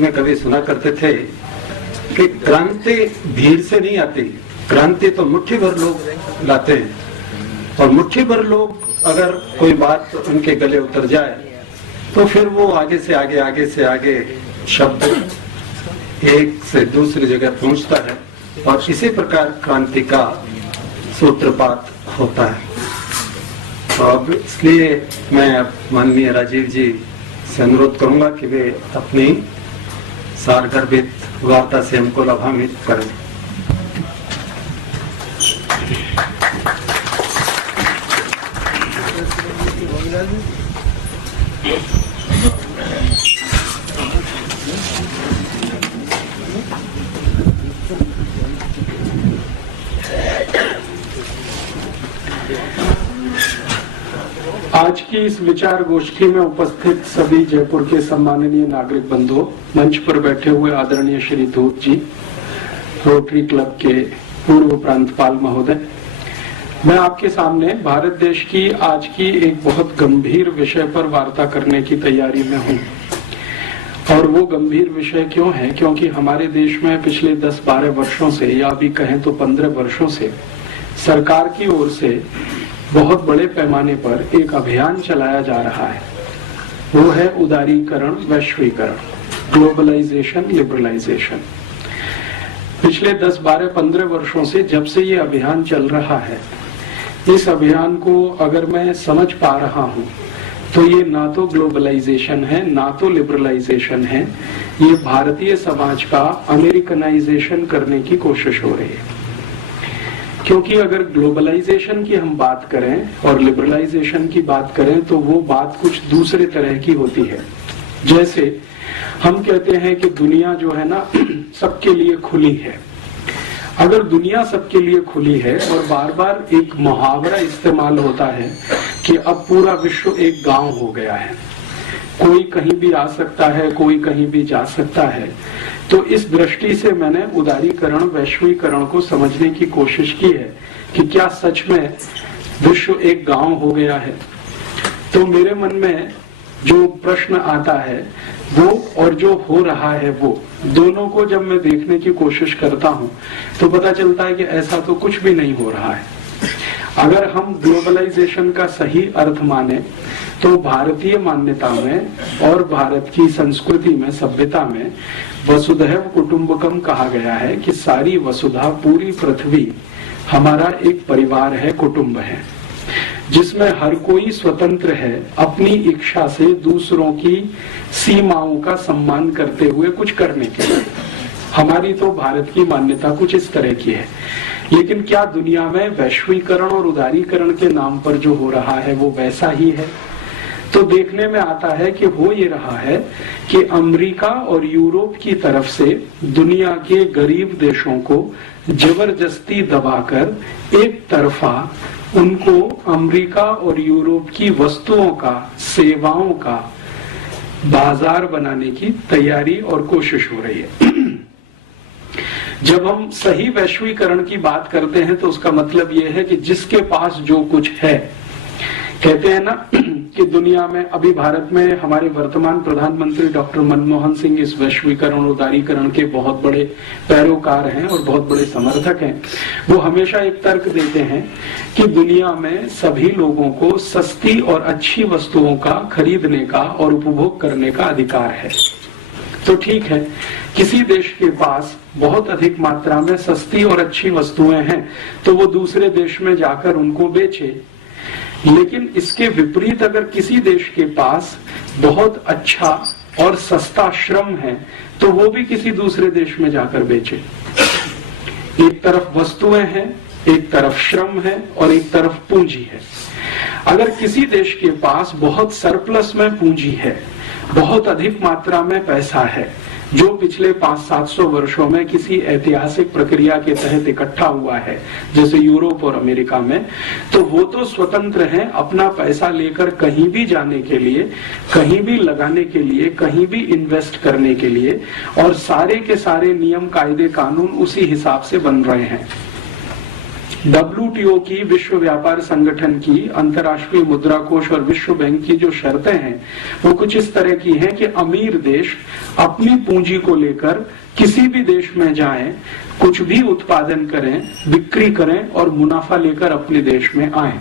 में कभी सुना करते थे कि क्रांति भीड़ से नहीं आती, क्रांति तो मुट्ठी भर लोग लाते हैं, और मुट्ठी भर लोग अगर कोई बात उनके गले उतर जाए तो फिर वो आगे से आगे शब्द एक से दूसरी जगह पहुंचता है, और इसी प्रकार क्रांति का सूत्रपात होता है। तो अब इसलिए मैं माननीय राजीव जी से अनुरोध करूंगा कि वे अपनी सारगर्भित वार्ता से हमको लाभान्वित करें। आज की इस विचार गोष्ठी में उपस्थित सभी जयपुर के सम्माननीय नागरिक बंधुओं, मंच पर बैठे हुए आदरणीय श्री धूत जी, रोटरी क्लब के पूर्व प्रांतपाल महोदय, मैं आपके सामने भारत देश की आज की एक बहुत गंभीर विषय पर वार्ता करने की तैयारी में हूँ। और वो गंभीर विषय क्यों है? क्योंकि हमारे देश में पिछले 10-12 वर्षों से, या भी कहें तो 15 वर्षों से, सरकार की ओर से बहुत बड़े पैमाने पर एक अभियान चलाया जा रहा है। वो है उदारीकरण, वैश्वीकरण, ग्लोबलाइजेशन, लिबरलाइजेशन। पिछले 10-12-15 वर्षों से जब से ये अभियान चल रहा है, इस अभियान को अगर मैं समझ पा रहा हूँ तो ये ना तो ग्लोबलाइजेशन है, ना तो लिबरलाइजेशन है, ये भारतीय समाज का अमेरिकनाइजेशन करने की कोशिश हो रही है। क्योंकि अगर ग्लोबलाइजेशन की हम बात करें और लिबरलाइजेशन की बात करें तो वो बात कुछ दूसरे तरह की होती है। जैसे हम कहते हैं कि दुनिया जो है ना सबके लिए खुली है। अगर दुनिया सबके लिए खुली है और बार बार एक मुहावरा इस्तेमाल होता है कि अब पूरा विश्व एक गांव हो गया है, कोई कहीं भी आ सकता है, कोई कहीं भी जा सकता है, तो इस दृष्टि से मैंने उदारीकरण, वैश्वीकरण को समझने की कोशिश की है कि क्या सच में विश्व एक गांव हो गया है। तो मेरे मन में जो प्रश्न आता है वो और जो हो रहा है वो दोनों को जब मैं देखने की कोशिश करता हूँ तो पता चलता है कि ऐसा तो कुछ भी नहीं हो रहा है। अगर हम ग्लोबलाइजेशन का सही अर्थ माने तो भारतीय मान्यता में और भारत की संस्कृति में, सभ्यता में वसुधैव कुटुंबकम कहा गया है कि सारी वसुधा, पूरी पृथ्वी हमारा एक परिवार है, कुटुंब है, जिसमें हर कोई स्वतंत्र है अपनी इच्छा से दूसरों की सीमाओं का सम्मान करते हुए कुछ करने के लिए। हमारी तो भारत की मान्यता कुछ इस तरह की है। लेकिन क्या दुनिया में वैश्वीकरण और उदारीकरण के नाम पर जो हो रहा है वो वैसा ही है? तो देखने में आता है कि हो ये रहा है कि अमेरिका और यूरोप की तरफ से दुनिया के गरीब देशों को जबरदस्ती दबाकर एक तरफा उनको अमेरिका और यूरोप की वस्तुओं का, सेवाओं का बाजार बनाने की तैयारी और कोशिश हो रही है। जब हम सही वैश्वीकरण की बात करते हैं तो उसका मतलब यह है कि जिसके पास जो कुछ है, कहते हैं ना कि दुनिया में अभी भारत में हमारे वर्तमान प्रधानमंत्री डॉक्टर मनमोहन सिंह इस वैश्वीकरण, उदारीकरण के बहुत बड़े पैरोकार हैं और बहुत बड़े समर्थक हैं। वो हमेशा एक तर्क देते हैं कि दुनिया में सभी लोगों को सस्ती और अच्छी वस्तुओं का खरीदने का और उपभोग करने का अधिकार है। तो ठीक है, किसी देश के पास बहुत अधिक मात्रा में सस्ती और अच्छी वस्तुएं हैं तो वो दूसरे देश में जाकर उनको बेचे। लेकिन इसके विपरीत अगर किसी देश के पास बहुत अच्छा और सस्ता श्रम है तो वो भी किसी दूसरे देश में जाकर बेचे। एक तरफ वस्तुएं हैं, एक तरफ श्रम है और एक तरफ पूंजी है। अगर किसी देश के पास बहुत सरप्लस में पूंजी है, बहुत अधिक मात्रा में पैसा है, जो पिछले 500-700 वर्षों में किसी ऐतिहासिक प्रक्रिया के तहत इकट्ठा हुआ है, जैसे यूरोप और अमेरिका में, तो वो तो स्वतंत्र हैं अपना पैसा लेकर कहीं भी जाने के लिए, कहीं भी लगाने के लिए, कहीं भी इन्वेस्ट करने के लिए, और सारे के सारे नियम, कायदे, कानून उसी हिसाब से बन रहे हैं। WTO की, विश्व व्यापार संगठन की, अंतर्राष्ट्रीय मुद्रा कोष और विश्व बैंक की जो शर्तें हैं वो कुछ इस तरह की हैं कि अमीर देश अपनी पूंजी को लेकर किसी भी देश में जाएं, कुछ भी उत्पादन करें, बिक्री करें और मुनाफा लेकर अपने देश में आए।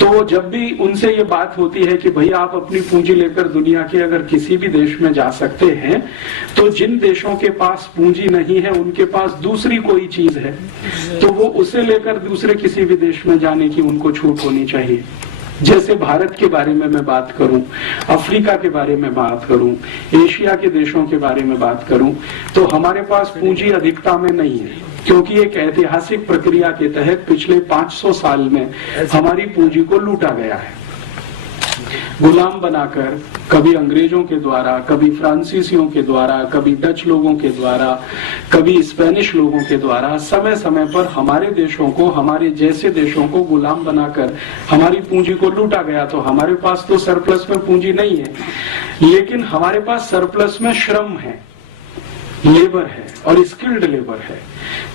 तो जब भी उनसे ये बात होती है कि भैया आप अपनी पूंजी लेकर दुनिया के अगर किसी भी देश में जा सकते हैं, तो जिन देशों के पास पूंजी नहीं है उनके पास दूसरी कोई चीज है, तो वो उसे लेकर दूसरे किसी भी देश में जाने की उनको छूट होनी चाहिए। जैसे भारत के बारे में मैं बात करूं, अफ्रीका के बारे में बात करूं, एशिया के देशों के बारे में बात करूं, तो हमारे पास पूंजी अधिकता में नहीं है, क्योंकि एक ऐतिहासिक प्रक्रिया के तहत पिछले 500 साल में हमारी पूंजी को लूटा गया है, गुलाम बनाकर, कभी अंग्रेजों के द्वारा, कभी फ्रांसीसियों के द्वारा, कभी डच लोगों के द्वारा, कभी स्पेनिश लोगों के द्वारा समय समय पर हमारे देशों को, हमारे जैसे देशों को गुलाम बनाकर हमारी पूंजी को लूटा गया। तो हमारे पास तो सरप्लस में पूंजी नहीं है, लेकिन हमारे पास सरप्लस में श्रम है, लेबर है और स्किल्ड लेबर है।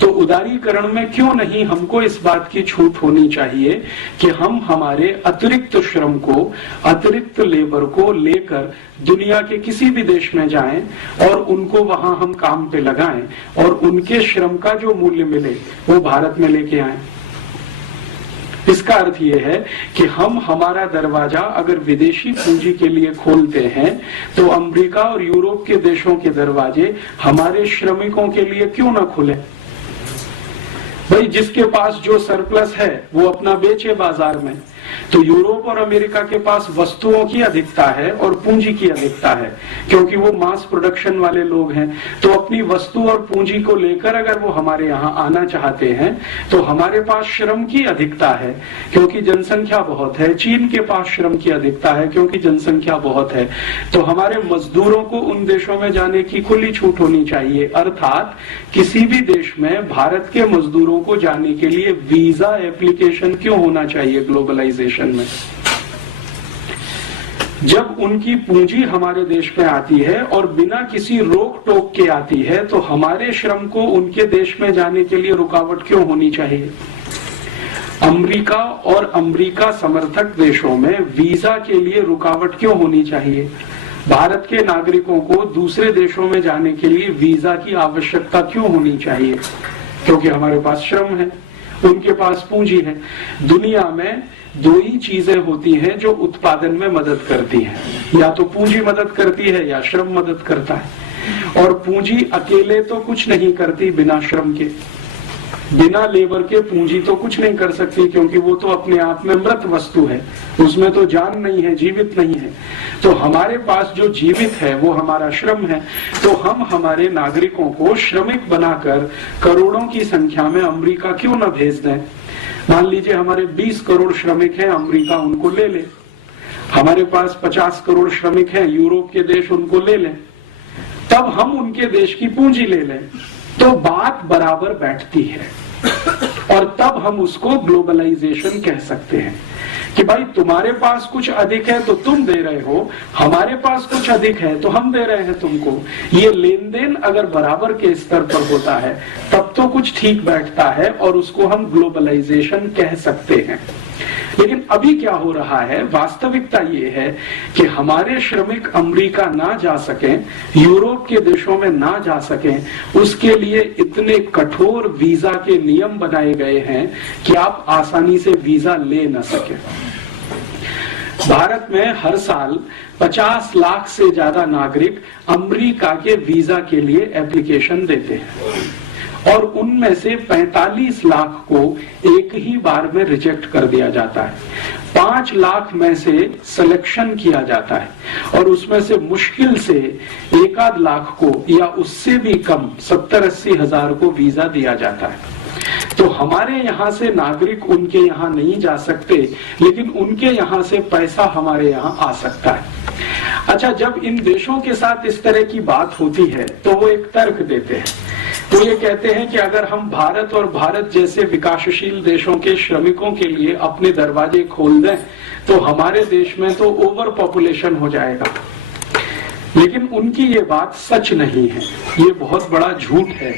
तो उदारीकरण में क्यों नहीं हमको इस बात की छूट होनी चाहिए कि हम हमारे अतिरिक्त श्रम को, अतिरिक्त लेबर को लेकर दुनिया के किसी भी देश में जाएं और उनको वहां हम काम पे लगाएं और उनके श्रम का जो मूल्य मिले वो भारत में लेके आएं। इसका अर्थ ये है कि हम हमारा दरवाजा अगर विदेशी पूंजी के लिए खोलते हैं तो अमेरिका और यूरोप के देशों के दरवाजे हमारे श्रमिकों के लिए क्यों ना खुले। भाई जिसके पास जो सरप्लस है वो अपना बेचे बाजार में। तो यूरोप और अमेरिका के पास वस्तुओं की अधिकता है और पूंजी की अधिकता है, क्योंकि वो मास प्रोडक्शन वाले लोग हैं। तो अपनी वस्तु और पूंजी को लेकर अगर वो हमारे यहाँ आना चाहते हैं तो हमारे पास श्रम की अधिकता है क्योंकि जनसंख्या बहुत है। चीन के पास श्रम की अधिकता है क्योंकि जनसंख्या बहुत है। तो हमारे मजदूरों को उन देशों में जाने की खुली छूट होनी चाहिए। अर्थात किसी भी देश में भारत के मजदूरों को जाने के लिए वीजा एप्लीकेशन क्यों होना चाहिए ग्लोबलाइजेशन में। जब उनकी पूंजी हमारे देश में आती है और बिना किसी रोक टोक के आती है तो हमारे श्रम को उनके देश में जाने के लिए रुकावट क्यों होनी चाहिए। अमेरिका और अमेरिका समर्थक देशों में वीजा के लिए रुकावट क्यों होनी चाहिए। भारत के नागरिकों को दूसरे देशों में जाने के लिए वीजा की आवश्यकता क्यों होनी चाहिए, क्योंकि हमारे पास श्रम है, उनके पास पूंजी है। दुनिया में दो ही चीजें होती हैं जो उत्पादन में मदद करती हैं, या तो पूंजी मदद करती है या श्रम मदद करता है। और पूंजी अकेले तो कुछ नहीं करती बिना श्रम के, बिना लेबर के पूंजी तो कुछ नहीं कर सकती, क्योंकि वो तो अपने आप में मृत वस्तु है, उसमें तो जान नहीं है, जीवित नहीं है। तो हमारे पास जो जीवित है वो हमारा श्रम है। तो हम हमारे नागरिकों को श्रमिक बनाकर करोड़ों की संख्या में अमेरिका क्यों न भेज दें। मान लीजिए हमारे 20 करोड़ श्रमिक हैं, अमेरिका उनको ले ले। हमारे पास 50 करोड़ श्रमिक हैं, यूरोप के देश उनको ले लें। तब हम उनके देश की पूंजी ले लें तो बात बराबर बैठती है, और तब हम उसको ग्लोबलाइजेशन कह सकते हैं कि भाई तुम्हारे पास कुछ अधिक है तो तुम दे रहे हो, हमारे पास कुछ अधिक है तो हम दे रहे हैं तुमको। ये लेन देन अगर बराबर के स्तर पर होता है तब तो कुछ ठीक बैठता है और उसको हम ग्लोबलाइजेशन कह सकते हैं। लेकिन अभी क्या हो रहा है, वास्तविकता ये है कि हमारे श्रमिक अमेरिका ना जा सकें, यूरोप के देशों में ना जा सकें, उसके लिए इतने कठोर वीजा के नियम बनाए गए हैं कि आप आसानी से वीजा ले न सकें। भारत में हर साल 50 लाख से ज्यादा नागरिक अमेरिका के वीजा के लिए एप्लीकेशन देते हैं और उनमें से 45 लाख को एक ही बार में रिजेक्ट कर दिया जाता है। 5 लाख में से सिलेक्शन किया जाता है और उसमें से मुश्किल से 1-8 लाख को या उससे भी कम 70-80 हजार को वीजा दिया जाता है। तो हमारे यहाँ से नागरिक उनके यहाँ नहीं जा सकते, लेकिन उनके यहाँ से पैसा हमारे यहाँ आ सकता है। अच्छा, जब इन देशों के साथ इस तरह की बात होती है तो वो एक तर्क देते हैं। वो ये कहते हैं कि अगर हम भारत और भारत जैसे विकासशील देशों के श्रमिकों के लिए अपने दरवाजे खोल दें तो हमारे देश में तो ओवर पॉपुलेशन हो जाएगा। लेकिन उनकी ये बात सच नहीं है, ये बहुत बड़ा झूठ है,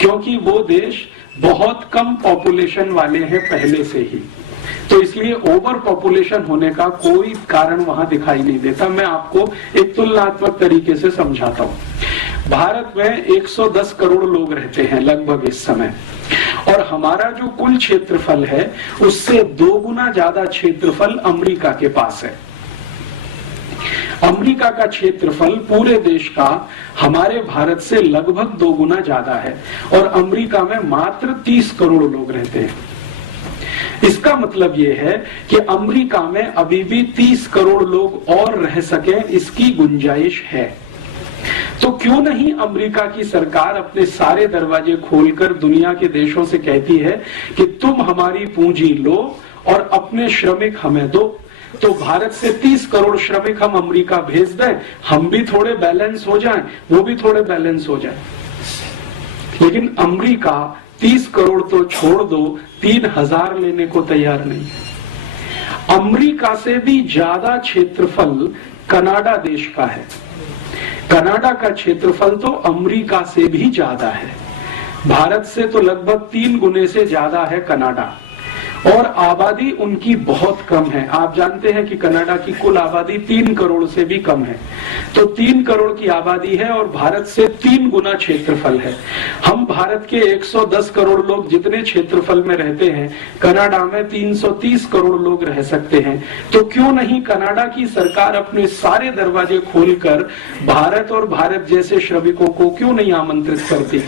क्योंकि वो देश बहुत कम पॉपुलेशन वाले हैं पहले से ही, तो इसलिए ओवर पॉपुलेशन होने का कोई कारण वहां दिखाई नहीं देता। मैं आपको एक तुलनात्मक तरीके से समझाता हूं। भारत में 110 करोड़ लोग रहते हैं लगभग इस समय, और हमारा जो कुल क्षेत्रफल है उससे 2 गुना ज्यादा क्षेत्रफल अमेरिका के पास है। अमेरिका का क्षेत्रफल पूरे देश का हमारे भारत से लगभग 2 गुना ज्यादा है, और अमेरिका में मात्र 30 करोड़ लोग रहते हैं। इसका मतलब यह है कि अमेरिका में अभी भी 30 करोड़ लोग और रह सकें, इसकी गुंजाइश है। तो क्यों नहीं अमेरिका की सरकार अपने सारे दरवाजे खोलकर दुनिया के देशों से कहती है कि तुम हमारी पूंजी लो और अपने श्रमिक हमें दो। तो भारत से 30 करोड़ श्रमिक हम अमेरिका भेज दें, हम भी थोड़े बैलेंस हो जाएं, वो भी थोड़े बैलेंस हो जाएं। लेकिन अमेरिका 30 करोड़ तो छोड़ दो, 3000 लेने को तैयार नहीं है। अमेरिका से भी ज्यादा क्षेत्रफल कनाडा देश का है। कनाडा का क्षेत्रफल तो अमेरिका से भी ज्यादा है, भारत से तो लगभग 3 गुने से ज्यादा है कनाडा, और आबादी उनकी बहुत कम है। आप जानते हैं कि कनाडा की कुल आबादी 3 करोड़ से भी कम है। तो 3 करोड़ की आबादी है और भारत से 3 गुना क्षेत्रफल है। हम भारत के 110 करोड़ लोग जितने क्षेत्रफल में रहते हैं, कनाडा में 330 करोड़ लोग रह सकते हैं। तो क्यों नहीं कनाडा की सरकार अपने सारे दरवाजे खोलकर भारत और भारत जैसे श्रमिकों को क्यों नहीं आमंत्रित करती?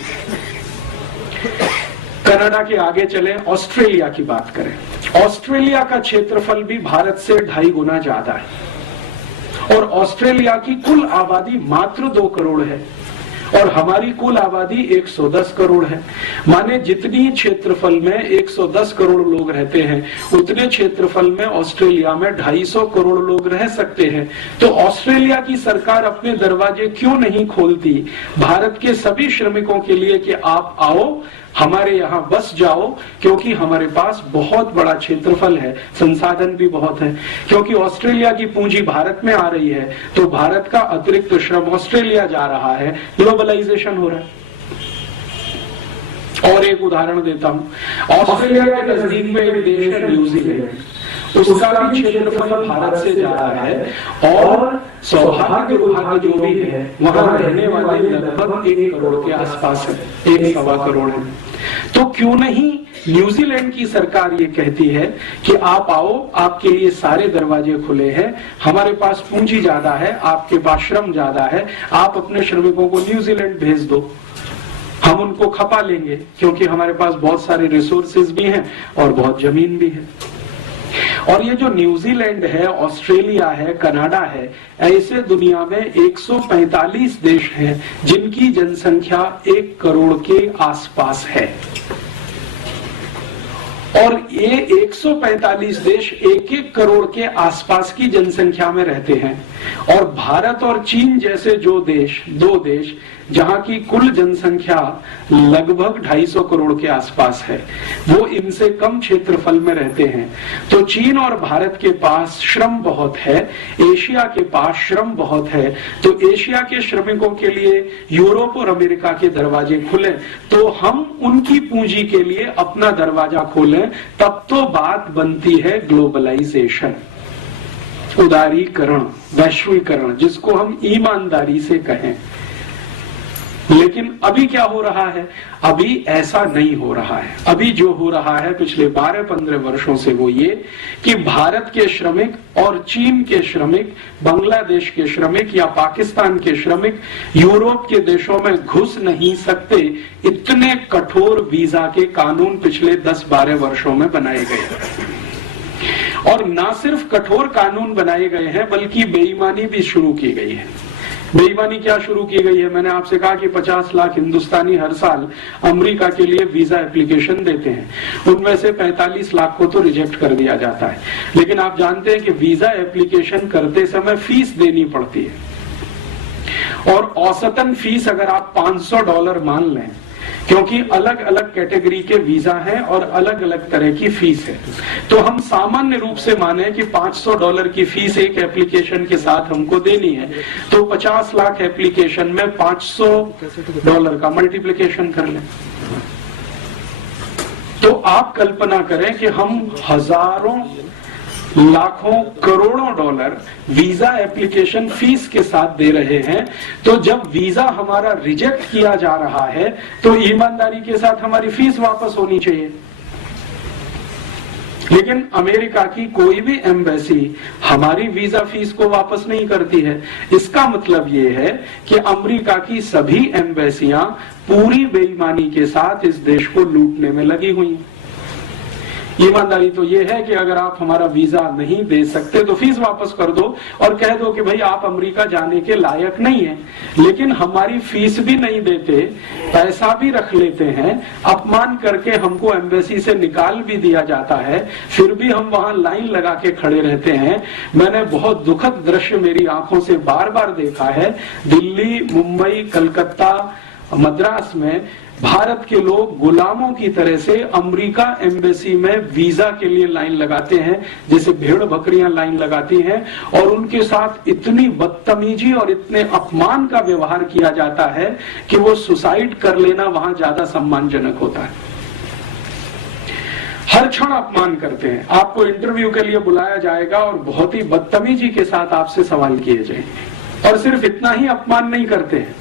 कनाडा के आगे चले, ऑस्ट्रेलिया की बात करें। ऑस्ट्रेलिया का क्षेत्रफल भी भारत से 2.5 गुना ज्यादा है, और ऑस्ट्रेलिया की कुल आबादी मात्र 2 करोड़ है, और हमारी कुल आबादी 110 करोड़ है। माने जितनी क्षेत्रफल में 110 करोड़ लोग रहते हैं, उतने क्षेत्रफल में ऑस्ट्रेलिया में 250 करोड़ लोग रह सकते हैं। तो ऑस्ट्रेलिया की सरकार अपने दरवाजे क्यों नहीं खोलती भारत के सभी श्रमिकों के लिए कि आप आओ, हमारे यहाँ बस जाओ, क्योंकि हमारे पास बहुत बड़ा क्षेत्रफल है, संसाधन भी बहुत है। क्योंकि ऑस्ट्रेलिया की पूंजी भारत में आ रही है, तो भारत का अतिरिक्त श्रम ऑस्ट्रेलिया जा रहा है, ग्लोबलाइजेशन हो रहा है। और एक उदाहरण देता हूं, ऑस्ट्रेलिया के नजदीक में एक देश है न्यूजीलैंड, उसका भी क्षेत्रफल भारत से ज्यादा है, और सौभाग्य दुर्भाग्य जो भी है वहां रहने वाले लगभग 1 करोड़ के आसपास है, 1.25 करोड़ है। तो क्यों नहीं न्यूजीलैंड की सरकार ये कहती है कि आप आओ, आपके लिए सारे दरवाजे खुले हैं, हमारे पास पूंजी ज्यादा है, आपके पास श्रम ज्यादा है, आप अपने श्रमिकों को न्यूजीलैंड भेज दो, हम उनको खपा लेंगे, क्योंकि हमारे पास बहुत सारे रिसोर्सेज भी हैं और बहुत जमीन भी है। और ये जो न्यूजीलैंड है, ऑस्ट्रेलिया है, कनाडा है, ऐसे दुनिया में 145 देश हैं जिनकी जनसंख्या 1 करोड़ के आसपास है, और ये 145 देश 1-1 करोड़ के आसपास की जनसंख्या में रहते हैं। और भारत और चीन जैसे जो देश, 2 देश जहां की कुल जनसंख्या लगभग 250 करोड़ के आसपास है, वो इनसे कम क्षेत्रफल में रहते हैं। तो चीन और भारत के पास श्रम बहुत है, एशिया के पास श्रम बहुत है, तो एशिया के श्रमिकों के लिए यूरोप और अमेरिका के दरवाजे खुले, तो हम उनकी पूंजी के लिए अपना दरवाजा खोलें, तब तो बात बनती है ग्लोबलाइजेशन, उदारीकरण, वैश्वीकरण, जिसको हम ईमानदारी से कहें। लेकिन अभी क्या हो रहा है? अभी ऐसा नहीं हो रहा है। अभी जो हो रहा है पिछले 12-15 वर्षों से वो ये कि भारत के श्रमिक और चीन के श्रमिक, बांग्लादेश के श्रमिक या पाकिस्तान के श्रमिक यूरोप के देशों में घुस नहीं सकते। इतने कठोर वीजा के कानून पिछले 10-12 वर्षों में बनाए गए, और ना सिर्फ कठोर कानून बनाए गए हैं बल्कि बेईमानी भी शुरू की गई है। बेईमानी क्या शुरू की गई है? मैंने आपसे कहा कि 50 लाख हिंदुस्तानी हर साल अमेरिका के लिए वीजा एप्लीकेशन देते हैं, उनमें से 45 लाख को तो रिजेक्ट कर दिया जाता है। लेकिन आप जानते हैं कि वीजा एप्लीकेशन करते समय फीस देनी पड़ती है, और औसतन फीस अगर आप $500 मान लें क्योंकि अलग अलग कैटेगरी के वीजा हैं और अलग अलग तरह की फीस है। तो हम सामान्य रूप से माने कि $500 की फीस एक एप्लीकेशन के साथ हमको देनी है, तो 50 लाख एप्लीकेशन में $500 का मल्टीप्लिकेशन कर लें। तो आप कल्पना करें कि हम हजारों, लाखों, करोड़ों डॉलर वीजा एप्लीकेशन फीस के साथ दे रहे हैं। तो जब वीजा हमारा रिजेक्ट किया जा रहा है तो ईमानदारी के साथ हमारी फीस वापस होनी चाहिए। लेकिन अमेरिका की कोई भी एम्बेसी हमारी वीजा फीस को वापस नहीं करती है। इसका मतलब ये है कि अमेरिका की सभी एम्बेसियां पूरी बेईमानी के साथ इस देश को लूटने में लगी हुई हैं। ईमानदारी तो ये है कि अगर आप हमारा वीजा नहीं दे सकते तो फीस वापस कर दो और कह दो कि भाई आप अमेरिका जाने के लायक नहीं है। लेकिन हमारी फीस भी नहीं देते, पैसा भी रख लेते हैं, अपमान करके हमको एम्बेसी से निकाल भी दिया जाता है, फिर भी हम वहां लाइन लगा के खड़े रहते हैं। मैंने बहुत दुखद दृश्य मेरी आंखों से बार बार देखा है। दिल्ली, मुंबई, कलकत्ता, मद्रास में भारत के लोग गुलामों की तरह से अमेरिका एम्बेसी में वीजा के लिए लाइन लगाते हैं, जैसे भेड़ बकरियां लाइन लगाती हैं, और उनके साथ इतनी बदतमीजी और इतने अपमान का व्यवहार किया जाता है कि वो सुसाइड कर लेना वहां ज्यादा सम्मानजनक होता है। हर क्षण अपमान करते हैं। आपको इंटरव्यू के लिए बुलाया जाएगा और बहुत ही बदतमीजी के साथ आपसे सवाल किए जाएंगे। और सिर्फ इतना ही अपमान नहीं करते हैं,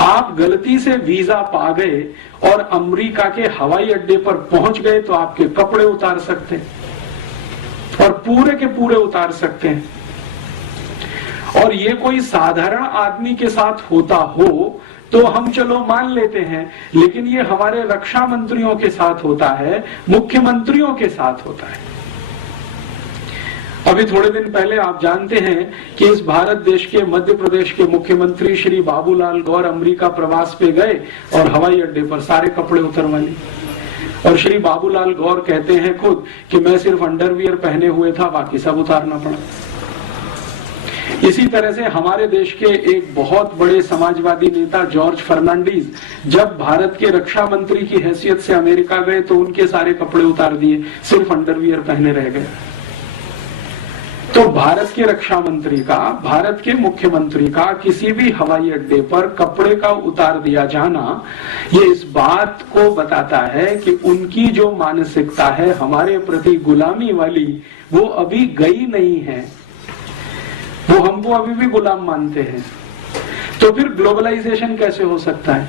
आप गलती से वीजा पा गए और अमेरिका के हवाई अड्डे पर पहुंच गए तो आपके कपड़े उतार सकते हैं और पूरे के पूरे उतार सकते हैं। और ये कोई साधारण आदमी के साथ होता हो तो हम चलो मान लेते हैं, लेकिन ये हमारे रक्षा मंत्रियों के साथ होता है, मुख्यमंत्रियों के साथ होता है। अभी थोड़े दिन पहले आप जानते हैं कि इस भारत देश के मध्य प्रदेश के मुख्यमंत्री श्री बाबूलाल गौर अमेरिका प्रवास पे गए और हवाई अड्डे पर सारे कपड़े उतरवा लिए। और श्री बाबूलाल गौर कहते हैं खुद कि मैं सिर्फ अंडरवियर पहने हुए था, बाकी सब उतारना पड़ा। इसी तरह से हमारे देश के एक बहुत बड़े समाजवादी नेता जॉर्ज फर्नांडीज जब भारत के रक्षा मंत्री की हैसियत से अमेरिका गए तो उनके सारे कपड़े उतार दिए, सिर्फ अंडरवियर पहने रह गए। तो भारत के रक्षा मंत्री का, भारत के मुख्यमंत्री का किसी भी हवाई अड्डे पर कपड़े का उतार दिया जाना, ये इस बात को बताता है कि उनकी जो मानसिकता है हमारे प्रति गुलामी वाली, वो अभी गई नहीं है। वो हमको अभी भी गुलाम मानते हैं। तो फिर ग्लोबलाइजेशन कैसे हो सकता है?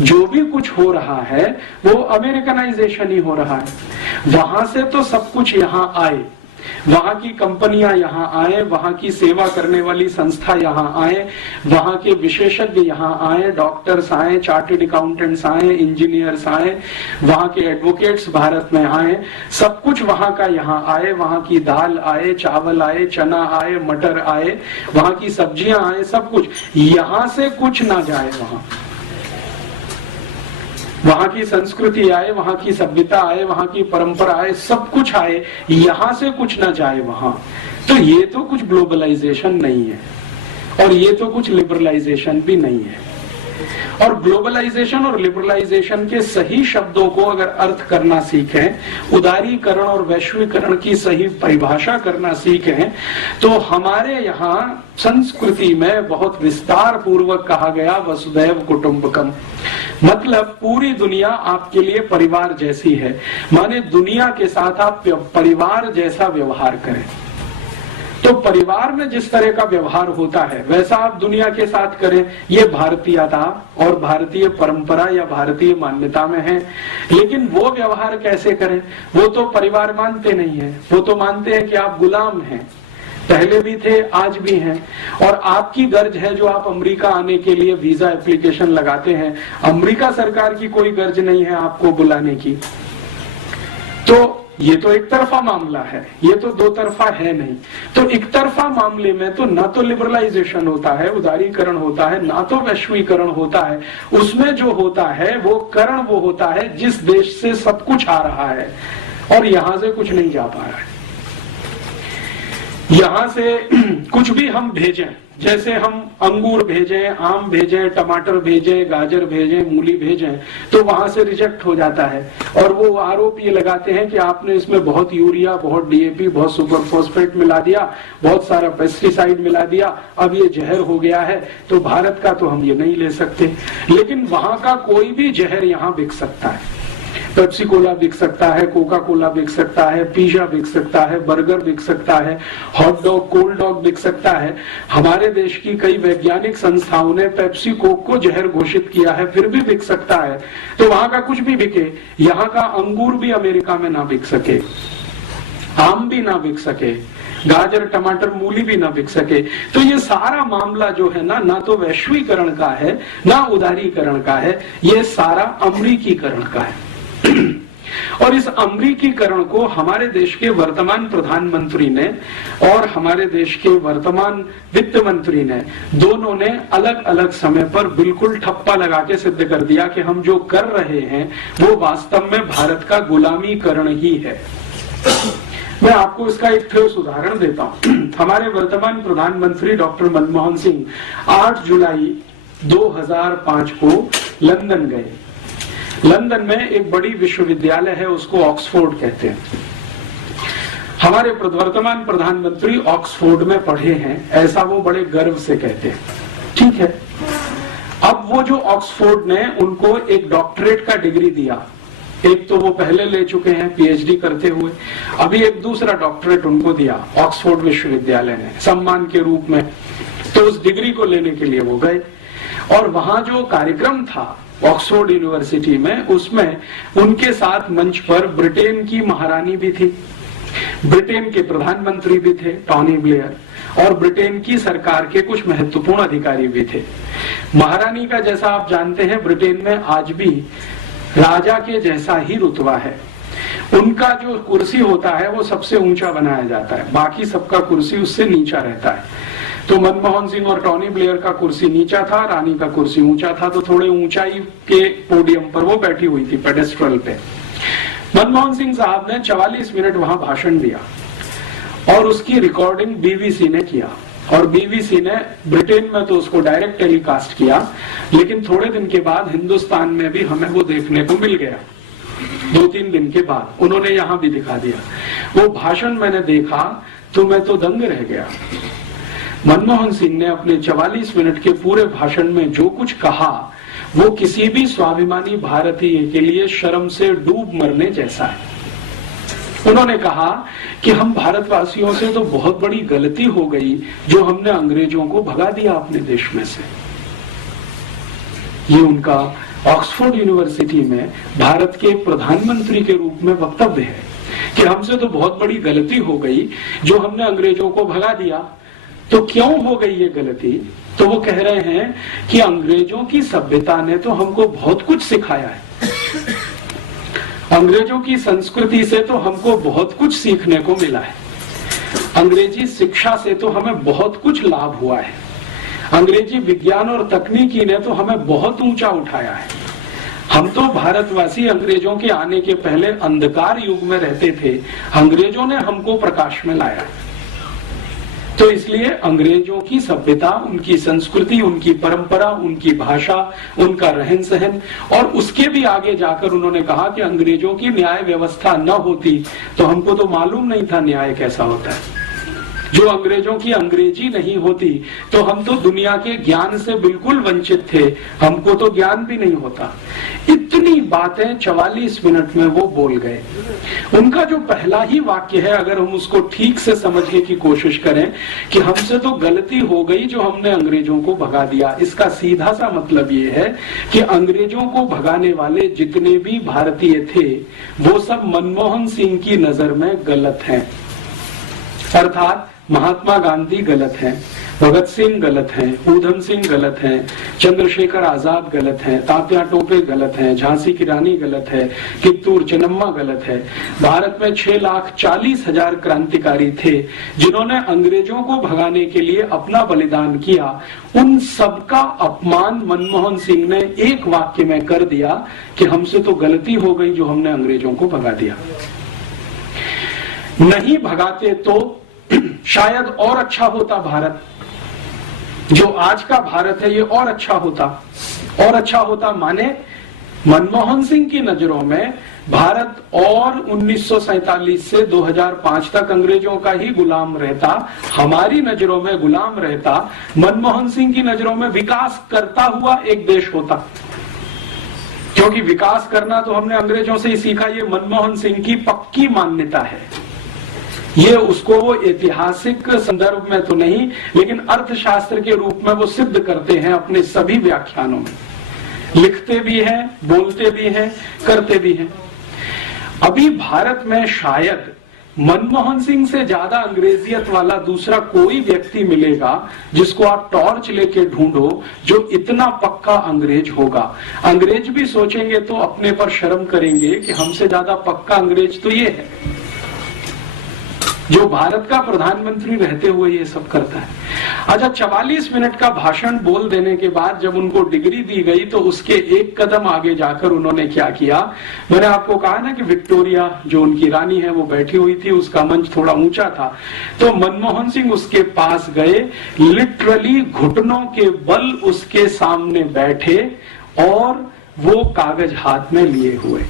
जो भी कुछ हो रहा है वो अमेरिकनाइजेशन ही हो रहा है। वहां से तो सब कुछ यहाँ आए, वहां की कंपनियां यहाँ आए, वहां की सेवा करने वाली संस्था यहाँ आए, वहां के विशेषज्ञ यहाँ आए, डॉक्टर्स आए, चार्टर्ड अकाउंटेंट्स आए, इंजीनियर्स आए, वहां के एडवोकेट्स भारत में आए, सब कुछ वहां का यहाँ आए। वहां की दाल आए, चावल आए, चना आए, मटर आए, वहां की सब्जियां आए, सब कुछ। यहाँ से कुछ ना जाए वहां की संस्कृति आए, वहां की सभ्यता आए, वहां की परंपरा आए, सब कुछ आए, यहां से कुछ ना जाए वहां। तो ये तो कुछ ग्लोबलाइजेशन नहीं है और ये तो कुछ लिबरलाइजेशन भी नहीं है। और ग्लोबलाइजेशन और लिबरलाइजेशन के सही शब्दों को अगर अर्थ करना सीखें, उदारीकरण और वैश्वीकरण की सही परिभाषा करना सीखें, तो हमारे यहाँ संस्कृति में बहुत विस्तार पूर्वक कहा गया वसुधैव कुटुंबकम, मतलब पूरी दुनिया आपके लिए परिवार जैसी है। माने दुनिया के साथ आप परिवार जैसा व्यवहार करें। तो परिवार में जिस तरह का व्यवहार होता है वैसा आप दुनिया के साथ करें। ये भारतीयता और भारतीय परंपरा या भारतीय मान्यता में है। लेकिन वो व्यवहार कैसे करें? वो तो परिवार मानते नहीं है। वो तो मानते हैं कि आप गुलाम हैं, पहले भी थे, आज भी हैं, और आपकी गर्ज है जो आप अमेरिका आने के लिए वीजा एप्लीकेशन लगाते हैं। अमेरिका सरकार की कोई गर्ज नहीं है आपको बुलाने की। तो ये तो एक तरफा मामला है, ये तो दो तरफा है नहीं। तो एक तरफा मामले में तो ना तो लिबरलाइजेशन होता है, उदारीकरण होता है, ना तो वैश्वीकरण होता है। उसमें जो होता है वो करण वो होता है जिस देश से सब कुछ आ रहा है और यहां से कुछ नहीं जा पा रहा है। यहां से कुछ भी हम भेजें जैसे हम अंगूर भेजें, आम भेजें, टमाटर भेजें, गाजर भेजें, मूली भेजें, तो वहां से रिजेक्ट हो जाता है और वो आरोप ये लगाते हैं कि आपने इसमें बहुत यूरिया, बहुत डीएपी, बहुत सुपर फॉस्फेट मिला दिया, बहुत सारा पेस्टिसाइड मिला दिया, अब ये जहर हो गया है, तो भारत का तो हम ये नहीं ले सकते। लेकिन वहां का कोई भी जहर यहाँ बिक सकता है। पेप्सी कोला बिक सकता है, कोका कोला बिक सकता है, पिज्जा बिक सकता है, बर्गर बिक सकता है, हॉट डॉग, कोल्ड डॉग बिक सकता है। हमारे देश की कई वैज्ञानिक संस्थाओं ने पेप्सी कोक को जहर घोषित किया है, फिर भी बिक सकता है। तो वहां का कुछ भी बिके, यहाँ का अंगूर भी अमेरिका में ना बिक सके, आम भी ना बिक सके, गाजर, टमाटर, मूली भी ना बिक सके। तो ये सारा मामला जो है ना तो वैश्वीकरण का है, ना उदारीकरण का है, ये सारा अमरीकीकरण का है। और इस अमरीकीकरण को हमारे देश के वर्तमान प्रधानमंत्री ने और हमारे देश के वर्तमान वित्त मंत्री ने, दोनों ने अलग अलग समय पर बिल्कुल ठप्पा लगा के सिद्ध कर दिया कि हम जो कर रहे हैं वो वास्तव में भारत का गुलामीकरण ही है। मैं आपको इसका एक ठोस उदाहरण देता हूं। हमारे वर्तमान प्रधानमंत्री डॉक्टर मनमोहन सिंह 8 जुलाई 2005 को लंदन गए। लंदन में एक बड़ी विश्वविद्यालय है, उसको ऑक्सफोर्ड कहते हैं। हमारे वर्तमान प्रधानमंत्री ऑक्सफोर्ड में पढ़े हैं, ऐसा वो बड़े गर्व से कहते हैं। ठीक है, अब वो जो ऑक्सफोर्ड ने उनको एक डॉक्टरेट का डिग्री दिया, एक तो वो पहले ले चुके हैं पीएचडी करते हुए, अभी एक दूसरा डॉक्टरेट उनको दिया ऑक्सफोर्ड विश्वविद्यालय ने सम्मान के रूप में। तो उस डिग्री को लेने के लिए वो गए और वहां जो कार्यक्रम था ऑक्सफोर्ड यूनिवर्सिटी में, उसमें उनके साथ मंच पर ब्रिटेन की महारानी भी थी, ब्रिटेन के प्रधानमंत्री भी थे टॉनी ब्लेयर, और ब्रिटेन की सरकार के कुछ महत्वपूर्ण अधिकारी भी थे। महारानी का, जैसा आप जानते हैं, ब्रिटेन में आज भी राजा के जैसा ही रुतबा है। उनका जो कुर्सी होता है वो सबसे ऊंचा बनाया जाता है, बाकी सबका कुर्सी उससे नीचा रहता है। तो मनमोहन सिंह और टॉनी ब्लेयर का कुर्सी नीचा था, रानी का कुर्सी ऊंचा था, तो थोड़े ऊंचाई के पोडियम पर वो बैठी हुई थी, पेडेस्ट्रल पे। मनमोहन सिंह साहब ने 44 मिनट वहां भाषण दिया और उसकी रिकॉर्डिंग बीबीसी ने किया, और बीबीसी ने ब्रिटेन में तो उसको डायरेक्ट टेलीकास्ट किया, लेकिन थोड़े दिन के बाद हिंदुस्तान में भी हमें वो देखने को मिल गया। 2-3 दिन के बाद उन्होंने यहाँ भी दिखा दिया। वो भाषण मैंने देखा तो मैं तो दंग रह गया। मनमोहन सिंह ने अपने 44 मिनट के पूरे भाषण में जो कुछ कहा वो किसी भी स्वाभिमानी भारतीय के लिए शर्म से डूब मरने जैसा है। उन्होंने कहा कि हम भारतवासियों से तो बहुत बड़ी गलती हो गई जो हमने अंग्रेजों को भगा दिया अपने देश में से। ये उनका ऑक्सफोर्ड यूनिवर्सिटी में भारत के प्रधानमंत्री के रूप में वक्तव्य है कि हमसे तो बहुत बड़ी गलती हो गई जो हमने अंग्रेजों को भगा दिया। तो क्यों हो गई ये गलती? तो वो कह रहे हैं कि अंग्रेजों की सभ्यता ने तो हमको बहुत कुछ सिखाया है, अंग्रेजों की संस्कृति से तो हमको बहुत कुछ सीखने को मिला है, अंग्रेजी शिक्षा से तो हमें बहुत कुछ लाभ हुआ है, अंग्रेजी विज्ञान और तकनीकी ने तो हमें बहुत ऊंचा उठाया है। हम तो भारतवासी अंग्रेजों के आने के पहले अंधकार युग में रहते थे, अंग्रेजों ने हमको प्रकाश में लाया। तो इसलिए अंग्रेजों की सभ्यता, उनकी संस्कृति, उनकी परंपरा, उनकी भाषा, उनका रहन सहन, और उसके भी आगे जाकर उन्होंने कहा कि अंग्रेजों की न्याय व्यवस्था न होती तो हमको तो मालूम नहीं था न्याय कैसा होता है। जो अंग्रेजों की अंग्रेजी नहीं होती तो हम तो दुनिया के ज्ञान से बिल्कुल वंचित थे, हमको तो ज्ञान भी नहीं होता। इतनी बातें 44 मिनट में वो बोल गए। उनका जो पहला ही वाक्य है, अगर हम उसको ठीक से समझने की कोशिश करें कि हमसे तो गलती हो गई जो हमने अंग्रेजों को भगा दिया, इसका सीधा सा मतलब ये है कि अंग्रेजों को भगाने वाले जितने भी भारतीय थे वो सब मनमोहन सिंह की नजर में गलत हैं। अर्थात महात्मा गांधी गलत हैं, भगत सिंह गलत हैं, ऊधम सिंह गलत हैं, चंद्रशेखर आजाद गलत हैं, तात्या टोपे गलत हैं, झांसी की रानी गलत है, कित्तूर चेन्नम्मा गलत है। भारत में 6,40,000 क्रांतिकारी थे जिन्होंने अंग्रेजों को भगाने के लिए अपना बलिदान किया। उन सबका अपमान मनमोहन सिंह ने एक वाक्य में कर दिया कि हमसे तो गलती हो गई जो हमने अंग्रेजों को भगा दिया। नहीं भगाते तो शायद और अच्छा होता भारत, जो आज का भारत है ये और अच्छा होता माने मनमोहन सिंह की नजरों में भारत और 1947 से 2005 तक अंग्रेजों का ही गुलाम रहता, हमारी नजरों में गुलाम रहता, मनमोहन सिंह की नजरों में विकास करता हुआ एक देश होता। क्योंकि विकास करना तो हमने अंग्रेजों से ही सीखा, ये मनमोहन सिंह की पक्की मान्यता है। ये उसको वो ऐतिहासिक संदर्भ में तो नहीं, लेकिन अर्थशास्त्र के रूप में वो सिद्ध करते हैं अपने सभी व्याख्यानों में, लिखते भी हैं, बोलते भी हैं, करते भी हैं। अभी भारत में शायद मनमोहन सिंह से ज्यादा अंग्रेजियत वाला दूसरा कोई व्यक्ति मिलेगा जिसको आप टॉर्च लेके ढूंढो जो इतना पक्का अंग्रेज होगा। अंग्रेज भी सोचेंगे तो अपने पर शर्म करेंगे कि हमसे ज्यादा पक्का अंग्रेज तो ये है जो भारत का प्रधानमंत्री रहते हुए ये सब करता है। अच्छा, 44 मिनट का भाषण बोल देने के बाद जब उनको डिग्री दी गई तो उसके एक कदम आगे जाकर उन्होंने क्या किया, मैंने आपको कहा ना कि विक्टोरिया जो उनकी रानी है वो बैठी हुई थी, उसका मंच थोड़ा ऊंचा था, तो मनमोहन सिंह उसके पास गए, लिटरली घुटनों के बल उसके सामने बैठे और वो कागज हाथ में लिए हुए।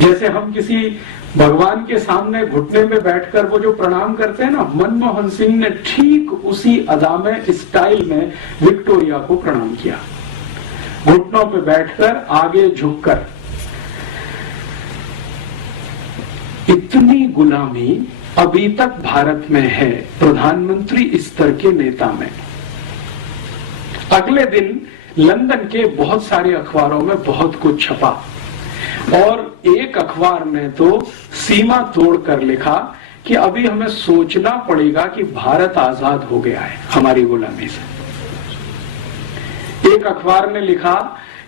जैसे हम किसी भगवान के सामने घुटने में बैठकर वो जो प्रणाम करते हैं ना, मनमोहन सिंह ने ठीक उसी अदा में, स्टाइल में विक्टोरिया को प्रणाम किया, घुटनों पे बैठकर, आगे झुककर। इतनी गुलामी अभी तक भारत में है प्रधानमंत्री स्तर के नेता में। अगले दिन लंदन के बहुत सारे अखबारों में बहुत कुछ छपा और एक अखबार ने तो सीमा तोड़कर लिखा कि अभी हमें सोचना पड़ेगा कि भारत आजाद हो गया है हमारी गुलामी से। एक अखबार ने लिखा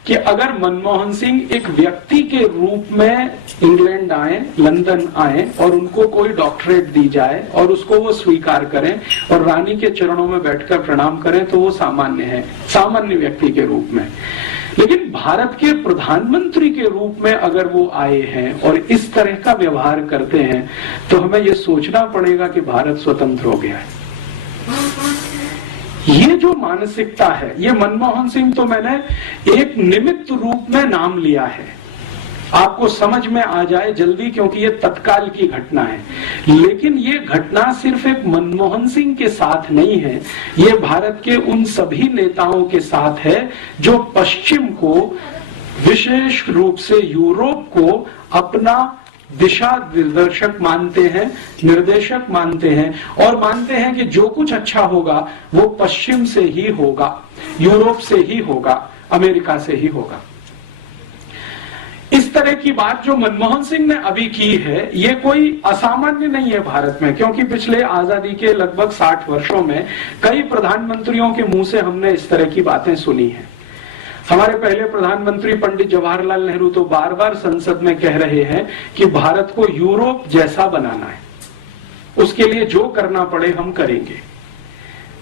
कि अगर मनमोहन सिंह एक व्यक्ति के रूप में इंग्लैंड आए, लंदन आए और उनको कोई डॉक्टरेट दी जाए और उसको वो स्वीकार करें और रानी के चरणों में बैठकर प्रणाम करें तो वो सामान्य है, सामान्य व्यक्ति के रूप में। लेकिन भारत के प्रधानमंत्री के रूप में अगर वो आए हैं और इस तरह का व्यवहार करते हैं तो हमें ये सोचना पड़ेगा कि भारत स्वतंत्र हो गया है। ये जो मानसिकता है, ये मनमोहन सिंह तो मैंने एक निमित्त रूप में नाम लिया है, आपको समझ में आ जाए जल्दी, क्योंकि ये तत्काल की घटना है। लेकिन ये घटना सिर्फ एक मनमोहन सिंह के साथ नहीं है, ये भारत के उन सभी नेताओं के साथ है जो पश्चिम को, विशेष रूप से यूरोप को अपना दिशा निर्देशक मानते हैं, निर्देशक मानते हैं और मानते हैं कि जो कुछ अच्छा होगा वो पश्चिम से ही होगा, यूरोप से ही होगा, अमेरिका से ही होगा। इस तरह की बात जो मनमोहन सिंह ने अभी की है, ये कोई असामान्य नहीं है भारत में, क्योंकि पिछले आजादी के लगभग 60 वर्षों में कई प्रधानमंत्रियों के मुंह से हमने इस तरह की बातें सुनी हैं। हमारे पहले प्रधानमंत्री पंडित जवाहरलाल नेहरू तो बार बार संसद में कह रहे हैं कि भारत को यूरोप जैसा बनाना है, उसके लिए जो करना पड़े हम करेंगे,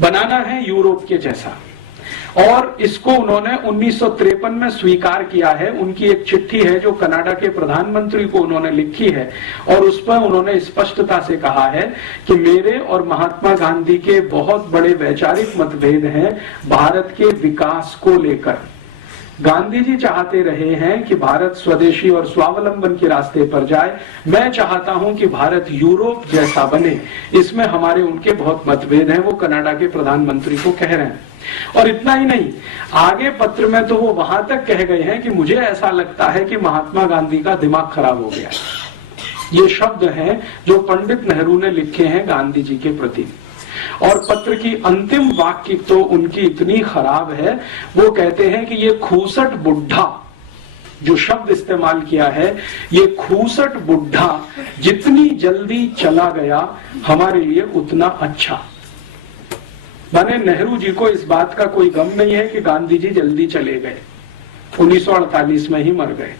बनाना है यूरोप के जैसा। और इसको उन्होंने 1953 में स्वीकार किया है। उनकी एक चिट्ठी है जो कनाडा के प्रधानमंत्री को उन्होंने लिखी है और उस पर उन्होंने स्पष्टता से कहा है कि मेरे और महात्मा गांधी के बहुत बड़े वैचारिक मतभेद हैं भारत के विकास को लेकर। गांधी जी चाहते रहे हैं कि भारत स्वदेशी और स्वावलंबन के रास्ते पर जाए, मैं चाहता हूं कि भारत यूरोप जैसा बने। इसमें हमारे उनके बहुत मतभेद हैं, वो कनाडा के प्रधानमंत्री को कह रहे हैं। और इतना ही नहीं, आगे पत्र में तो वो वहां तक कह गए हैं कि मुझे ऐसा लगता है कि महात्मा गांधी का दिमाग खराब हो गया। ये शब्द हैं जो पंडित नेहरू ने लिखे हैं गांधी जी के प्रति। और पत्र की अंतिम वाक्य तो उनकी इतनी खराब है, वो कहते हैं कि ये खूसट बुढ़ा, जो शब्द इस्तेमाल किया है, ये खूसट बुढ़ा जितनी जल्दी चला गया हमारे लिए उतना अच्छा। माने नेहरू जी को इस बात का कोई गम नहीं है कि गांधी जी जल्दी चले गए, 1948 में ही मर गए।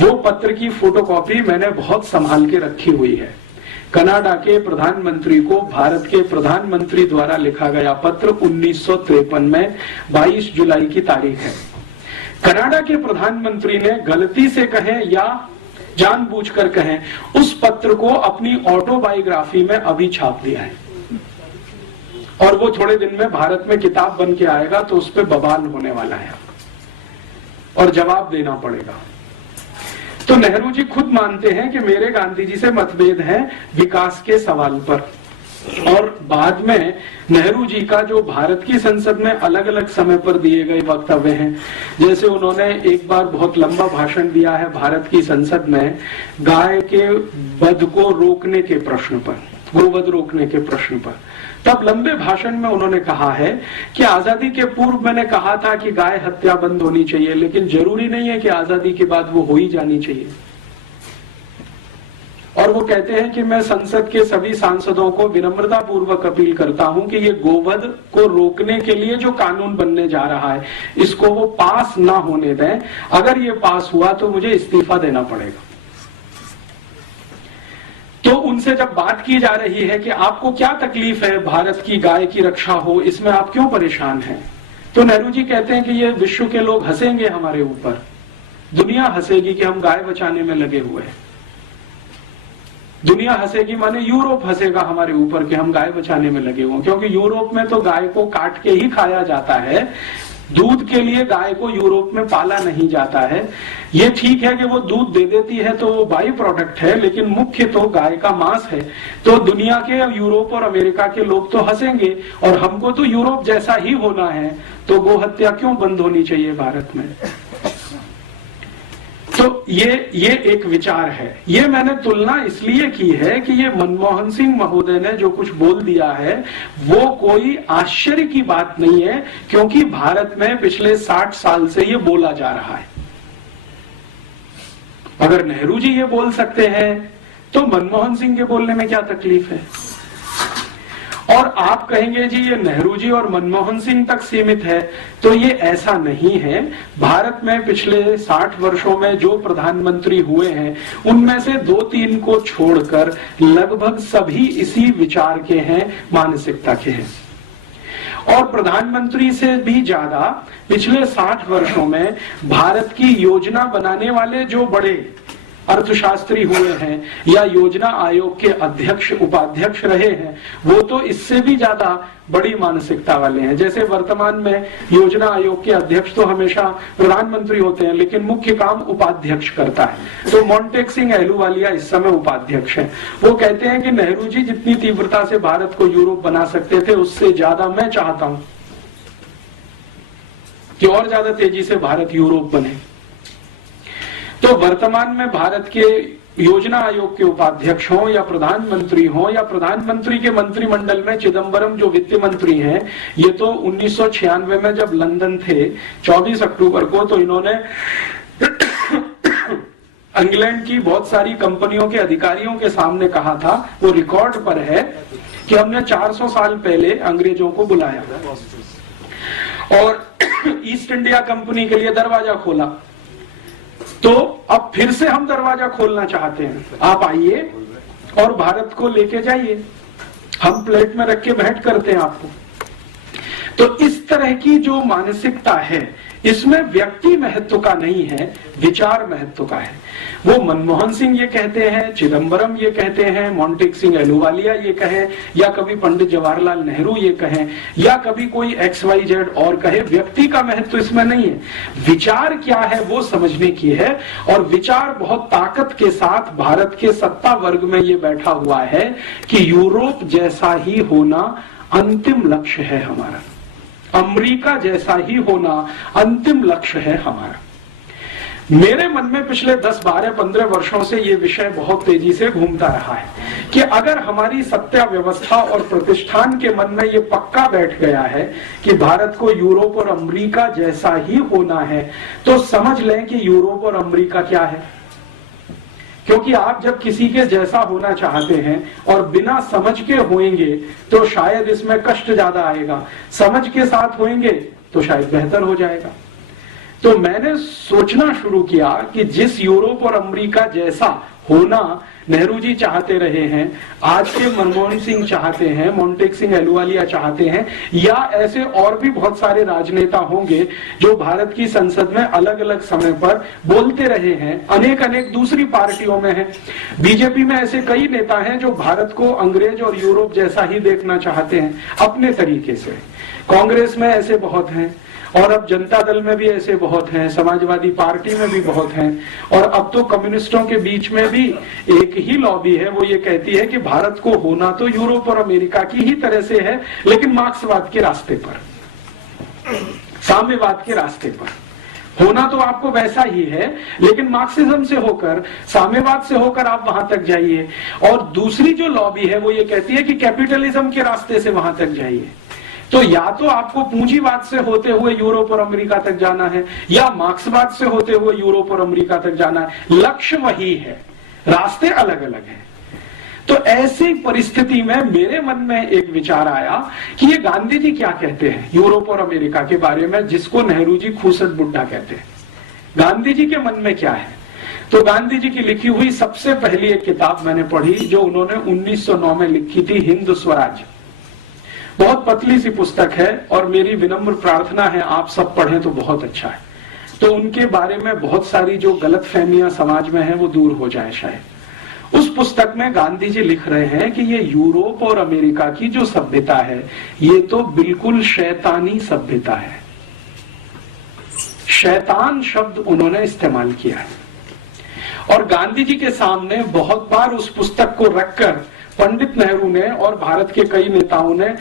वो पत्र की फोटोकॉपी मैंने बहुत संभाल के रखी हुई है। कनाडा के प्रधानमंत्री को भारत के प्रधानमंत्री द्वारा लिखा गया पत्र 1953 में 22 जुलाई की तारीख है। कनाडा के प्रधानमंत्री ने गलती से कहें या जानबूझकर कहें, उस पत्र को अपनी ऑटोबायोग्राफी में अभी छाप दिया है। और वो थोड़े दिन में भारत में किताब बन के आएगा तो उस पर बवाल होने वाला है और जवाब देना पड़ेगा। तो नेहरू जी खुद मानते हैं कि मेरे गांधी जी से मतभेद है विकास के सवाल पर। और बाद में नेहरू जी का जो भारत की संसद में अलग अलग समय पर दिए गए वक्तव्य हैं, जैसे उन्होंने एक बार बहुत लंबा भाषण दिया है भारत की संसद में गाय के वध को रोकने के प्रश्न पर, गोवध रोकने के प्रश्न पर। तब लंबे भाषण में उन्होंने कहा है कि आजादी के पूर्व मैंने कहा था कि गाय हत्या बंद होनी चाहिए, लेकिन जरूरी नहीं है कि आजादी के बाद वो हो ही जानी चाहिए। और वो कहते हैं कि मैं संसद के सभी सांसदों को विनम्रता पूर्वक अपील करता हूं कि ये गोवध को रोकने के लिए जो कानून बनने जा रहा है इसको वो पास ना होने दें। अगर ये पास हुआ तो मुझे इस्तीफा देना पड़ेगा। तो उनसे जब बात की जा रही है कि आपको क्या तकलीफ है भारत की गाय की रक्षा हो, इसमें आप क्यों परेशान हैं, तो नेहरू जी कहते हैं कि ये विश्व के लोग हंसेंगे हमारे ऊपर, दुनिया हंसेगी कि हम गाय बचाने में लगे हुए हैं। दुनिया हंसेगी माने यूरोप हंसेगा हमारे ऊपर कि हम गाय बचाने में लगे हुए, क्योंकि यूरोप में तो गाय को काट के ही खाया जाता है। दूध के लिए गाय को यूरोप में पाला नहीं जाता है। ये ठीक है कि वो दूध दे देती है तो वो बाई प्रोडक्ट है, लेकिन मुख्य तो गाय का मांस है। तो दुनिया के यूरोप और अमेरिका के लोग तो हंसेंगे और हमको तो यूरोप जैसा ही होना है, तो गो हत्या क्यों बंद होनी चाहिए भारत में। तो ये एक विचार है। ये मैंने तुलना इसलिए की है कि ये मनमोहन सिंह महोदय ने जो कुछ बोल दिया है वो कोई आश्चर्य की बात नहीं है, क्योंकि भारत में पिछले 60 साल से ये बोला जा रहा है। अगर नेहरू जी ये बोल सकते हैं तो मनमोहन सिंह के बोलने में क्या तकलीफ है। और आप कहेंगे जी ये नेहरू जी और मनमोहन सिंह तक सीमित है, तो ये ऐसा नहीं है। भारत में पिछले 60 वर्षों में जो प्रधानमंत्री हुए हैं उनमें से 2-3 को छोड़कर लगभग सभी इसी विचार के हैं, मानसिकता के हैं। और प्रधानमंत्री से भी ज्यादा पिछले 60 वर्षों में भारत की योजना बनाने वाले जो बड़े अर्थशास्त्री हुए हैं या योजना आयोग के अध्यक्ष उपाध्यक्ष रहे हैं, वो तो इससे भी ज्यादा बड़ी मानसिकता वाले हैं। जैसे वर्तमान में योजना आयोग के अध्यक्ष तो हमेशा प्रधानमंत्री होते हैं, लेकिन मुख्य काम उपाध्यक्ष करता है। तो मोंटेक सिंह अहलूवालिया इस समय उपाध्यक्ष हैं। वो कहते हैं कि नेहरू जी जितनी तीव्रता से भारत को यूरोप बना सकते थे, उससे ज्यादा मैं चाहता हूं कि और ज्यादा तेजी से भारत यूरोप बने। तो वर्तमान में भारत के योजना आयोग के उपाध्यक्ष हों या प्रधानमंत्री हों या प्रधानमंत्री के मंत्रिमंडल में चिदम्बरम जो वित्त मंत्री हैं, ये तो 1996 में जब लंदन थे 24 अक्टूबर को, तो इन्होंने इंग्लैंड की बहुत सारी कंपनियों के अधिकारियों के सामने कहा था, वो रिकॉर्ड पर है, कि हमने 400 साल पहले अंग्रेजों को बुलाया और ईस्ट इंडिया कंपनी के लिए दरवाजा खोला। तो अब फिर से हम दरवाजा खोलना चाहते हैं, आप आइए और भारत को लेके जाइए, हम प्लेट में रख के भेंट करते हैं आपको। तो इस तरह की जो मानसिकता है, इसमें व्यक्ति महत्व का नहीं है, विचार महत्व का है। वो मनमोहन सिंह ये कहते हैं, चिदम्बरम ये कहते हैं, मोंटेक सिंह अहलूवालिया ये कहें, या कभी पंडित जवाहरलाल नेहरू ये कहें, या कभी कोई XYZ और कहे, व्यक्ति का महत्व इसमें नहीं है। विचार क्या है वो समझने की है। और विचार बहुत ताकत के साथ भारत के सत्ता वर्ग में ये बैठा हुआ है कि यूरोप जैसा ही होना अंतिम लक्ष्य है हमारा, अमेरिका जैसा ही होना अंतिम लक्ष्य है हमारा। मेरे मन में पिछले 10, 12, 15 वर्षों से ये विषय बहुत तेजी से घूमता रहा है कि अगर हमारी सत्ता व्यवस्था और प्रतिष्ठान के मन में ये पक्का बैठ गया है कि भारत को यूरोप और अमेरिका जैसा ही होना है, तो समझ लें कि यूरोप और अमेरिका क्या है। क्योंकि आप जब किसी के जैसा होना चाहते हैं और बिना समझ के होएंगे तो शायद इसमें कष्ट ज्यादा आएगा, समझ के साथ होएंगे तो शायद बेहतर हो जाएगा। तो मैंने सोचना शुरू किया कि जिस यूरोप और अमेरिका जैसा होना नेहरू जी चाहते रहे हैं, आज के मनमोहन सिंह चाहते हैं, मोंटेक सिंह अहलुवालिया चाहते हैं, या ऐसे और भी बहुत सारे राजनेता होंगे जो भारत की संसद में अलग अलग समय पर बोलते रहे हैं, अनेक अनेक दूसरी पार्टियों में हैं। बीजेपी में ऐसे कई नेता हैं जो भारत को अंग्रेज और यूरोप जैसा ही देखना चाहते हैं अपने तरीके से। कांग्रेस में ऐसे बहुत हैं, और अब जनता दल में भी ऐसे बहुत हैं, समाजवादी पार्टी में भी बहुत हैं, और अब तो कम्युनिस्टों के बीच में भी एक ही लॉबी है, वो ये कहती है कि भारत को होना तो यूरोप और अमेरिका की ही तरह से है, लेकिन मार्क्सवाद के रास्ते पर, साम्यवाद के रास्ते पर। होना तो आपको वैसा ही है, लेकिन मार्क्सिज्म से होकर, साम्यवाद से होकर आप वहां तक जाइए। और दूसरी जो लॉबी है वो ये कहती है कि कैपिटलिज्म के रास्ते से वहां तक जाइए। तो या तो आपको पूंजीवाद से होते हुए यूरोप और अमेरिका तक जाना है, या मार्क्सवाद से होते हुए यूरोप और अमेरिका तक जाना है। लक्ष्य वही है, रास्ते अलग अलग हैं। तो ऐसी परिस्थिति में मेरे मन में एक विचार आया कि ये गांधी जी क्या कहते हैं यूरोप और अमेरिका के बारे में, जिसको नेहरू जी खूसट बुड्ढा कहते हैं। गांधी जी के मन में क्या है? तो गांधी जी की लिखी हुई सबसे पहली एक किताब मैंने पढ़ी, जो उन्होंने 1909 में लिखी थी, हिंद स्वराज। बहुत पतली सी पुस्तक है, और मेरी विनम्र प्रार्थना है आप सब पढ़ें तो बहुत अच्छा है। तो उनके बारे में बहुत सारी जो गलतफहमियां समाज में हैं वो दूर हो जाए शायद। उस पुस्तक में गांधी जी लिख रहे हैं कि ये यूरोप और अमेरिका की जो सभ्यता है, ये तो बिल्कुल शैतानी सभ्यता है। शैतान शब्द उन्होंने इस्तेमाल किया है, और गांधी जी के सामने बहुत बार उस पुस्तक को रखकर पंडित नेहरू ने और भारत के कई नेताओं ने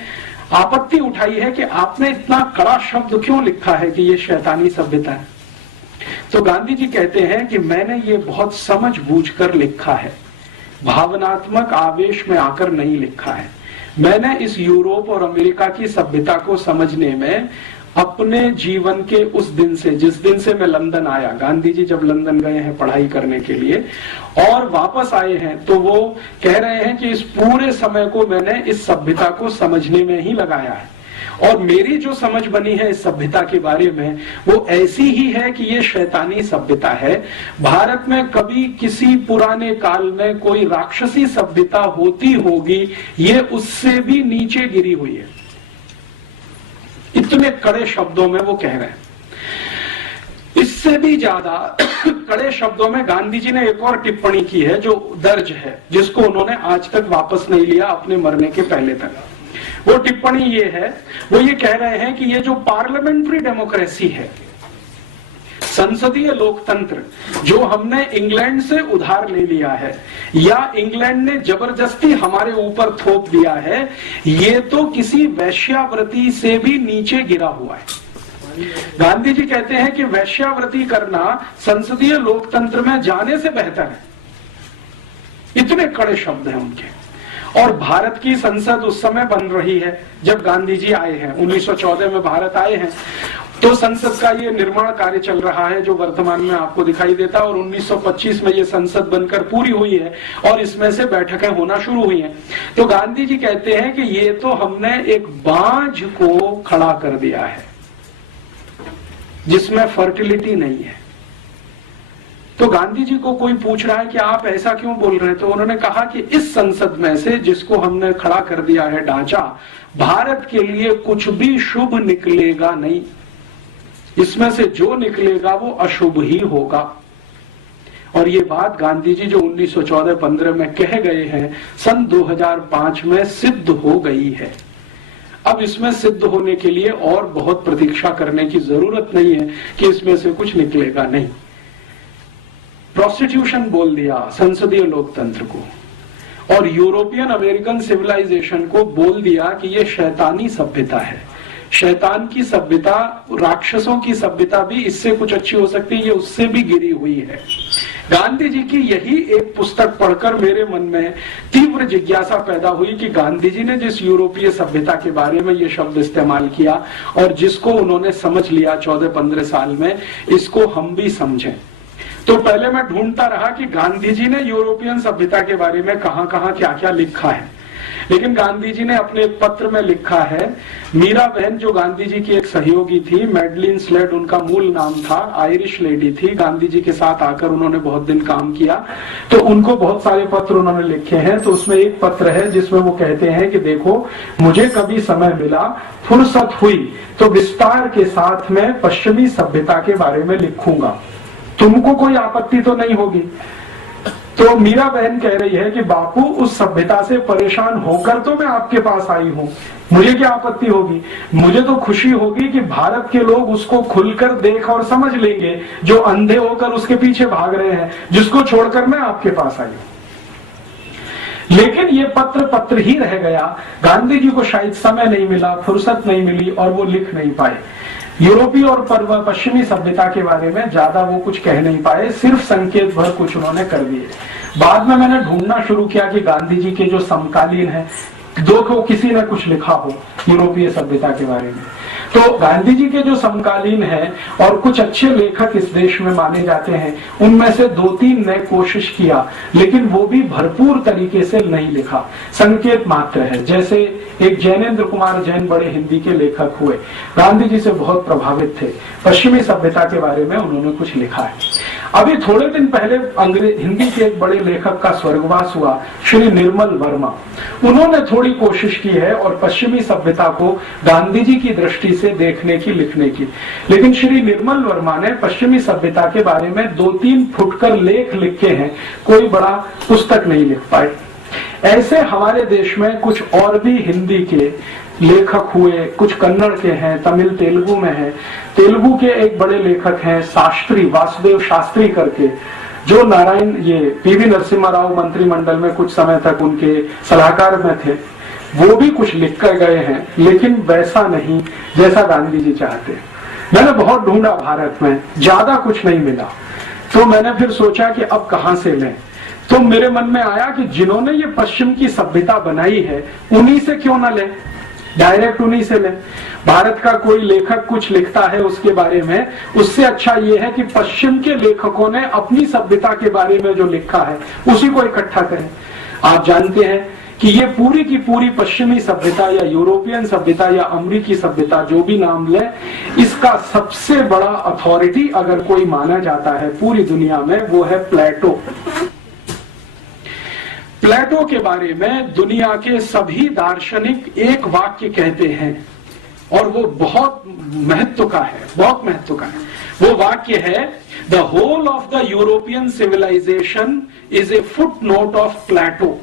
आपत्ति उठाई है कि आपने इतना कड़ा शब्द क्यों लिखा है कि ये शैतानी सभ्यता है। तो गांधी जी कहते हैं कि मैंने ये बहुत समझ बूझकर लिखा है, भावनात्मक आवेश में आकर नहीं लिखा है। मैंने इस यूरोप और अमेरिका की सभ्यता को समझने में अपने जीवन के उस दिन से, जिस दिन से मैं लंदन आया, गांधी जी जब लंदन गए हैं पढ़ाई करने के लिए और वापस आए हैं, तो वो कह रहे हैं कि इस पूरे समय को मैंने इस सभ्यता को समझने में ही लगाया है। और मेरी जो समझ बनी है इस सभ्यता के बारे में वो ऐसी ही है कि ये शैतानी सभ्यता है। भारत में कभी किसी पुराने काल में कोई राक्षसी सभ्यता होती होगी, ये उससे भी नीचे गिरी हुई है। इतने कड़े शब्दों में वो कह रहे हैं। इससे भी ज्यादा कड़े शब्दों में गांधी जी ने एक और टिप्पणी की है जो दर्ज है, जिसको उन्होंने आज तक वापस नहीं लिया अपने मरने के पहले तक। वो टिप्पणी ये है, वो ये कह रहे हैं कि ये जो पार्लियामेंट्री डेमोक्रेसी है, संसदीय लोकतंत्र, जो हमने इंग्लैंड से उधार ले लिया है या इंग्लैंड ने जबरदस्ती हमारे ऊपर थोप दिया है, ये तो किसी वैश्यावृत्ति से भी नीचे गिरा हुआ है। गांधी जी कहते हैं कि वैश्यावृत्ति करना संसदीय लोकतंत्र में जाने से बेहतर है। इतने कड़े शब्द हैं उनके। और भारत की संसद उस समय बन रही है जब गांधी जी आए हैं, 1914 में भारत आए हैं, तो संसद का ये निर्माण कार्य चल रहा है जो वर्तमान में आपको दिखाई देता है। और 1925 में ये संसद बनकर पूरी हुई है और इसमें से बैठकें होना शुरू हुई हैं। तो गांधी जी कहते हैं कि ये तो हमने एक बांझ को खड़ा कर दिया है जिसमें फर्टिलिटी नहीं है। तो गांधी जी को कोई पूछ रहा है कि आप ऐसा क्यों बोल रहे हैं, तो उन्होंने कहा कि इस संसद में से जिसको हमने खड़ा कर दिया है ढांचा, भारत के लिए कुछ भी शुभ निकलेगा नहीं। इसमें से जो निकलेगा वो अशुभ ही होगा। और ये बात गांधी जी जो 1914-15 में कह गए हैं, सन 2005 में सिद्ध हो गई है। अब इसमें सिद्ध होने के लिए और बहुत प्रतीक्षा करने की जरूरत नहीं है कि इसमें से कुछ निकलेगा नहीं। प्रोस्टिट्यूशन बोल दिया संसदीय लोकतंत्र को, और यूरोपियन अमेरिकन सिविलाइजेशन को बोल दिया कि ये शैतानी सभ्यता है। शैतान की सभ्यता, राक्षसों की सभ्यता भी इससे कुछ अच्छी हो सकती है, ये उससे भी गिरी हुई है। गांधी जी की यही एक पुस्तक पढ़कर मेरे मन में तीव्र जिज्ञासा पैदा हुई कि गांधी जी ने जिस यूरोपीय सभ्यता के बारे में ये शब्द इस्तेमाल किया और जिसको उन्होंने समझ लिया 14-15 साल में, इसको हम भी समझें। तो पहले मैं ढूंढता रहा कि गांधी जी ने यूरोपियन सभ्यता के बारे में कहां-कहां क्या-क्या लिखा है, लेकिन गांधी जी ने अपने एक पत्र में लिखा है, मीरा बहन जो गांधी जी की एक सहयोगी थी, मैडलिन स्लेड उनका मूल नाम था, आयरिश लेडी थी, गांधी जी के साथ आकर उन्होंने बहुत दिन काम किया, तो उनको बहुत सारे पत्र उन्होंने लिखे हैं। तो उसमें एक पत्र है जिसमें वो कहते हैं कि देखो, मुझे कभी समय मिला, फुर्सत हुई तो विस्तार के साथ मैं पश्चिमी सभ्यता के बारे में लिखूंगा, तुमको कोई आपत्ति तो नहीं होगी। तो मीरा बहन कह रही है कि बापू, उस सभ्यता से परेशान होकर तो मैं आपके पास आई हूं, मुझे क्या आपत्ति होगी, मुझे तो खुशी होगी कि भारत के लोग उसको खुलकर देख और समझ लेंगे, जो अंधे होकर उसके पीछे भाग रहे हैं, जिसको छोड़कर मैं आपके पास आई हूं। लेकिन ये पत्र ही रह गया। गांधी जी को शायद समय नहीं मिला, फुर्सत नहीं मिली और वो लिख नहीं पाए। यूरोपीय और पश्चिमी सभ्यता के बारे में ज्यादा वो कुछ कह नहीं पाए, सिर्फ संकेत भर कुछ उन्होंने कर दिए। बाद में मैंने ढूंढना शुरू किया कि गांधी जी के जो समकालीन है, दो को किसी ने कुछ लिखा हो यूरोपीय सभ्यता के बारे में। तो गांधी जी के जो समकालीन है और कुछ अच्छे लेखक इस देश में माने जाते हैं, उनमें से 2-3 ने कोशिश किया, लेकिन वो भी भरपूर तरीके से नहीं लिखा, संकेत मात्र है। जैसे एक जैनेन्द्र कुमार जैन बड़े हिंदी के लेखक हुए, गांधी जी से बहुत प्रभावित थे, पश्चिमी सभ्यता के बारे में उन्होंने कुछ लिखा है। अभी थोड़े दिन पहले हिंदी के एक बड़े लेखक का स्वर्गवास हुआ, श्री निर्मल वर्मा। उन्होंने थोड़ी कोशिश की है और पश्चिमी सभ्यता को गांधी जी की दृष्टि से देखने की, लिखने की, लेकिन श्री निर्मल वर्मा ने पश्चिमी सभ्यता के बारे में 2-3 फुटकर लेख लिखे हैं, कोई बड़ा पुस्तक नहीं लिख पाए। ऐसे हमारे देश में कुछ और भी हिंदी के लेखक हुए, कुछ कन्नड़ के हैं, तमिल तेलुगु में है। तेलुगु के एक बड़े लेखक हैं शास्त्री, वासुदेव शास्त्री करके, जो नारायण ये पीवी नरसिम्हा राव मंत्रिमंडल में कुछ समय तक उनके सलाहकार में थे। वो भी कुछ लिख कर गए हैं, लेकिन वैसा नहीं जैसा गांधी जी चाहते। मैंने बहुत ढूंढा भारत में, ज्यादा कुछ नहीं मिला। तो मैंने फिर सोचा कि अब कहां से लें। तो मेरे मन में आया कि जिन्होंने ये पश्चिम की सभ्यता बनाई है, उन्हीं से क्यों ना लें, डायरेक्ट उन्हीं से लें। भारत का कोई लेखक कुछ लिखता है उसके बारे में, उससे अच्छा ये है कि पश्चिम के लेखकों ने अपनी सभ्यता के बारे में जो लिखा है उसी को इकट्ठा करें। आप जानते हैं कि ये पूरी की पूरी पश्चिमी सभ्यता या यूरोपियन सभ्यता या अमेरिकी सभ्यता, जो भी नाम ले, इसका सबसे बड़ा अथॉरिटी अगर कोई माना जाता है पूरी दुनिया में, वो है प्लेटो। प्लेटो के बारे में दुनिया के सभी दार्शनिक एक वाक्य कहते हैं और वो बहुत महत्व का है, बहुत महत्व का है। वो वाक्य है, the whole of the European civilisation is a footnote of Plato.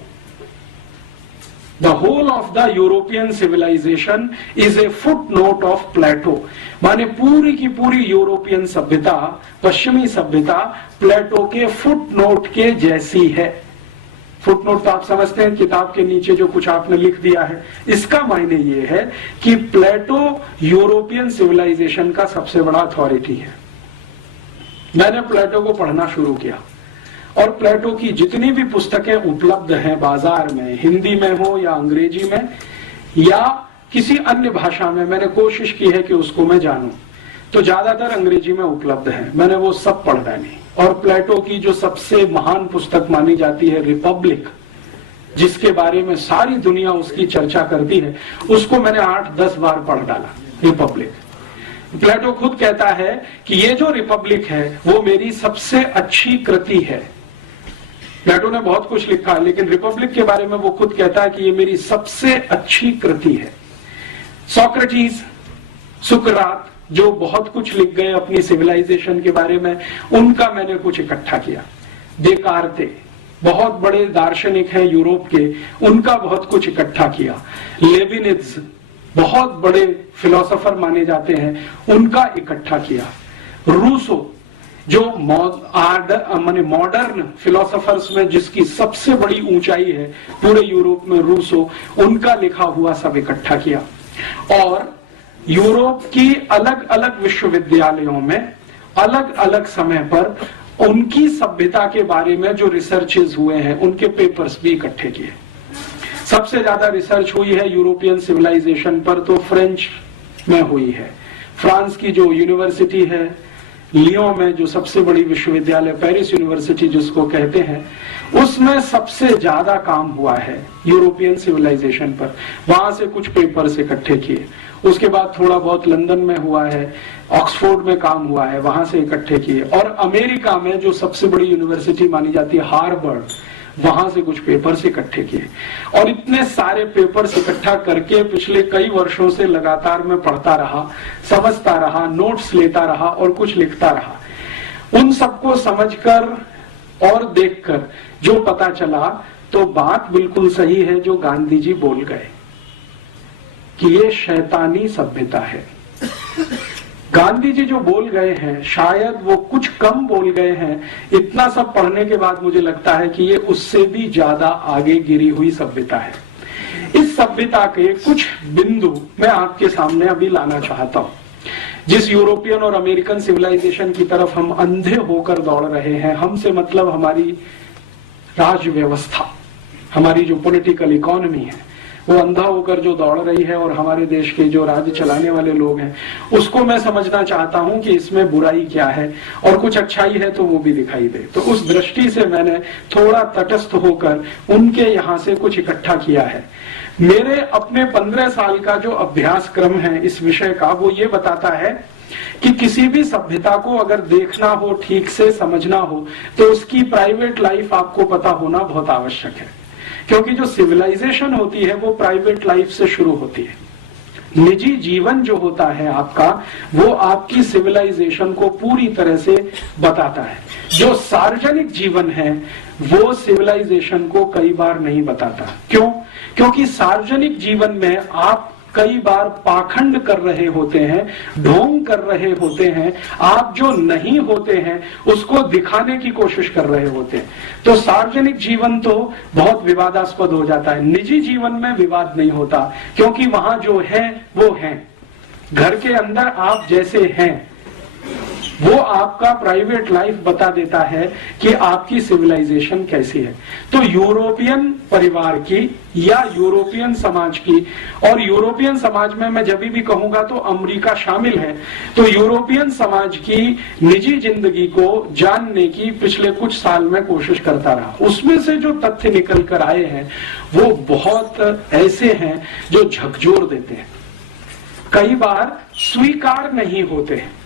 The whole of the European civilisation is a footnote of Plato. माने पूरी की पूरी यूरोपियन सभ्यता, पश्चिमी सभ्यता प्लेटो के फुट नोट के जैसी है। फुटनोट तो आप समझते हैं, किताब के नीचे जो कुछ आपने लिख दिया है। इसका मायने ये है कि प्लेटो यूरोपियन सिविलाइजेशन का सबसे बड़ा अथॉरिटी है। मैंने प्लेटो को पढ़ना शुरू किया और प्लेटो की जितनी भी पुस्तकें उपलब्ध हैं बाजार में, हिंदी में हो या अंग्रेजी में या किसी अन्य भाषा में, मैंने कोशिश की है कि उसको मैं जानूं। तो ज्यादातर अंग्रेजी में उपलब्ध है, मैंने वो सब पढ़ डाली। और प्लेटो की जो सबसे महान पुस्तक मानी जाती है रिपब्लिक, जिसके बारे में सारी दुनिया उसकी चर्चा करती है, उसको मैंने 8-10 बार पढ़ डाला। रिपब्लिक, प्लेटो खुद कहता है कि ये जो रिपब्लिक है वो मेरी सबसे अच्छी कृति है। प्लेटो ने बहुत कुछ लिखा, लेकिन रिपब्लिक के बारे में वो खुद कहता है कि ये मेरी सबसे अच्छी कृति है। सोक्रेटिस, सुकरात, जो बहुत कुछ लिख गए अपनी सिविलाइजेशन के बारे में, उनका मैंने कुछ इकट्ठा किया। देकार्ते, बहुत बड़े दार्शनिक हैं यूरोप के, उनका बहुत कुछ इकट्ठा किया। लेविनिज, बहुत बड़े फिलोसोफर माने जाते हैं, उनका इकट्ठा किया। रूसो, जो मॉडर्न फिलोसोफर्स में जिसकी सबसे बड़ी ऊंचाई है पूरे यूरोप में, रूसो, उनका लिखा हुआ सब इकट्ठा किया। और यूरोप की अलग अलग विश्वविद्यालयों में अलग अलग समय पर उनकी सभ्यता के बारे में जो रिसर्चेस हुए हैं, उनके पेपर्स भी इकट्ठे किए। सबसे ज्यादा रिसर्च हुई है यूरोपियन सिविलाइजेशन पर, तो फ्रेंच में हुई है। फ्रांस की जो यूनिवर्सिटी है लियों में जो सबसे बड़ी विश्वविद्यालय पेरिस यूनिवर्सिटी जिसको कहते हैं, उसमें सबसे ज्यादा काम हुआ है यूरोपियन सिविलाइजेशन पर। वहां से कुछ पेपर्स इकट्ठे किए, उसके बाद थोड़ा बहुत लंदन में हुआ है, ऑक्सफोर्ड में काम हुआ है, वहां से इकट्ठे किए, और अमेरिका में जो सबसे बड़ी यूनिवर्सिटी मानी जाती है हार्वर्ड, वहां से कुछ पेपर्स इकट्ठे किए। और इतने सारे पेपर्स इकट्ठा करके पिछले कई वर्षों से लगातार मैं पढ़ता रहा, समझता रहा, नोट्स लेता रहा और कुछ लिखता रहा। उन सबको समझकर और देखकर जो पता चला, तो बात बिल्कुल सही है जो गांधी जी बोल गए कि ये शैतानी सभ्यता है। गांधी जी जो बोल गए हैं, शायद वो कुछ कम बोल गए हैं। इतना सब पढ़ने के बाद मुझे लगता है कि ये उससे भी ज्यादा आगे गिरी हुई सभ्यता है। इस सभ्यता के कुछ बिंदु मैं आपके सामने अभी लाना चाहता हूं। जिस यूरोपियन और अमेरिकन सिविलाइजेशन की तरफ हम अंधे होकर दौड़ रहे हैं, हमसे मतलब हमारी राज व्यवस्था, हमारी जो पॉलिटिकल इकोनॉमी है, वो अंधा होकर जो दौड़ रही है, और हमारे देश के जो राज्य चलाने वाले लोग हैं, उसको मैं समझना चाहता हूं कि इसमें बुराई क्या है, और कुछ अच्छाई है तो वो भी दिखाई दे। तो उस दृष्टि से मैंने थोड़ा तटस्थ होकर उनके यहाँ से कुछ इकट्ठा किया है। मेरे अपने 15 साल का जो अभ्यास क्रम है इस विषय का, वो ये बताता है कि किसी भी सभ्यता को अगर देखना हो, ठीक से समझना हो, तो उसकी प्राइवेट लाइफ आपको पता होना बहुत आवश्यक है। क्योंकि जो सिविलाइजेशन होती है वो प्राइवेट लाइफ से शुरू होती है। निजी जीवन जो होता है आपका, वो आपकी सिविलाइजेशन को पूरी तरह से बताता है। जो सार्वजनिक जीवन है वो सिविलाइजेशन को कई बार नहीं बताता। क्यों? क्योंकि सार्वजनिक जीवन में आप कई बार पाखंड कर रहे होते हैं, ढोंग कर रहे होते हैं, आप जो नहीं होते हैं उसको दिखाने की कोशिश कर रहे होते हैं। तो सार्वजनिक जीवन तो बहुत विवादास्पद हो जाता है। निजी जीवन में विवाद नहीं होता, क्योंकि वहां जो है वो है। घर के अंदर आप जैसे हैं वो आपका प्राइवेट लाइफ बता देता है कि आपकी सिविलाइजेशन कैसी है। तो यूरोपियन परिवार की या यूरोपियन समाज की, और यूरोपियन समाज में मैं जब भी कहूंगा तो अमेरिका शामिल है, तो यूरोपियन समाज की निजी जिंदगी को जानने की पिछले कुछ साल में कोशिश करता रहा। उसमें से जो तथ्य निकल कर आए हैं वो बहुत ऐसे हैं जो झकझोर देते हैं, कई बार स्वीकार नहीं होते हैं,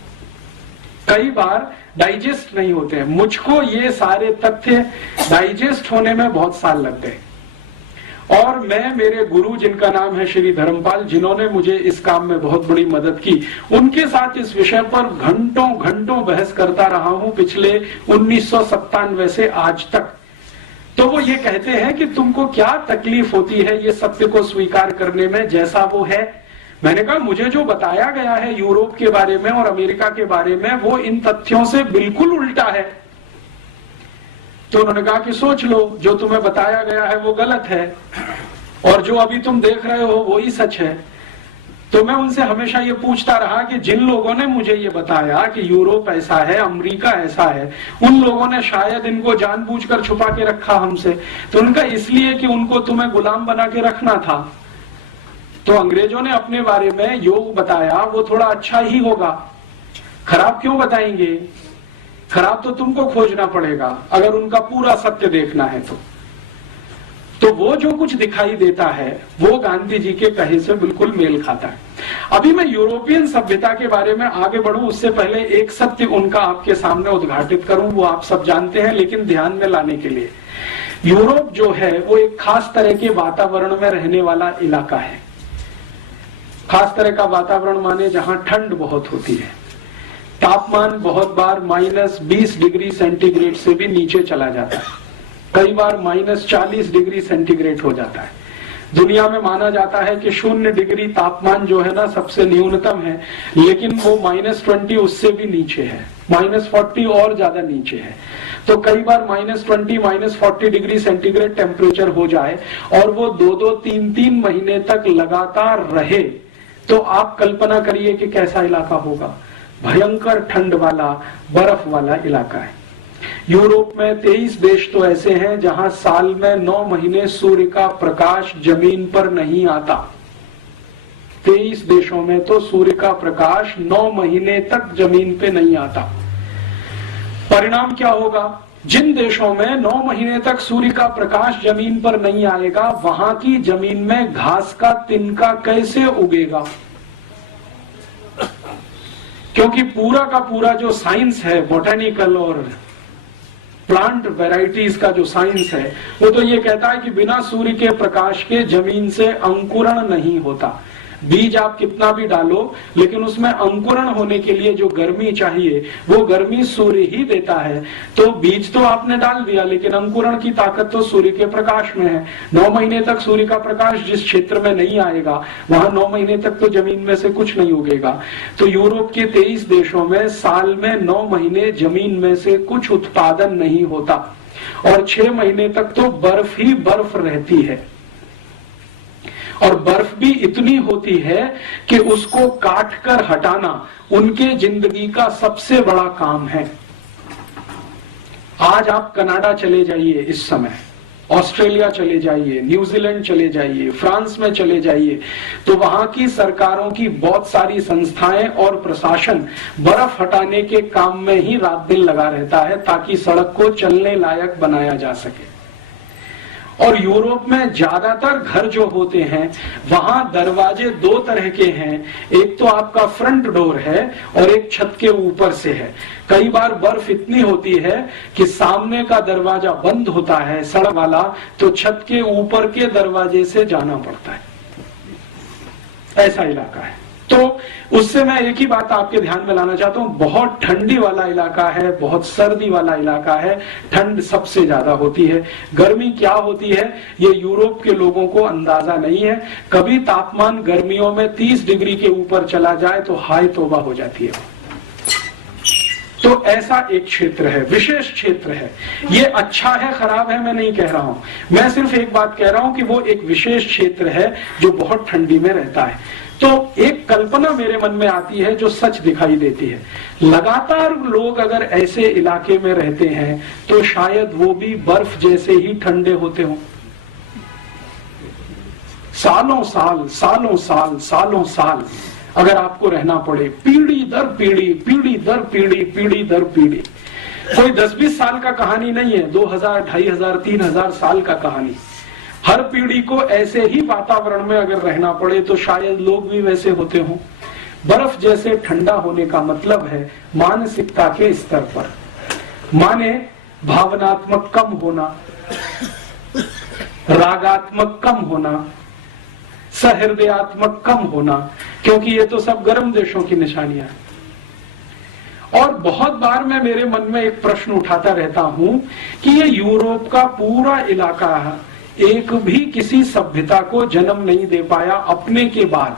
कई बार डाइजेस्ट नहीं होते हैं। मुझको ये सारे तथ्य डाइजेस्ट होने में बहुत साल लग गए, और मैं, मेरे गुरु जिनका नाम है श्री धर्मपाल, जिन्होंने मुझे इस काम में बहुत बड़ी मदद की, उनके साथ इस विषय पर घंटों घंटों बहस करता रहा हूं पिछले 1997 से आज तक। तो वो ये कहते हैं कि तुमको क्या तकलीफ होती है ये सत्य को स्वीकार करने में जैसा वो है। मैंने कहा मुझे जो बताया गया है यूरोप के बारे में और अमेरिका के बारे में वो इन तथ्यों से बिल्कुल उल्टा है। तो उन्होंने कहा कि सोच लो, जो तुम्हें बताया गया है वो गलत है और जो अभी तुम देख रहे हो वो ही सच है। तो मैं उनसे हमेशा ये पूछता रहा कि जिन लोगों ने मुझे ये बताया कि यूरोप ऐसा है, अमेरिका ऐसा है, उन लोगों ने शायद इनको जानबूझकर छुपा के रखा हमसे। तो उनका इसलिए कि उनको तुम्हें गुलाम बना के रखना था। तो अंग्रेजों ने अपने बारे में योग बताया, वो थोड़ा अच्छा ही होगा, खराब क्यों बताएंगे? खराब तो तुमको खोजना पड़ेगा अगर उनका पूरा सत्य देखना है तो वो जो कुछ दिखाई देता है वो गांधी जी के कहे से बिल्कुल मेल खाता है। अभी मैं यूरोपियन सभ्यता के बारे में आगे बढ़ूं उससे पहले एक सत्य उनका आपके सामने उद्घाटित करूं। वो आप सब जानते हैं, लेकिन ध्यान में लाने के लिए, यूरोप जो है वो एक खास तरह के वातावरण में रहने वाला इलाका है। खास तरह का वातावरण माने जहां ठंड बहुत होती है, तापमान बहुत बार -20 डिग्री सेंटीग्रेड से भी नीचे चला जाता है, कई बार -40 डिग्री सेंटीग्रेड हो जाता है। दुनिया में माना जाता है कि 0 डिग्री तापमान जो है ना सबसे न्यूनतम है, लेकिन वो -20 उससे भी नीचे है, -40 और ज्यादा नीचे है। तो कई बार -20 -40 डिग्री सेंटीग्रेड टेम्परेचर हो जाए और वो 2-2 3-3 महीने तक लगातार रहे, तो आप कल्पना करिए कि कैसा इलाका होगा। भयंकर ठंड वाला, बर्फ वाला इलाका है। यूरोप में 23 देश तो ऐसे हैं जहां साल में 9 महीने सूर्य का प्रकाश जमीन पर नहीं आता। 23 देशों में तो सूर्य का प्रकाश 9 महीने तक जमीन पे नहीं आता। परिणाम क्या होगा? जिन देशों में 9 महीने तक सूर्य का प्रकाश जमीन पर नहीं आएगा, वहां की जमीन में घास का तिनका कैसे उगेगा? क्योंकि पूरा का पूरा जो साइंस है, बोटेनिकल और प्लांट वैरायटीज का जो साइंस है, वो तो ये कहता है कि बिना सूर्य के प्रकाश के जमीन से अंकुरण नहीं होता। बीज आप कितना भी डालो, लेकिन उसमें अंकुरण होने के लिए जो गर्मी चाहिए वो गर्मी सूर्य ही देता है। तो बीज तो आपने डाल दिया, लेकिन अंकुरण की ताकत तो सूर्य के प्रकाश में है। 9 महीने तक सूर्य का प्रकाश जिस क्षेत्र में नहीं आएगा, वहां 9 महीने तक तो जमीन में से कुछ नहीं उगेगा। तो यूरोप के 23 देशों में साल में 9 महीने जमीन में से कुछ उत्पादन नहीं होता, और 6 महीने तक तो बर्फ ही बर्फ रहती है। और बर्फ भी इतनी होती है कि उसको काट कर हटाना उनके जिंदगी का सबसे बड़ा काम है। आज आप कनाडा चले जाइए, इस समय ऑस्ट्रेलिया चले जाइए, न्यूजीलैंड चले जाइए, फ्रांस में चले जाइए, तो वहां की सरकारों की बहुत सारी संस्थाएं और प्रशासन बर्फ हटाने के काम में ही रात दिन लगा रहता है, ताकि सड़क को चलने लायक बनाया जा सके। और यूरोप में ज्यादातर घर जो होते हैं, वहां दरवाजे 2 तरह के हैं। एक तो आपका फ्रंट डोर है और एक छत के ऊपर से है। कई बार बर्फ इतनी होती है कि सामने का दरवाजा बंद होता है सड़क वाला, तो छत के ऊपर के दरवाजे से जाना पड़ता है। ऐसा इलाका है। तो उससे मैं एक ही बात आपके ध्यान में लाना चाहता हूं, बहुत ठंडी वाला इलाका है, बहुत सर्दी वाला इलाका है, ठंड सबसे ज्यादा होती है। गर्मी क्या होती है ये यूरोप के लोगों को अंदाजा नहीं है। कभी तापमान गर्मियों में 30 डिग्री के ऊपर चला जाए तो हाय तौबा हो जाती है। तो ऐसा एक क्षेत्र है, विशेष क्षेत्र है। ये अच्छा है खराब है मैं नहीं कह रहा हूं, मैं सिर्फ एक बात कह रहा हूं कि वो एक विशेष क्षेत्र है जो बहुत ठंडी में रहता है। तो एक कल्पना मेरे मन में आती है जो सच दिखाई देती है। लगातार लोग अगर ऐसे इलाके में रहते हैं तो शायद वो भी बर्फ जैसे ही ठंडे होते हों। सालों साल सालों साल सालों साल अगर आपको रहना पड़े, पीढ़ी दर पीढ़ी, पीढ़ी दर पीढ़ी, पीढ़ी दर पीढ़ी, कोई 10-20 साल का कहानी नहीं है, 2000, 2500, 3000 साल का कहानी। हर पीढ़ी को ऐसे ही वातावरण में अगर रहना पड़े तो शायद लोग भी वैसे होते हों। बर्फ जैसे ठंडा होने का मतलब है मानसिकता के स्तर पर, माने भावनात्मक कम होना, रागात्मक कम होना, सहृदयात्मक कम होना, क्योंकि ये तो सब गर्म देशों की निशानियां हैं। और बहुत बार मैं मेरे मन में एक प्रश्न उठाता रहता हूं कि ये यूरोप का पूरा इलाका एक भी किसी सभ्यता को जन्म नहीं दे पाया अपने के बाद,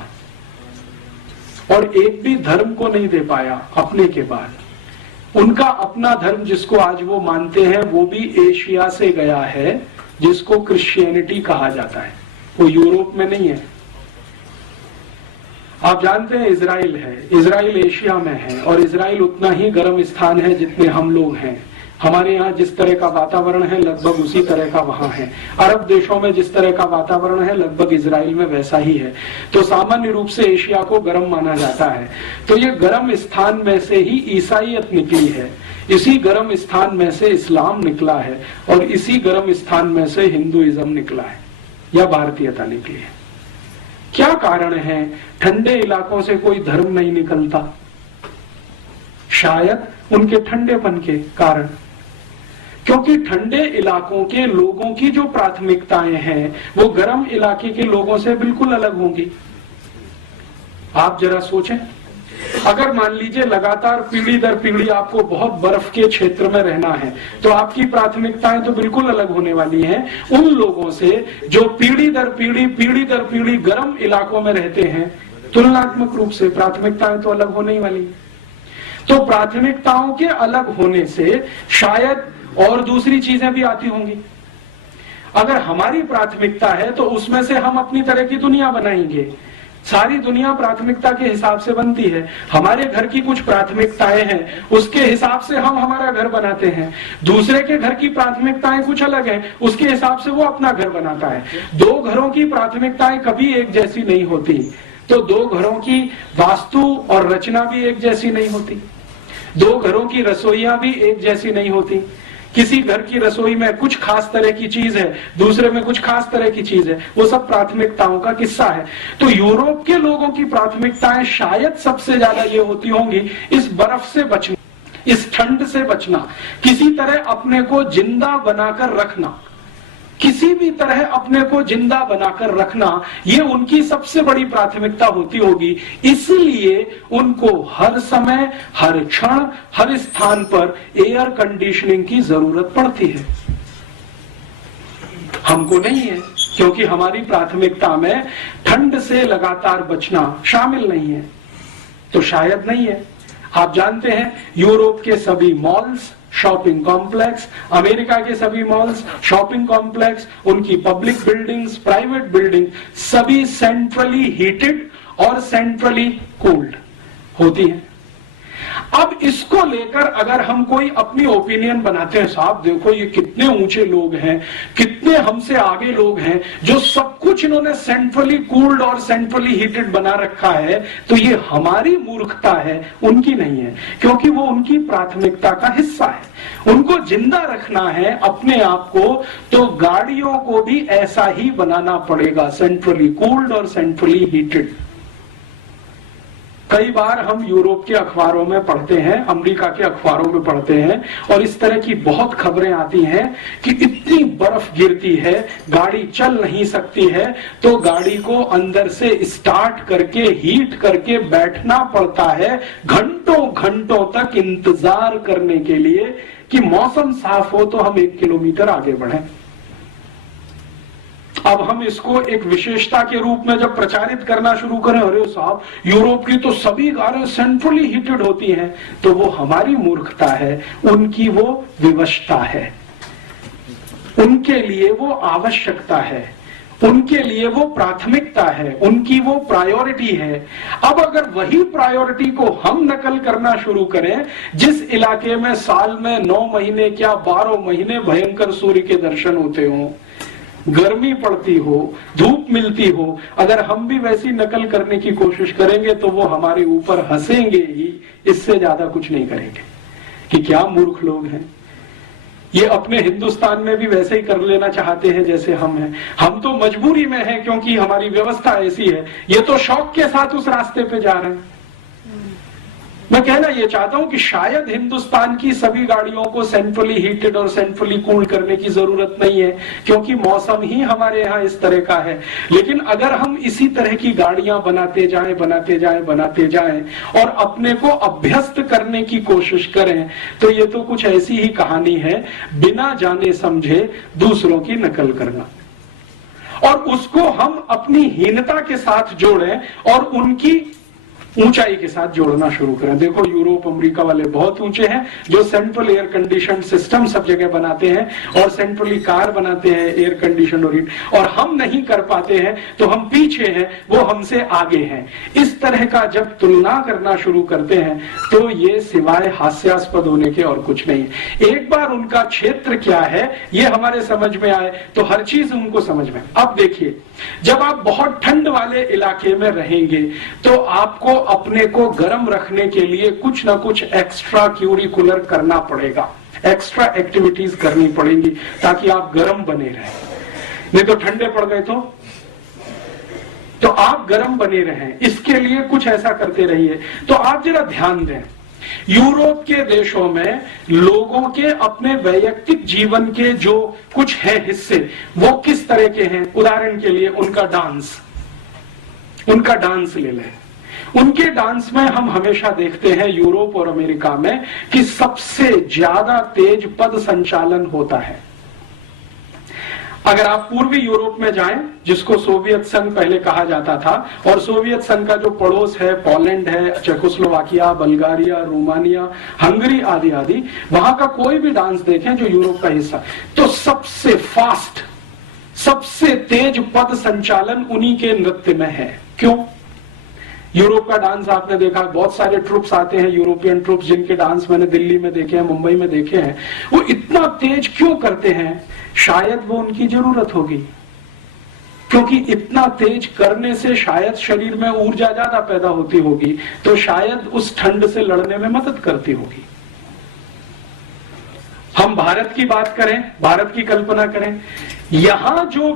और एक भी धर्म को नहीं दे पाया अपने के बाद। उनका अपना धर्म जिसको आज वो मानते हैं वो भी एशिया से गया है, जिसको क्रिश्चियनिटी कहा जाता है, वो यूरोप में नहीं है। आप जानते हैं इजराइल है, इजराइल एशिया में है, और इजराइल उतना ही गर्म स्थान है जितने हम लोग हैं। हमारे यहाँ जिस तरह का वातावरण है लगभग उसी तरह का वहां है। अरब देशों में जिस तरह का वातावरण है लगभग इजराइल में वैसा ही है। तो सामान्य रूप से एशिया को गर्म माना जाता है। तो ये गर्म स्थान में से ही ईसाईयत निकली है, इसी गर्म स्थान में से इस्लाम निकला है, और इसी गर्म स्थान में से हिंदुइज्म निकला है या भारतीयता निकली है। क्या कारण है ठंडे इलाकों से कोई धर्म नहीं निकलता? शायद उनके ठंडेपन के कारण, क्योंकि ठंडे इलाकों के लोगों की जो प्राथमिकताएं हैं वो गर्म इलाके के लोगों से बिल्कुल अलग होंगी। आप जरा सोचें, अगर मान लीजिए लगातार पीढ़ी दर पीढ़ी आपको बहुत बर्फ के क्षेत्र में रहना है तो आपकी प्राथमिकताएं तो बिल्कुल अलग होने वाली हैं उन लोगों से जो पीढ़ी दर पीढ़ी गर्म इलाकों में रहते हैं। तुलनात्मक रूप से प्राथमिकताएं तो अलग होने ही वाली। तो प्राथमिकताओं के अलग होने से शायद और दूसरी चीजें भी आती होंगी। अगर हमारी प्राथमिकता है तो उसमें से हम अपनी तरह की दुनिया बनाएंगे। सारी दुनिया प्राथमिकता के हिसाब से बनती है। हमारे घर की कुछ प्राथमिकताएं हैं, उसके हिसाब से हम हमारा घर बनाते हैं। दूसरे के घर की प्राथमिकताएं कुछ अलग हैं, उसके हिसाब से वो अपना घर बनाता है। दो घरों की प्राथमिकताएं कभी एक जैसी नहीं होती, तो दो घरों की वास्तु और रचना भी एक जैसी नहीं होती। दो घरों की रसोइयां भी एक जैसी नहीं होती। किसी घर की रसोई में कुछ खास तरह की चीज है, दूसरे में कुछ खास तरह की चीज है। वो सब प्राथमिकताओं का किस्सा है। तो यूरोप के लोगों की प्राथमिकताएं शायद सबसे ज्यादा ये होती होंगी, इस बर्फ से बचना, इस ठंड से बचना, किसी तरह अपने को जिंदा बनाकर रखना, किसी भी तरह अपने को जिंदा बनाकर रखना, ये उनकी सबसे बड़ी प्राथमिकता होती होगी। इसलिए उनको हर समय, हर क्षण, हर स्थान पर एयर कंडीशनिंग की जरूरत पड़ती है। हमको नहीं है, क्योंकि हमारी प्राथमिकता में ठंड से लगातार बचना शामिल नहीं है। तो शायद नहीं है। आप जानते हैं यूरोप के सभी मॉल्स, शॉपिंग कॉम्प्लेक्स, अमेरिका के सभी मॉल्स, शॉपिंग कॉम्प्लेक्स, उनकी पब्लिक बिल्डिंग्स, प्राइवेट बिल्डिंग, सभी सेंट्रली हीटेड और सेंट्रली कूल्ड होती हैं। अब इसको लेकर अगर हम कोई अपनी ओपिनियन बनाते हैं, साहब देखो ये कितने ऊंचे लोग हैं, कितने हमसे आगे लोग हैं, जो सब कुछ इन्होंने सेंट्रली कूल्ड और सेंट्रली हीटेड बना रखा है, तो ये हमारी मूर्खता है, उनकी नहीं है। क्योंकि वो उनकी प्राथमिकता का हिस्सा है। उनको जिंदा रखना है अपने आप को, तो गाड़ियों को भी ऐसा ही बनाना पड़ेगा, सेंट्रली कूल्ड और सेंट्रली हीटेड। कई बार हम यूरोप के अखबारों में पढ़ते हैं, अमेरिका के अखबारों में पढ़ते हैं, और इस तरह की बहुत खबरें आती हैं कि इतनी बर्फ गिरती है, गाड़ी चल नहीं सकती है, तो गाड़ी को अंदर से स्टार्ट करके हीट करके बैठना पड़ता है, घंटों घंटों तक इंतजार करने के लिए कि मौसम साफ हो तो हम 1 किलोमीटर आगे बढ़ें। अब हम इसको एक विशेषता के रूप में जब प्रचारित करना शुरू करें, अरे साहब यूरोप की तो सभी कारें सेंट्रली हीटेड होती हैं, तो वो हमारी मूर्खता है, उनकी वो विवशता है, उनके लिए वो आवश्यकता है, उनके लिए वो प्राथमिकता है, उनकी वो प्रायोरिटी है। अब अगर वही प्रायोरिटी को हम नकल करना शुरू करें, जिस इलाके में साल में 9 महीने क्या 12 महीने भयंकर सूर्य के दर्शन होते हों, गर्मी पड़ती हो, धूप मिलती हो, अगर हम भी वैसी नकल करने की कोशिश करेंगे तो वो हमारे ऊपर हंसेंगे ही, इससे ज्यादा कुछ नहीं करेंगे कि क्या मूर्ख लोग हैं। ये अपने हिंदुस्तान में भी वैसे ही कर लेना चाहते हैं जैसे हम हैं। हम तो मजबूरी में हैं क्योंकि हमारी व्यवस्था ऐसी है, ये तो शौक के साथ उस रास्ते पे जा रहे हैं। मैं कहना यह चाहता हूं कि शायद हिंदुस्तान की सभी गाड़ियों को सेंट्रली हीटेड और सेंट्रली कूल्ड करने की जरूरत नहीं है, क्योंकि मौसम ही हमारे यहाँ इस तरह का है। लेकिन अगर हम इसी तरह की गाड़ियां बनाते जाएं और अपने को अभ्यस्त करने की कोशिश करें, तो ये तो कुछ ऐसी ही कहानी है, बिना जाने समझे दूसरों की नकल करना, और उसको हम अपनी हीनता के साथ जोड़ें और उनकी ऊंचाई के साथ जोड़ना शुरू करें। देखो यूरोप अमेरिका वाले बहुत ऊंचे हैं, जो सेंट्रल एयर कंडीशन सिस्टम सब जगह बनाते हैं और सेंट्रली कार बनाते हैं एयर कंडीशन और हीट, और हम नहीं कर पाते हैं, तो हम पीछे हैं, वो हमसे आगे हैं। इस तरह का जब तुलना करना शुरू करते हैं तो ये सिवाय हास्यास्पद होने के और कुछ नहीं है। एक बार उनका क्षेत्र क्या है ये हमारे समझ में आए तो हर चीज उनको समझ में। अब देखिए, जब आप बहुत ठंड वाले इलाके में रहेंगे तो आपको अपने को गर्म रखने के लिए कुछ ना कुछ एक्स्ट्रा क्यूरिकुलर करना पड़ेगा, एक्स्ट्रा एक्टिविटीज करनी पड़ेंगी ताकि आप गर्म बने रहें। नहीं तो ठंडे पड़ गए तो आप गर्म बने रहें, इसके लिए कुछ ऐसा करते रहिए। तो आप जरा ध्यान दें, यूरोप के देशों में लोगों के अपने वैयक्तिक जीवन के जो कुछ है हिस्से, वो किस तरह के हैं। उदाहरण के लिए उनका डांस ले लें। उनके डांस में हम हमेशा देखते हैं यूरोप और अमेरिका में कि सबसे ज्यादा तेज पद संचालन होता है। अगर आप पूर्वी यूरोप में जाएं, जिसको सोवियत संघ पहले कहा जाता था, और सोवियत संघ का जो पड़ोस है, पोलैंड है, चेकोस्लोवाकिया, बल्गारिया, रोमानिया, हंगरी आदि आदि, वहां का कोई भी डांस देखें जो यूरोप का हिस्सा, तो सबसे फास्ट, सबसे तेज पद संचालन उन्हीं के नृत्य में है। क्यों? यूरोप का डांस आपने देखा, बहुत सारे ट्रुप्स आते हैं, यूरोपियन ट्रुप्स, जिनके डांस मैंने दिल्ली में देखे हैं, मुंबई में देखे हैं। वो इतना तेज क्यों करते हैं? शायद वो उनकी जरूरत होगी, क्योंकि इतना तेज करने से शायद शरीर में ऊर्जा ज्यादा पैदा होती होगी, तो शायद उस ठंड से लड़ने में मदद करती होगी। हम भारत की बात करें, भारत की कल्पना करें, यहां जो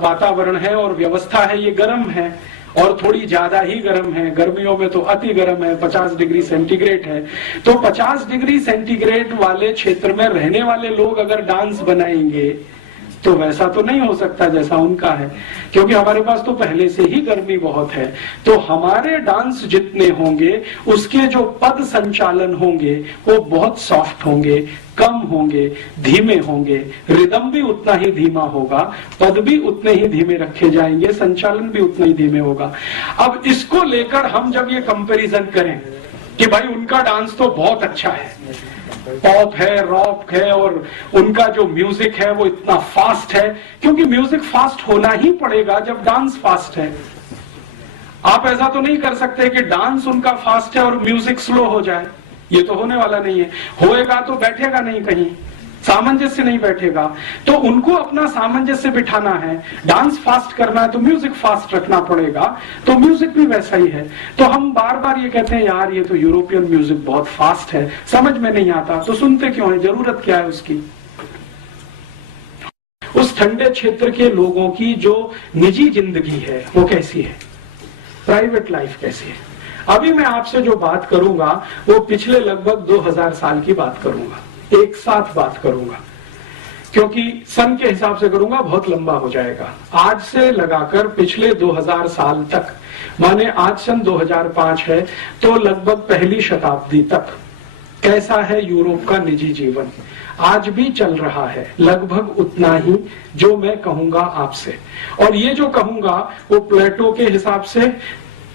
वातावरण है और व्यवस्था है ये गर्म है, और थोड़ी ज्यादा ही गर्म है। गर्मियों में तो अति गर्म है, 50 डिग्री सेंटीग्रेड है। तो 50 डिग्री सेंटीग्रेड वाले क्षेत्र में रहने वाले लोग अगर डांस बनाएंगे तो वैसा तो नहीं हो सकता जैसा उनका है, क्योंकि हमारे पास तो पहले से ही गर्मी बहुत है। तो हमारे डांस जितने होंगे उसके जो पद संचालन होंगे वो बहुत सॉफ्ट होंगे, कम होंगे, धीमे होंगे, रिदम भी उतना ही धीमा होगा, पद भी उतने ही धीमे रखे जाएंगे, संचालन भी उतना ही धीमे होगा। अब इसको लेकर हम जब ये कंपैरिजन करें कि भाई उनका डांस तो बहुत अच्छा है, पॉप है, रॉक है, और उनका जो म्यूजिक है वो इतना फास्ट है, क्योंकि म्यूजिक फास्ट होना ही पड़ेगा जब डांस फास्ट है। आप ऐसा तो नहीं कर सकते कि डांस उनका फास्ट है और म्यूजिक स्लो हो जाए, ये तो होने वाला नहीं है। होएगा तो बैठेगा नहीं, कहीं सामंजस्य नहीं बैठेगा। तो उनको अपना सामंजस्य बिठाना है, डांस फास्ट करना है तो म्यूजिक फास्ट रखना पड़ेगा, तो म्यूजिक भी वैसा ही है। तो हम बार बार ये कहते हैं यार ये तो यूरोपियन म्यूजिक बहुत फास्ट है, समझ में नहीं आता, तो सुनते क्यों है, जरूरत क्या है उसकी। उस ठंडे क्षेत्र के लोगों की जो निजी जिंदगी है वो कैसी है, प्राइवेट लाइफ कैसी है। अभी मैं आपसे जो बात करूंगा वो पिछले लगभग 2000 साल की बात करूंगा, एक साथ बात करूंगा, क्योंकि सन के हिसाब से करूंगा बहुत लंबा हो जाएगा। आज से लगाकर पिछले 2000 साल तक, माने आज सन 2005 है तो लगभग पहली शताब्दी तक कैसा है यूरोप का निजी जीवन, आज भी चल रहा है लगभग उतना ही जो मैं कहूंगा आपसे। और ये जो कहूंगा वो प्लेटो के हिसाब से,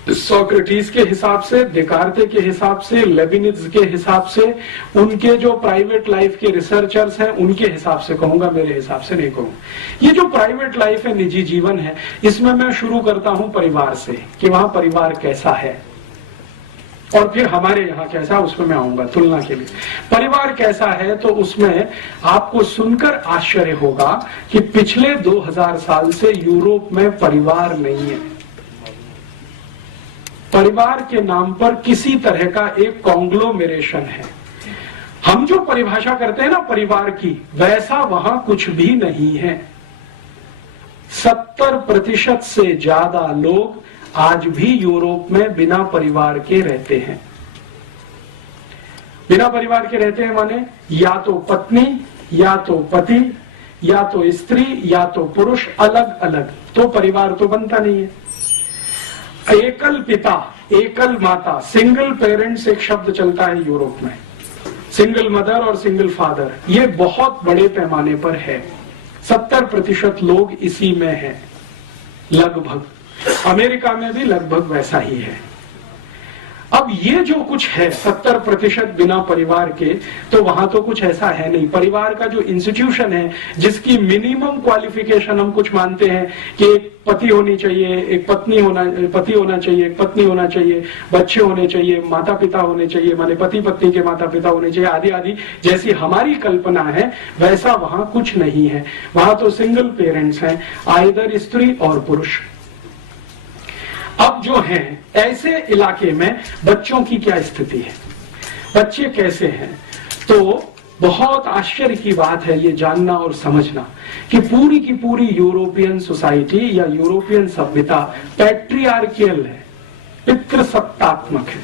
सोक्रेटिस के हिसाब से, देकार्ते के हिसाब से, लेबिनिज के हिसाब से, उनके जो प्राइवेट लाइफ के रिसर्चर्स हैं उनके हिसाब से कहूंगा, मेरे हिसाब से नहीं कहूंगा। ये जो प्राइवेट लाइफ है, निजी जीवन है, इसमें मैं शुरू करता हूं परिवार से कि वहां परिवार कैसा है, और फिर हमारे यहाँ कैसा, उसमें मैं आऊंगा तुलना के लिए। परिवार कैसा है तो उसमें आपको सुनकर आश्चर्य होगा कि पिछले 2000 साल से यूरोप में परिवार नहीं है। परिवार के नाम पर किसी तरह का एक कॉन्ग्लोमेरेशन है। हम जो परिभाषा करते हैं ना परिवार की, वैसा वहां कुछ भी नहीं है। 70% से ज्यादा लोग आज भी यूरोप में बिना परिवार के रहते हैं। बिना परिवार के रहते हैं माने या तो पत्नी, या तो पति, या तो स्त्री, या तो पुरुष, अलग अलग, तो परिवार तो बनता नहीं है। एकल पिता, एकल माता, सिंगल पेरेंट्स एक शब्द चलता है यूरोप में, सिंगल मदर और सिंगल फादर, ये बहुत बड़े पैमाने पर है। 70% लोग इसी में हैं लगभग। अमेरिका में भी लगभग वैसा ही है। अब ये जो कुछ है 70% बिना परिवार के, तो वहां तो कुछ ऐसा है नहीं। परिवार का जो इंस्टीट्यूशन है, जिसकी मिनिमम क्वालिफिकेशन हम कुछ मानते हैं कि एक पति होनी चाहिए, एक पत्नी पति होना चाहिए, एक पत्नी होना चाहिए, बच्चे होने चाहिए, माता पिता होने चाहिए, माने पति पत्नी के माता पिता होने चाहिए, आदि आदि, जैसी हमारी कल्पना है वैसा वहां कुछ नहीं है। वहां तो सिंगल पेरेंट्स हैं, आइदर स्त्री और पुरुष। अब जो है ऐसे इलाके में बच्चों की क्या स्थिति है, बच्चे कैसे हैं, तो बहुत आश्चर्य की बात है ये जानना और समझना कि पूरी की पूरी यूरोपियन सोसाइटी या यूरोपियन सभ्यता पैट्रियार्कियल है, पितृसत्तात्मक है।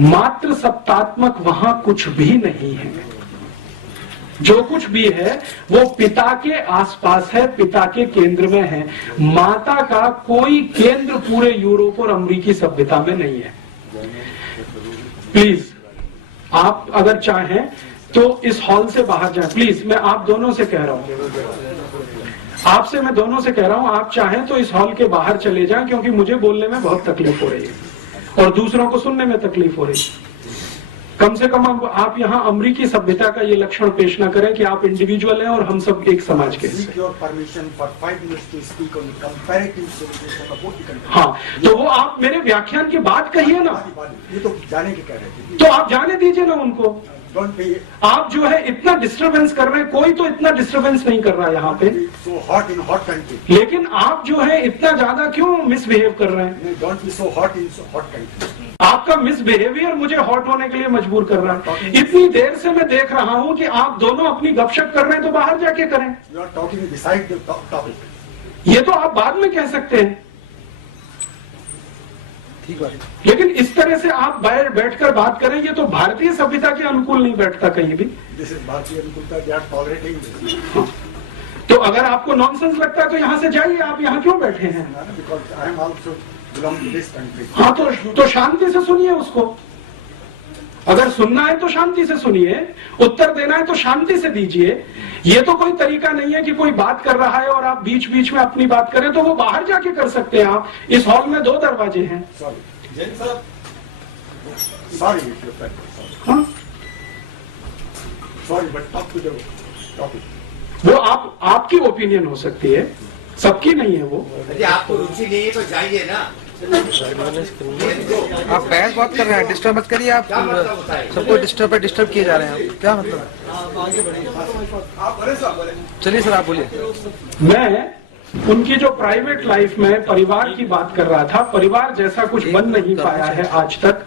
मातृ सत्तात्मक वहां कुछ भी नहीं है। जो कुछ भी है वो पिता के आसपास है, पिता के केंद्र में है। माता का कोई केंद्र पूरे यूरोप और अमेरिकी सभ्यता में नहीं है। प्लीज आप अगर चाहें तो इस हॉल से बाहर जाएं, प्लीज। मैं आप दोनों से कह रहा हूं, आपसे मैं दोनों से कह रहा हूं, आप चाहें तो इस हॉल के बाहर चले जाएं, क्योंकि मुझे बोलने में बहुत तकलीफ हो रही है और दूसरों को सुनने में तकलीफ हो रही है। कम से कम आप यहाँ अमेरिकी सभ्यता का ये लक्षण पेश न करें कि आप इंडिविजुअल हैं और हम सब एक समाज के हैं। हाँ, तो वो आप मेरे व्याख्यान की बात कहिए ना, ये तो जाने के कह रहे थे, तो आप जाने दीजिए ना उनको। Don't be आप जो है इतना डिस्टरबेंस कर रहे हैं, कोई तो इतना डिस्टरबेंस नहीं कर रहा यहाँ पे, so hot in hot country. लेकिन आप जो है इतना ज्यादा क्यों मिसबिहेव कर रहे हैं? Don't be so hot in so hot country. आपका मिसबिहेवियर मुझे हॉट होने के लिए मजबूर कर रहा है। इतनी देर से मैं देख रहा हूं कि आप दोनों अपनी गपशप कर रहे हैं, तो बाहर जाके करें। You are talking beside the topic. ये तो आप बाद में कह सकते हैं, ठीक है। लेकिन इस तरह से आप बाहर बैठकर बात करें, ये तो भारतीय सभ्यता के अनुकूल नहीं बैठता कहीं भी। This is भारतीय अनुकूलता, they are tolerating this. हाँ। तो अगर आपको नॉनसेंस लगता है तो यहाँ से जाइए, आप यहाँ क्यों बैठे हैं? Because I am also belong to this country. हाँ, तो शांति से सुनिए उसको। अगर सुनना है तो शांति से सुनिए, उत्तर देना है तो शांति से दीजिए। ये तो कोई तरीका नहीं है कि कोई बात कर रहा है और आप बीच बीच में अपनी बात करें, तो वो बाहर जाके कर सकते हैं। आप इस हॉल में 2 दरवाजे हैं। Sorry, हाँ? sorry, but talk to the topic. वो आपकी ओपिनियन हो सकती है, सबकी नहीं है वो। यदि आपको रुचि नहीं है तो जाइए ना। आप बहस बहुत कर रहे हैं, डिस्टर्ब मत करिए। आप सबको डिस्टर्ब किए जा रहे हैं, क्या मतलब? चलिए सर, आप बोलिए। मैं उनकी जो प्राइवेट लाइफ में परिवार की बात कर रहा था। परिवार जैसा कुछ बन नहीं पाया है आज तक।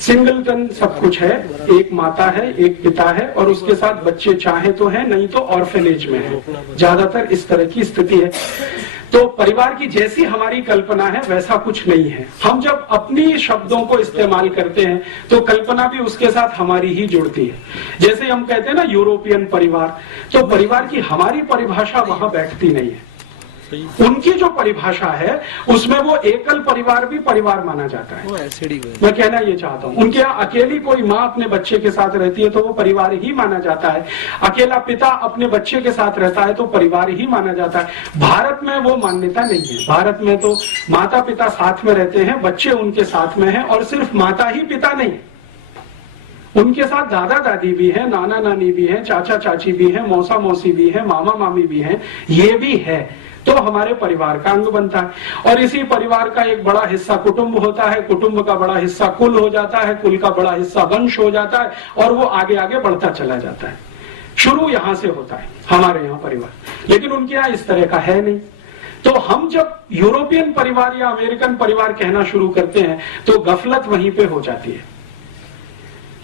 सिंगलटन सब कुछ है, एक माता है, एक पिता है, और उसके साथ बच्चे चाहे तो हैं, नहीं तो ऑर्फेनेज में है। ज्यादातर इस तरह की स्थिति है। तो परिवार की जैसी हमारी कल्पना है वैसा कुछ नहीं है। हम जब अपनी शब्दों को इस्तेमाल करते हैं तो कल्पना भी उसके साथ हमारी ही जुड़ती है। जैसे हम कहते हैं ना यूरोपियन परिवार, तो परिवार की हमारी परिभाषा वहां बैठती नहीं है। उनकी जो परिभाषा है उसमें वो एकल परिवार भी परिवार माना जाता है। मैं कहना ये चाहता हूँ, उनके यहाँ अकेली कोई माँ अपने बच्चे के साथ रहती है तो वो परिवार ही माना जाता है। अकेला पिता अपने बच्चे के साथ रहता है तो परिवार ही माना जाता है। भारत में वो मान्यता नहीं है। भारत में तो माता पिता साथ में रहते हैं, बच्चे उनके साथ में हैं, और सिर्फ माता ही पिता नहीं, उनके साथ दादा दादी भी है, नाना नानी भी है, चाचा चाची भी है, मौसा मौसी भी है, मामा मामी भी है। ये भी है तो हमारे परिवार का अंग बनता है। और इसी परिवार का एक बड़ा हिस्सा कुटुंब होता है, कुटुंब का बड़ा हिस्सा कुल हो जाता है, कुल का बड़ा हिस्सा वंश हो जाता है, और वो आगे आगे बढ़ता चला जाता है। शुरू यहां से होता है हमारे यहाँ परिवार, लेकिन उनके यहाँ इस तरह का है नहीं। तो हम जब यूरोपियन परिवार या अमेरिकन परिवार कहना शुरू करते हैं तो गफलत वहीं पे हो जाती है।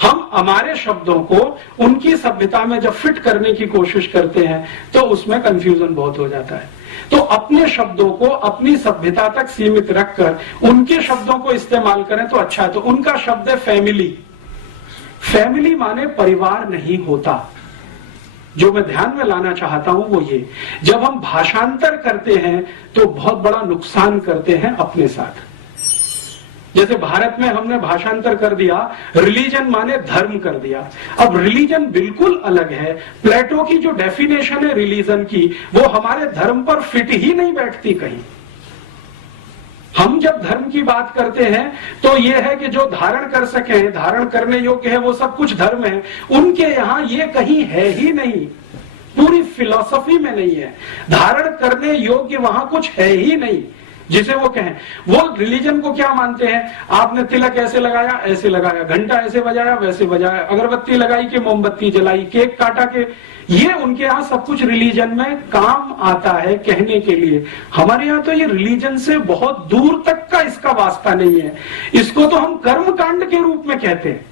हम हमारे शब्दों को उनकी सभ्यता में जब फिट करने की कोशिश करते हैं तो उसमें कंफ्यूजन बहुत हो जाता है। तो अपने शब्दों को अपनी सभ्यता तक सीमित रखकर उनके शब्दों को इस्तेमाल करें तो अच्छा है। तो उनका शब्द है फैमिली। फैमिली माने परिवार नहीं होता। जो मैं ध्यान में लाना चाहता हूं वो ये, जब हम भाषांतर करते हैं तो बहुत बड़ा नुकसान करते हैं अपने साथ। जैसे भारत में हमने भाषांतर कर दिया, रिलीजन माने धर्म कर दिया। अब रिलीजन बिल्कुल अलग है। प्लेटो की जो डेफिनेशन है रिलीजन की, वो हमारे धर्म पर फिट ही नहीं बैठती कहीं। हम जब धर्म की बात करते हैं तो ये है कि जो धारण कर सके, धारण करने योग्य है, वो सब कुछ धर्म है। उनके यहाँ ये कहीं है ही नहीं, पूरी फिलॉसफी में नहीं है। धारण करने योग्य वहां कुछ है ही नहीं जिसे वो कहें। वो रिलीजन को क्या मानते हैं? आपने तिलक ऐसे लगाया, ऐसे लगाया, घंटा ऐसे बजाया, वैसे बजाया, अगरबत्ती लगाई कि मोमबत्ती जलाई, केक काटा के, ये उनके यहाँ सब कुछ रिलीजन में काम आता है कहने के लिए। हमारे यहाँ तो ये रिलीजन से बहुत दूर तक का इसका वास्ता नहीं है। इसको तो हम कर्म कांड के रूप में कहते हैं।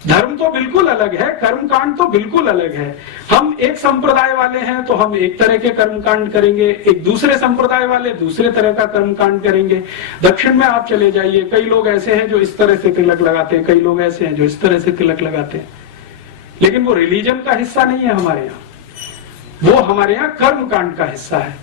धर्म तो बिल्कुल अलग है, कर्मकांड तो बिल्कुल अलग है। हम एक संप्रदाय वाले हैं तो हम एक तरह के कर्मकांड करेंगे, एक दूसरे संप्रदाय वाले दूसरे तरह का कर्मकांड करेंगे। दक्षिण में आप चले जाइए, कई लोग ऐसे हैं जो इस तरह से तिलक लगाते हैं, कई लोग ऐसे हैं जो इस तरह से तिलक लगाते हैं, लेकिन वो रिलीजन का हिस्सा नहीं है हमारे यहाँ, वो हमारे यहाँ कर्मकांड का हिस्सा है।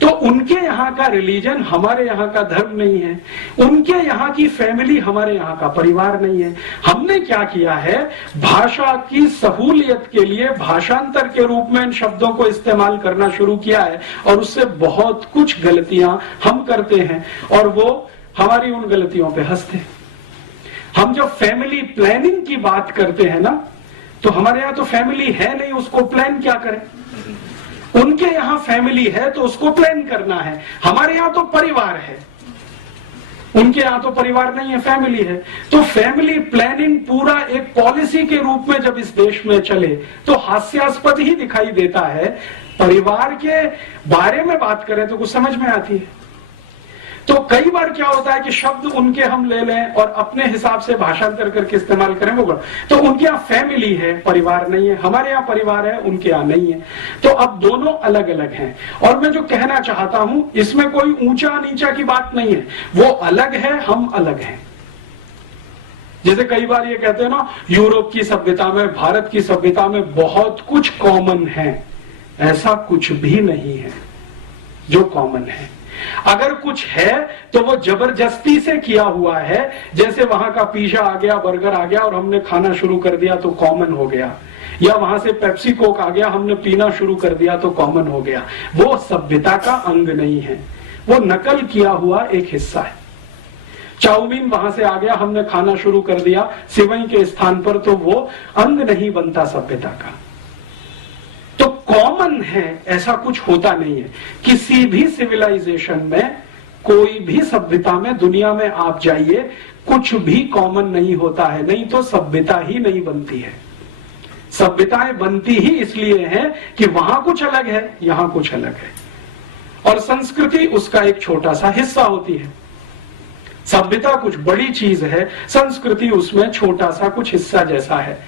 तो उनके यहाँ का रिलीजन हमारे यहाँ का धर्म नहीं है, उनके यहाँ की फैमिली हमारे यहाँ का परिवार नहीं है। हमने क्या किया है, भाषा की सहूलियत के लिए भाषांतर के रूप में इन शब्दों को इस्तेमाल करना शुरू किया है, और उससे बहुत कुछ गलतियां हम करते हैं और वो हमारी उन गलतियों पे हंसते हैं। हम जब फैमिली प्लानिंग की बात करते हैं ना, तो हमारे यहाँ तो फैमिली है नहीं, उसको प्लान क्या करें। उनके यहाँ फैमिली है तो उसको प्लान करना है, हमारे यहाँ तो परिवार है। उनके यहाँ तो परिवार नहीं है, फैमिली है। तो फैमिली प्लानिंग पूरा एक पॉलिसी के रूप में जब इस देश में चले तो हास्यास्पद ही दिखाई देता है। परिवार के बारे में बात करें तो कुछ समझ में आती है। तो कई बार क्या होता है कि शब्द उनके हम ले लें और अपने हिसाब से भाषांतर करके इस्तेमाल करें, वो तो उनके यहाँ फैमिली है, परिवार नहीं है। हमारे यहाँ परिवार है, उनके यहाँ नहीं है। तो अब दोनों अलग अलग हैं। और मैं जो कहना चाहता हूं, इसमें कोई ऊंचा नीचा की बात नहीं है। वो अलग है, हम अलग हैं। जैसे कई बार ये कहते हैं ना, यूरोप की सभ्यता में, भारत की सभ्यता में बहुत कुछ कॉमन है। ऐसा कुछ भी नहीं है जो कॉमन है। अगर कुछ है तो वो जबरदस्ती से किया हुआ है। जैसे वहां का पिज्जा आ गया, बर्गर आ गया और हमने खाना शुरू कर दिया तो कॉमन हो गया, या वहां से पेप्सी कोक आ गया, हमने पीना शुरू कर दिया तो कॉमन हो गया। वो सभ्यता का अंग नहीं है, वो नकल किया हुआ एक हिस्सा है। चाउमीन वहां से आ गया, हमने खाना शुरू कर दिया सिवई के स्थान पर, तो वो अंग नहीं बनता सभ्यता का। तो कॉमन है ऐसा कुछ होता नहीं है। किसी भी सिविलाइजेशन में, कोई भी सभ्यता में, दुनिया में आप जाइए, कुछ भी कॉमन नहीं होता है। नहीं तो सभ्यता ही नहीं बनती है। सभ्यताएं बनती ही इसलिए हैं कि वहां कुछ अलग है, यहां कुछ अलग है। और संस्कृति उसका एक छोटा सा हिस्सा होती है। सभ्यता कुछ बड़ी चीज है, संस्कृति उसमें छोटा सा कुछ हिस्सा जैसा है।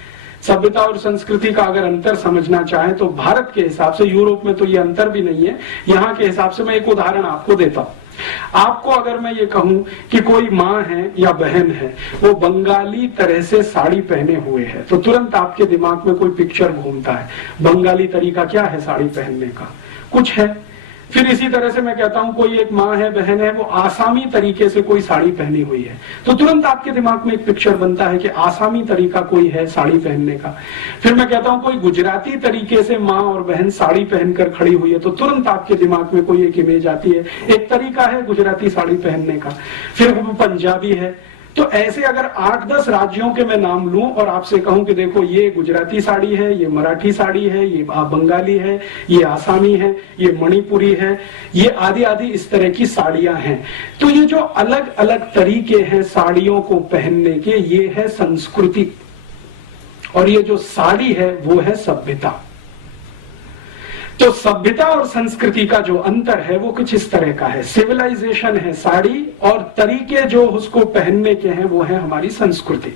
सभ्यता और संस्कृति का अगर अंतर समझना चाहें तो भारत के हिसाब से, यूरोप में तो ये अंतर भी नहीं है, यहाँ के हिसाब से मैं एक उदाहरण आपको देता हूं। आपको अगर मैं ये कहूं कि कोई माँ है या बहन है, वो बंगाली तरह से साड़ी पहने हुए है, तो तुरंत आपके दिमाग में कोई पिक्चर घूमता है। बंगाली तरीका क्या है साड़ी पहनने का? कुछ है। फिर इसी तरह से मैं कहता हूं कोई एक माँ है, बहन है, वो आसामी तरीके से कोई साड़ी पहनी हुई है, तो तुरंत आपके दिमाग में एक पिक्चर बनता है कि आसामी तरीका कोई है साड़ी पहनने का। फिर मैं कहता हूं कोई गुजराती तरीके से माँ और बहन साड़ी पहनकर खड़ी हुई है, तो तुरंत आपके दिमाग में कोई एक इमेज आती है, एक तरीका है गुजराती साड़ी पहनने का। फिर वो पंजाबी है। तो ऐसे अगर 8-10 राज्यों के मैं नाम लूं और आपसे कहूं कि देखो ये गुजराती साड़ी है, ये मराठी साड़ी है, ये बंगाली है, ये आसामी है, ये मणिपुरी है, ये आदि आदि इस तरह की साड़ियां हैं, तो ये जो अलग अलग तरीके हैं साड़ियों को पहनने के, ये है संस्कृति। और ये जो साड़ी है वो है सभ्यता। तो सभ्यता और संस्कृति का जो अंतर है वो कुछ इस तरह का है। सिविलाइजेशन है साड़ी, और तरीके जो उसको पहनने के हैं वो है हमारी संस्कृति।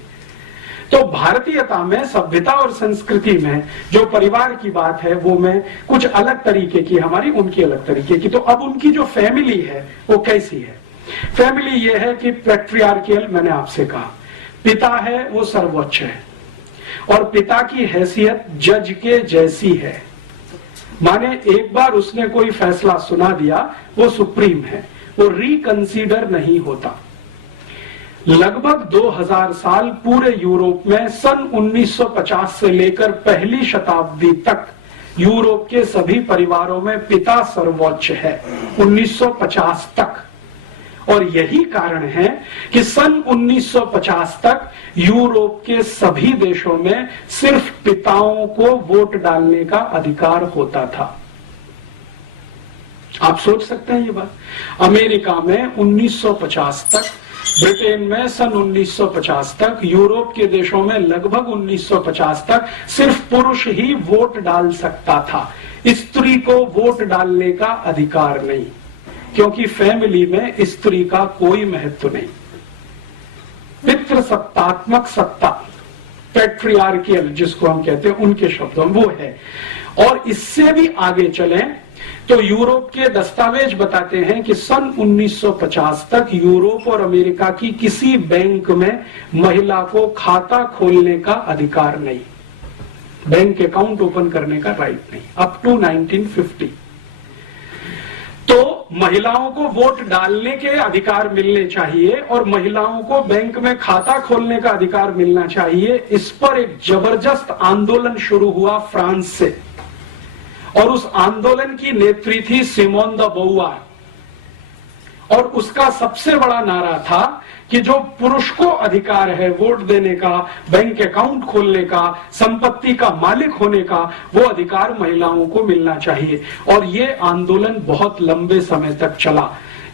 तो भारतीयता में, सभ्यता और संस्कृति में जो परिवार की बात है वो में कुछ अलग तरीके की, हमारी उनकी अलग तरीके की। तो अब उनकी जो फैमिली है वो कैसी है? फैमिली ये है कि पैट्रियार्कियल, मैंने आपसे कहा, पिता है वो सर्वोच्च है, और पिता की हैसियत जज के जैसी है। माने एक बार उसने कोई फैसला सुना दिया, वो सुप्रीम है, वो रिकंसीडर नहीं होता। लगभग 2000 साल पूरे यूरोप में, सन 1950 से लेकर पहली शताब्दी तक यूरोप के सभी परिवारों में पिता सर्वोच्च है, 1950 तक। और यही कारण है कि सन 1950 तक यूरोप के सभी देशों में सिर्फ पिताओं को वोट डालने का अधिकार होता था। आप सोच सकते हैं ये बात? अमेरिका में 1950 तक, ब्रिटेन में सन 1950 तक, यूरोप के देशों में लगभग 1950 तक सिर्फ पुरुष ही वोट डाल सकता था। स्त्री को वोट डालने का अधिकार नहीं, क्योंकि फैमिली में स्त्री का कोई महत्व नहीं। पितृसत्तात्मक सत्ता, पैट्रियार्कियल जिसको हम कहते हैं, उनके शब्दों में वो है। और इससे भी आगे चलें तो यूरोप के दस्तावेज बताते हैं कि सन 1950 तक यूरोप और अमेरिका की किसी बैंक में महिला को खाता खोलने का अधिकार नहीं, बैंक अकाउंट ओपन करने का राइट नहीं, अप टू 1950। तो महिलाओं को वोट डालने के अधिकार मिलने चाहिए और महिलाओं को बैंक में खाता खोलने का अधिकार मिलना चाहिए। इस पर एक जबरदस्त आंदोलन शुरू हुआ फ्रांस से, और उस आंदोलन की नेत्री थी सिमोन द बोवार। और उसका सबसे बड़ा नारा था कि जो पुरुष को अधिकार है वोट देने का, बैंक अकाउंट खोलने का, संपत्ति का मालिक होने का, वो अधिकार महिलाओं को मिलना चाहिए। और ये आंदोलन बहुत लंबे समय तक चला।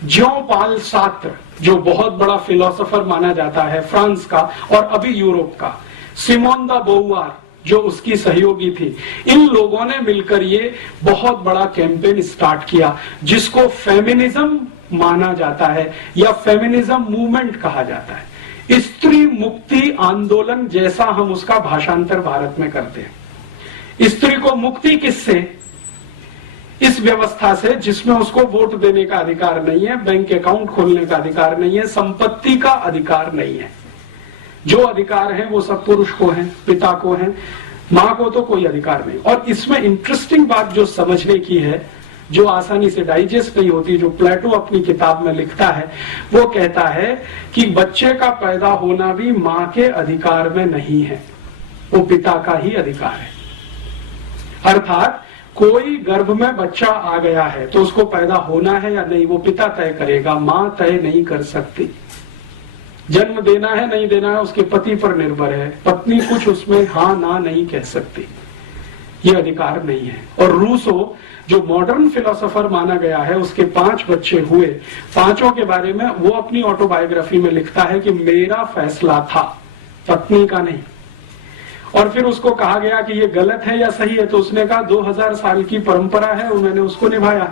ज्यों पाल सार्त्र जो बहुत बड़ा फिलोसोफर माना जाता है फ्रांस का और अभी यूरोप का, सिमोन द बोवार जो उसकी सहयोगी थी, इन लोगों ने मिलकर ये बहुत बड़ा कैंपेन स्टार्ट किया जिसको फेमिनिज्म माना जाता है या फेमिनिज्म मूवमेंट कहा जाता है। स्त्री मुक्ति आंदोलन जैसा हम उसका भाषांतर भारत में करते हैं। स्त्री को मुक्ति किससे? इस व्यवस्था से जिसमें उसको वोट देने का अधिकार नहीं है, बैंक अकाउंट खोलने का अधिकार नहीं है, संपत्ति का अधिकार नहीं है। जो अधिकार है वो सब पुरुष को है, पिता को है, मां को तो कोई अधिकार नहीं। और इसमें इंटरेस्टिंग बात जो समझने की है, जो आसानी से डाइजेस्ट नहीं होती, जो प्लेटो अपनी किताब में लिखता है, वो कहता है कि बच्चे का पैदा होना भी मां के अधिकार में नहीं है, वो पिता का ही अधिकार है। अर्थात कोई गर्भ में बच्चा आ गया है तो उसको पैदा होना है या नहीं वो पिता तय करेगा, मां तय नहीं कर सकती। जन्म देना है नहीं देना है उसके पति पर निर्भर है, पत्नी कुछ उसमें हाँ ना नहीं कह सकती, ये अधिकार नहीं है। और रूसो जो मॉडर्न फिलोसोफर माना गया है, उसके 5 बच्चे हुए, पांचों के बारे में वो अपनी ऑटोबायोग्राफी में लिखता है कि मेरा फैसला था, पत्नी का नहीं। और फिर उसको कहा गया कि ये गलत है या सही है, तो उसने कहा 2000 साल की परंपरा है और मैंने उसको निभाया।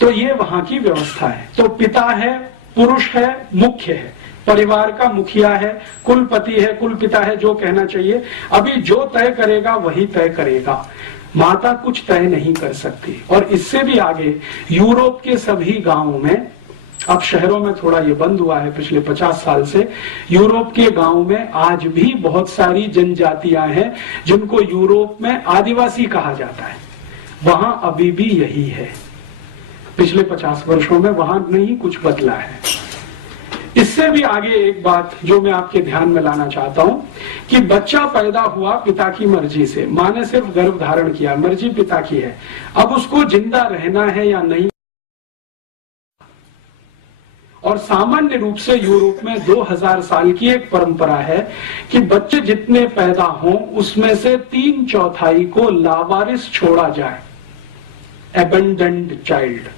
तो ये वहां की व्यवस्था है। तो पिता है, पुरुष है, मुख्य है, परिवार का मुखिया है, कुलपति है, कुल पिता है, जो कहना चाहिए। अभी जो तय करेगा वही तय करेगा, माता कुछ तय नहीं कर सकती। और इससे भी आगे यूरोप के सभी गांवों में, अब शहरों में थोड़ा ये बंद हुआ है पिछले 50 साल से, यूरोप के गांवों में आज भी बहुत सारी जनजातियां हैं जिनको यूरोप में आदिवासी कहा जाता है। वहां अभी भी यही है, पिछले 50 वर्षों में वहां नहीं कुछ बदला है। इससे भी आगे एक बात जो मैं आपके ध्यान में लाना चाहता हूं कि बच्चा पैदा हुआ पिता की मर्जी से, मां ने सिर्फ गर्भ धारण किया, मर्जी पिता की है। अब उसको जिंदा रहना है या नहीं। और सामान्य रूप से यूरोप में 2000 साल की एक परंपरा है कि बच्चे जितने पैदा हों उसमें से 3/4 को लावारिस छोड़ा जाए, एबंडन्ड चाइल्ड।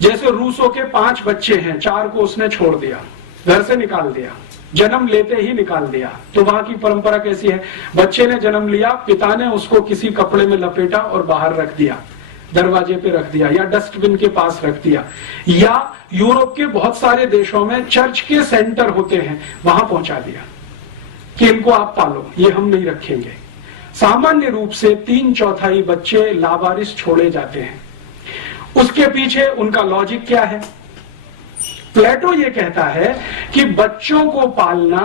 जैसे रूसो के 5 बच्चे हैं, 4 को उसने छोड़ दिया, घर से निकाल दिया, जन्म लेते ही निकाल दिया। तो वहां की परंपरा कैसी है? बच्चे ने जन्म लिया, पिता ने उसको किसी कपड़े में लपेटा और बाहर रख दिया, दरवाजे पे रख दिया या डस्टबिन के पास रख दिया। या यूरोप के बहुत सारे देशों में चर्च के सेंटर होते हैं, वहां पहुंचा दिया कि इनको आप पालो, ये हम नहीं रखेंगे। सामान्य रूप से 3/4 बच्चे लावारिस छोड़े जाते हैं। उसके पीछे उनका लॉजिक क्या है? प्लेटो ये कहता है कि बच्चों को पालना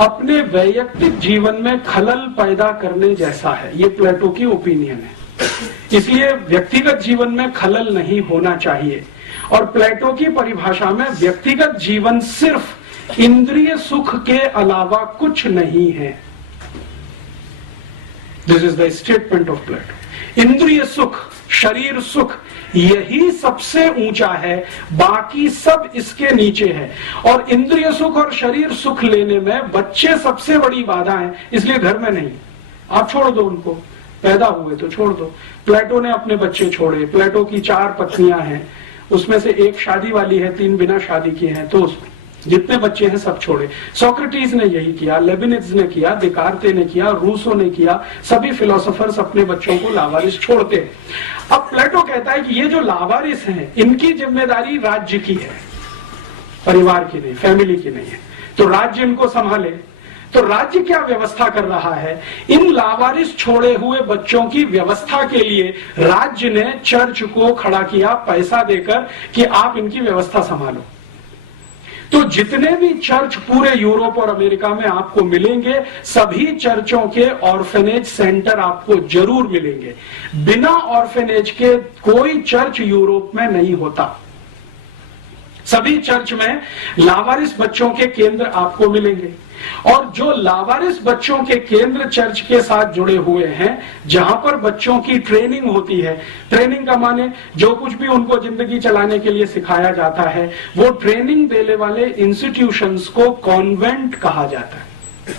अपने वैयक्तिक जीवन में खलल पैदा करने जैसा है। ये प्लेटो की ओपिनियन है, इसलिए व्यक्तिगत जीवन में खलल नहीं होना चाहिए। और प्लेटो की परिभाषा में व्यक्तिगत जीवन सिर्फ इंद्रिय सुख के अलावा कुछ नहीं है। This is the statement of Plato. इंद्रिय सुख, शरीर सुख, यही सबसे ऊंचा है, बाकी सब इसके नीचे है। और इंद्रिय सुख और शरीर सुख लेने में बच्चे सबसे बड़ी बाधा है, इसलिए घर में नहीं। आप छोड़ दो उनको, पैदा हुए तो छोड़ दो। प्लेटो ने अपने बच्चे छोड़े। प्लेटो की 4 पत्नियां हैं, उसमें से 1 शादी वाली है, 3 बिना शादी की हैं, तो जितने बच्चे हैं सब छोड़े। सोक्रेटिस ने यही किया, लेबिनिज ने किया, देकार्ते ने किया, रूसो ने किया। सभी फिलोसोफर्स अपने बच्चों को लावारिस छोड़ते। अब प्लेटो कहता है कि ये जो लावारिस हैं, इनकी जिम्मेदारी राज्य की है, परिवार की नहीं, फैमिली की नहीं है। तो राज्य इनको संभाले। तो राज्य क्या व्यवस्था कर रहा है? इन लावारिस छोड़े हुए बच्चों की व्यवस्था के लिए राज्य ने चर्च को खड़ा किया पैसा देकर कि आप इनकी व्यवस्था संभालो। तो जितने भी चर्च पूरे यूरोप और अमेरिका में आपको मिलेंगे, सभी चर्चों के ऑर्फेनेज सेंटर आपको जरूर मिलेंगे। बिना ऑर्फेनेज के कोई चर्च यूरोप में नहीं होता। सभी चर्च में लावारिस बच्चों के केंद्र आपको मिलेंगे। और जो लावारिस बच्चों के केंद्र चर्च के साथ जुड़े हुए हैं, जहां पर बच्चों की ट्रेनिंग होती है, ट्रेनिंग का माने जो कुछ भी उनको जिंदगी चलाने के लिए सिखाया जाता है, वो ट्रेनिंग देने वाले इंस्टीट्यूशंस को कॉन्वेंट कहा जाता है।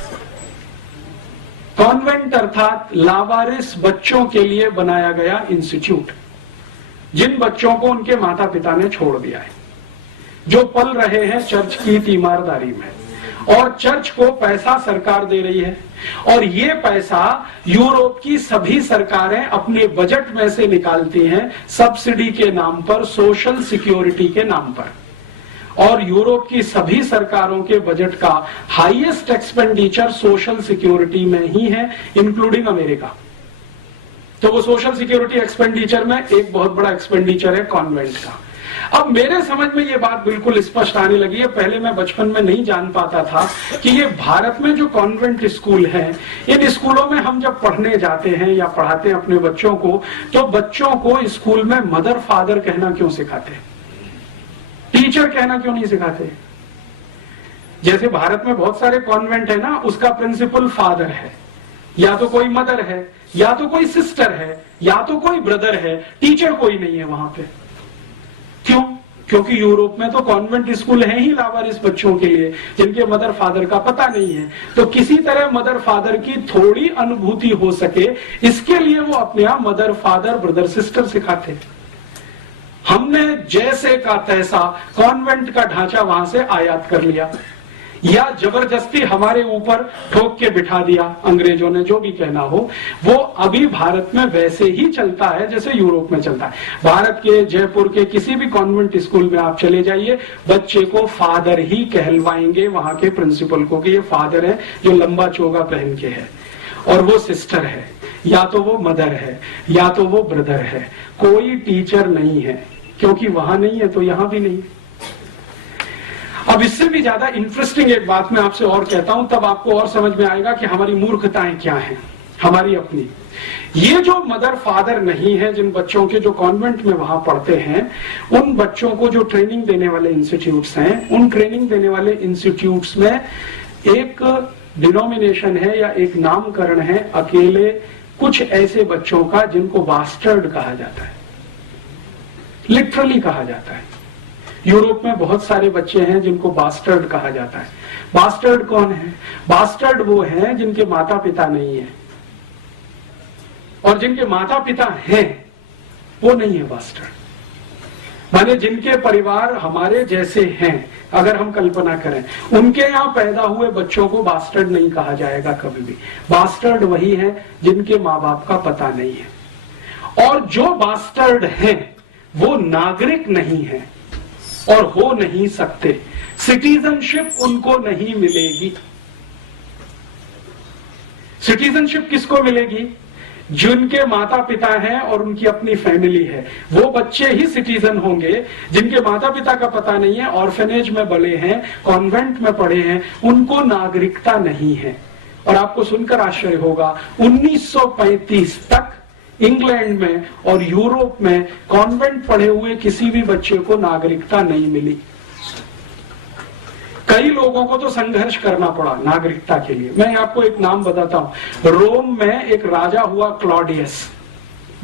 कॉन्वेंट अर्थात लावारिस बच्चों के लिए बनाया गया इंस्टीट्यूट। जिन बच्चों को उनके माता पिता ने छोड़ दिया है, जो पल रहे हैं चर्च की तीमारदारी में, और चर्च को पैसा सरकार दे रही है, और ये पैसा यूरोप की सभी सरकारें अपने बजट में से निकालती हैं सब्सिडी के नाम पर, सोशल सिक्योरिटी के नाम पर। और यूरोप की सभी सरकारों के बजट का हाईएस्ट एक्सपेंडिचर सोशल सिक्योरिटी में ही है, इंक्लूडिंग अमेरिका। तो वो सोशल सिक्योरिटी एक्सपेंडिचर में एक बहुत बड़ा एक्सपेंडिचर है कॉन्वेंट का। अब मेरे समझ में ये बात बिल्कुल स्पष्ट आने लगी है। पहले मैं बचपन में नहीं जान पाता था कि ये भारत में जो कॉन्वेंट स्कूल हैं, इन स्कूलों में हम जब पढ़ने जाते हैं या पढ़ाते हैं अपने बच्चों को, तो बच्चों को स्कूल में मदर फादर कहना क्यों सिखाते हैं, टीचर कहना क्यों नहीं सिखाते? जैसे भारत में बहुत सारे कॉन्वेंट है ना, उसका प्रिंसिपल फादर है, या तो कोई मदर है, या तो कोई सिस्टर है, या तो कोई ब्रदर है, टीचर कोई नहीं है वहां पे। क्यों? क्योंकि यूरोप में तो कॉन्वेंट स्कूल है ही लावारिस बच्चों के लिए, जिनके मदर फादर का पता नहीं है। तो किसी तरह मदर फादर की थोड़ी अनुभूति हो सके, इसके लिए वो अपने आप मदर फादर ब्रदर सिस्टर सिखाते। हमने जैसे का तैसा कॉन्वेंट का ढांचा वहां से आयात कर लिया, या जबरदस्ती हमारे ऊपर ठोक के बिठा दिया अंग्रेजों ने, जो भी कहना हो। वो अभी भारत में वैसे ही चलता है जैसे यूरोप में चलता है। भारत के जयपुर के किसी भी कॉन्वेंट स्कूल में आप चले जाइए, बच्चे को फादर ही कहलवाएंगे वहां के प्रिंसिपल को, कि ये फादर है जो लंबा चोगा पहन के है, और वो सिस्टर है, या तो वो मदर है, या तो वो ब्रदर है। कोई टीचर नहीं है, क्योंकि वहां नहीं है तो यहां भी नहीं है। अब इससे भी ज्यादा इंटरेस्टिंग एक बात मैं आपसे और कहता हूं, तब आपको और समझ में आएगा कि हमारी मूर्खताएं क्या हैं, हमारी अपनी। ये जो मदर फादर नहीं है, जिन बच्चों के जो कॉन्वेंट में वहां पढ़ते हैं, उन बच्चों को जो ट्रेनिंग देने वाले इंस्टीट्यूट्स हैं, उन ट्रेनिंग देने वाले इंस्टीट्यूट्स में एक डिनोमिनेशन है या एक नामकरण है अकेले कुछ ऐसे बच्चों का जिनको बास्टर्ड कहा जाता है, लिटरली कहा जाता है। यूरोप में बहुत सारे बच्चे हैं जिनको बास्टर्ड कहा जाता है। बास्टर्ड कौन है? बास्टर्ड वो हैं जिनके माता पिता नहीं है, और जिनके माता पिता हैं वो नहीं है बास्टर्ड। माने जिनके परिवार हमारे जैसे हैं, अगर हम कल्पना करें, उनके यहाँ पैदा हुए बच्चों को बास्टर्ड नहीं कहा जाएगा कभी भी। बास्टर्ड वही है जिनके माँ बाप का पता नहीं है, और जो बास्टर्ड हैं वो नागरिक नहीं है और हो नहीं सकते। सिटीजनशिप उनको नहीं मिलेगी। सिटीजनशिप किसको मिलेगी? जिनके माता पिता हैं और उनकी अपनी फैमिली है, वो बच्चे ही सिटीजन होंगे। जिनके माता पिता का पता नहीं है, ऑर्फेनेज में बड़े हैं, कॉन्वेंट में पढ़े हैं, उनको नागरिकता नहीं है। और आपको सुनकर आश्चर्य होगा, 1935 तक इंग्लैंड में और यूरोप में कॉन्वेंट पढ़े हुए किसी भी बच्चे को नागरिकता नहीं मिली। कई लोगों को तो संघर्ष करना पड़ा नागरिकता के लिए। मैं आपको एक नाम बताता हूं। रोम में एक राजा हुआ क्लॉडियस,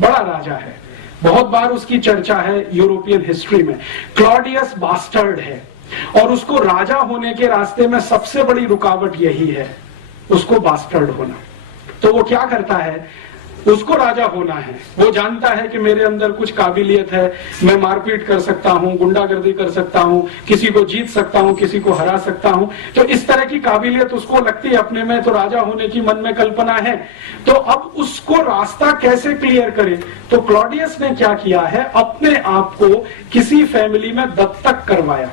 बड़ा राजा है, बहुत बार उसकी चर्चा है यूरोपियन हिस्ट्री में। क्लॉडियस बास्टर्ड है, और उसको राजा होने के रास्ते में सबसे बड़ी रुकावट यही है, उसको बास्टर्ड होना। तो वो क्या करता है? उसको राजा होना है, वो जानता है कि मेरे अंदर कुछ काबिलियत है, मैं मारपीट कर सकता हूं, गुंडागर्दी कर सकता हूं, किसी को जीत सकता हूं, किसी को हरा सकता हूं। तो इस तरह की काबिलियत उसको लगती है अपने में, तो राजा होने की मन में कल्पना है। तो अब उसको रास्ता कैसे क्लियर करे? तो क्लॉडियस ने क्या किया है, अपने आप को किसी फैमिली में दत्तक करवाया।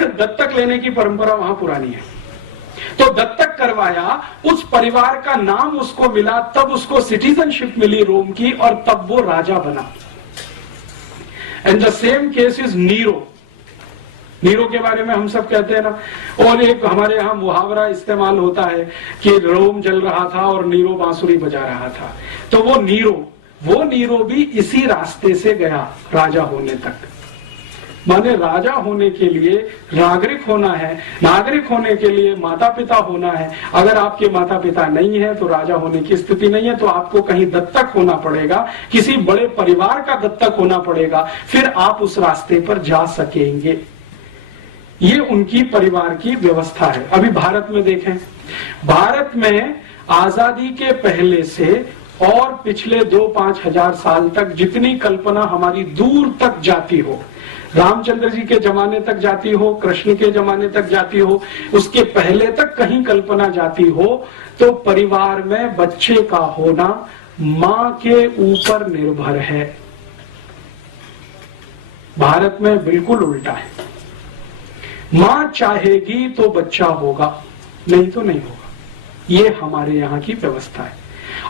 दत्तक लेने की परंपरा वहां पुरानी है, तो दत्तक करवाया, उस परिवार का नाम उसको मिला, तब उसको सिटीजनशिप मिली रोम की, और तब वो राजा बना। And the same case is Nero. Nero के बारे में हम सब कहते हैं ना, और एक हमारे यहाँ मुहावरा इस्तेमाल होता है कि रोम जल रहा था और नीरो बांसुरी बजा रहा था। तो वो नीरो भी इसी रास्ते से गया राजा होने तक। माने राजा होने के लिए नागरिक होना है, नागरिक होने के लिए माता पिता होना है। अगर आपके माता पिता नहीं है तो राजा होने की स्थिति नहीं है, तो आपको कहीं दत्तक होना पड़ेगा, किसी बड़े परिवार का दत्तक होना पड़ेगा, फिर आप उस रास्ते पर जा सकेंगे। ये उनकी परिवार की व्यवस्था है। अभी भारत में देखें, भारत में आजादी के पहले से और पिछले 2-5 हजार साल तक जितनी कल्पना हमारी दूर तक जाती हो, रामचंद्र जी के जमाने तक जाती हो, कृष्ण के जमाने तक जाती हो, उसके पहले तक कहीं कल्पना जाती हो, तो परिवार में बच्चे का होना मां के ऊपर निर्भर है। भारत में बिल्कुल उल्टा है। मां चाहेगी तो बच्चा होगा, नहीं तो नहीं होगा। ये हमारे यहाँ की व्यवस्था है।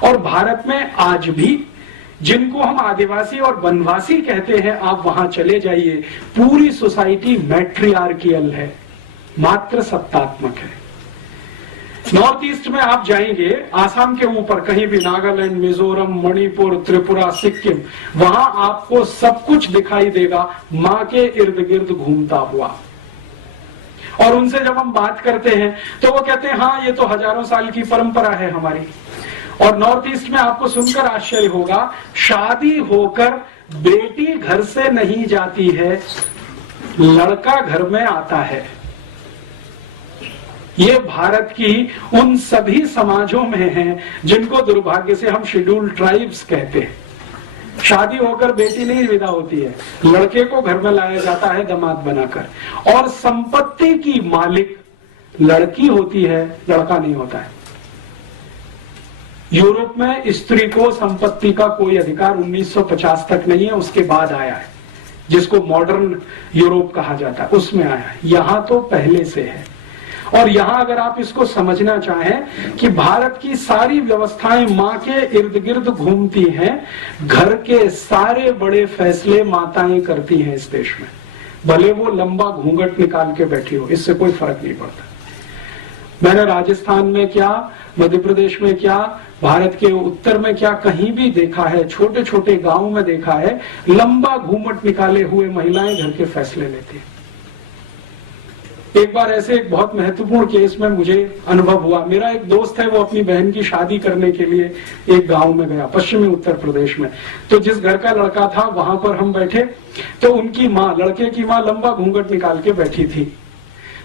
और भारत में आज भी जिनको हम आदिवासी और वनवासी कहते हैं, आप वहां चले जाइए, पूरी सोसाइटी मैट्रियार्कियल है, मात्र सत्तात्मक है। नॉर्थ ईस्ट में आप जाएंगे, आसाम के ऊपर कहीं भी, नागालैंड, मिजोरम, मणिपुर, त्रिपुरा, सिक्किम, वहां आपको सब कुछ दिखाई देगा मां के इर्द गिर्द घूमता हुआ। और उनसे जब हम बात करते हैं तो वो कहते हैं हाँ, ये तो हजारों साल की परंपरा है हमारी। और नॉर्थ ईस्ट में आपको सुनकर आश्चर्य होगा, शादी होकर बेटी घर से नहीं जाती है, लड़का घर में आता है। ये भारत की उन सभी समाजों में है जिनको दुर्भाग्य से हम शेड्यूल्ड ट्राइब्स कहते हैं। शादी होकर बेटी नहीं विदा होती है, लड़के को घर में लाया जाता है दामाद बनाकर, और संपत्ति की मालिक लड़की होती है, लड़का नहीं होता है। यूरोप में स्त्री को संपत्ति का कोई अधिकार 1950 तक नहीं है, उसके बाद आया है, जिसको मॉडर्न यूरोप कहा जाता है, उसमें आया है। यहां तो पहले से है। और यहां अगर आप इसको समझना चाहें कि भारत की सारी व्यवस्थाएं मां के इर्द गिर्द घूमती हैं, घर के सारे बड़े फैसले माताएं करती हैं इस देश में, भले वो लंबा घूंघट निकाल के बैठी हो, इससे कोई फर्क नहीं पड़ता। मैंने राजस्थान में क्या, मध्य प्रदेश में क्या, भारत के उत्तर में क्या, कहीं भी देखा है, छोटे छोटे गांव में देखा है, लंबा घूमट निकाले हुए महिलाएं घर के फैसले लेती हैं। एक बार ऐसे एक बहुत महत्वपूर्ण केस में मुझे अनुभव हुआ। मेरा एक दोस्त है, वो अपनी बहन की शादी करने के लिए एक गांव में गया, पश्चिमी उत्तर प्रदेश में। तो जिस घर का लड़का था वहां पर हम बैठे, तो उनकी माँ, लड़के की माँ, लंबा घूंघट निकाल के बैठी थी।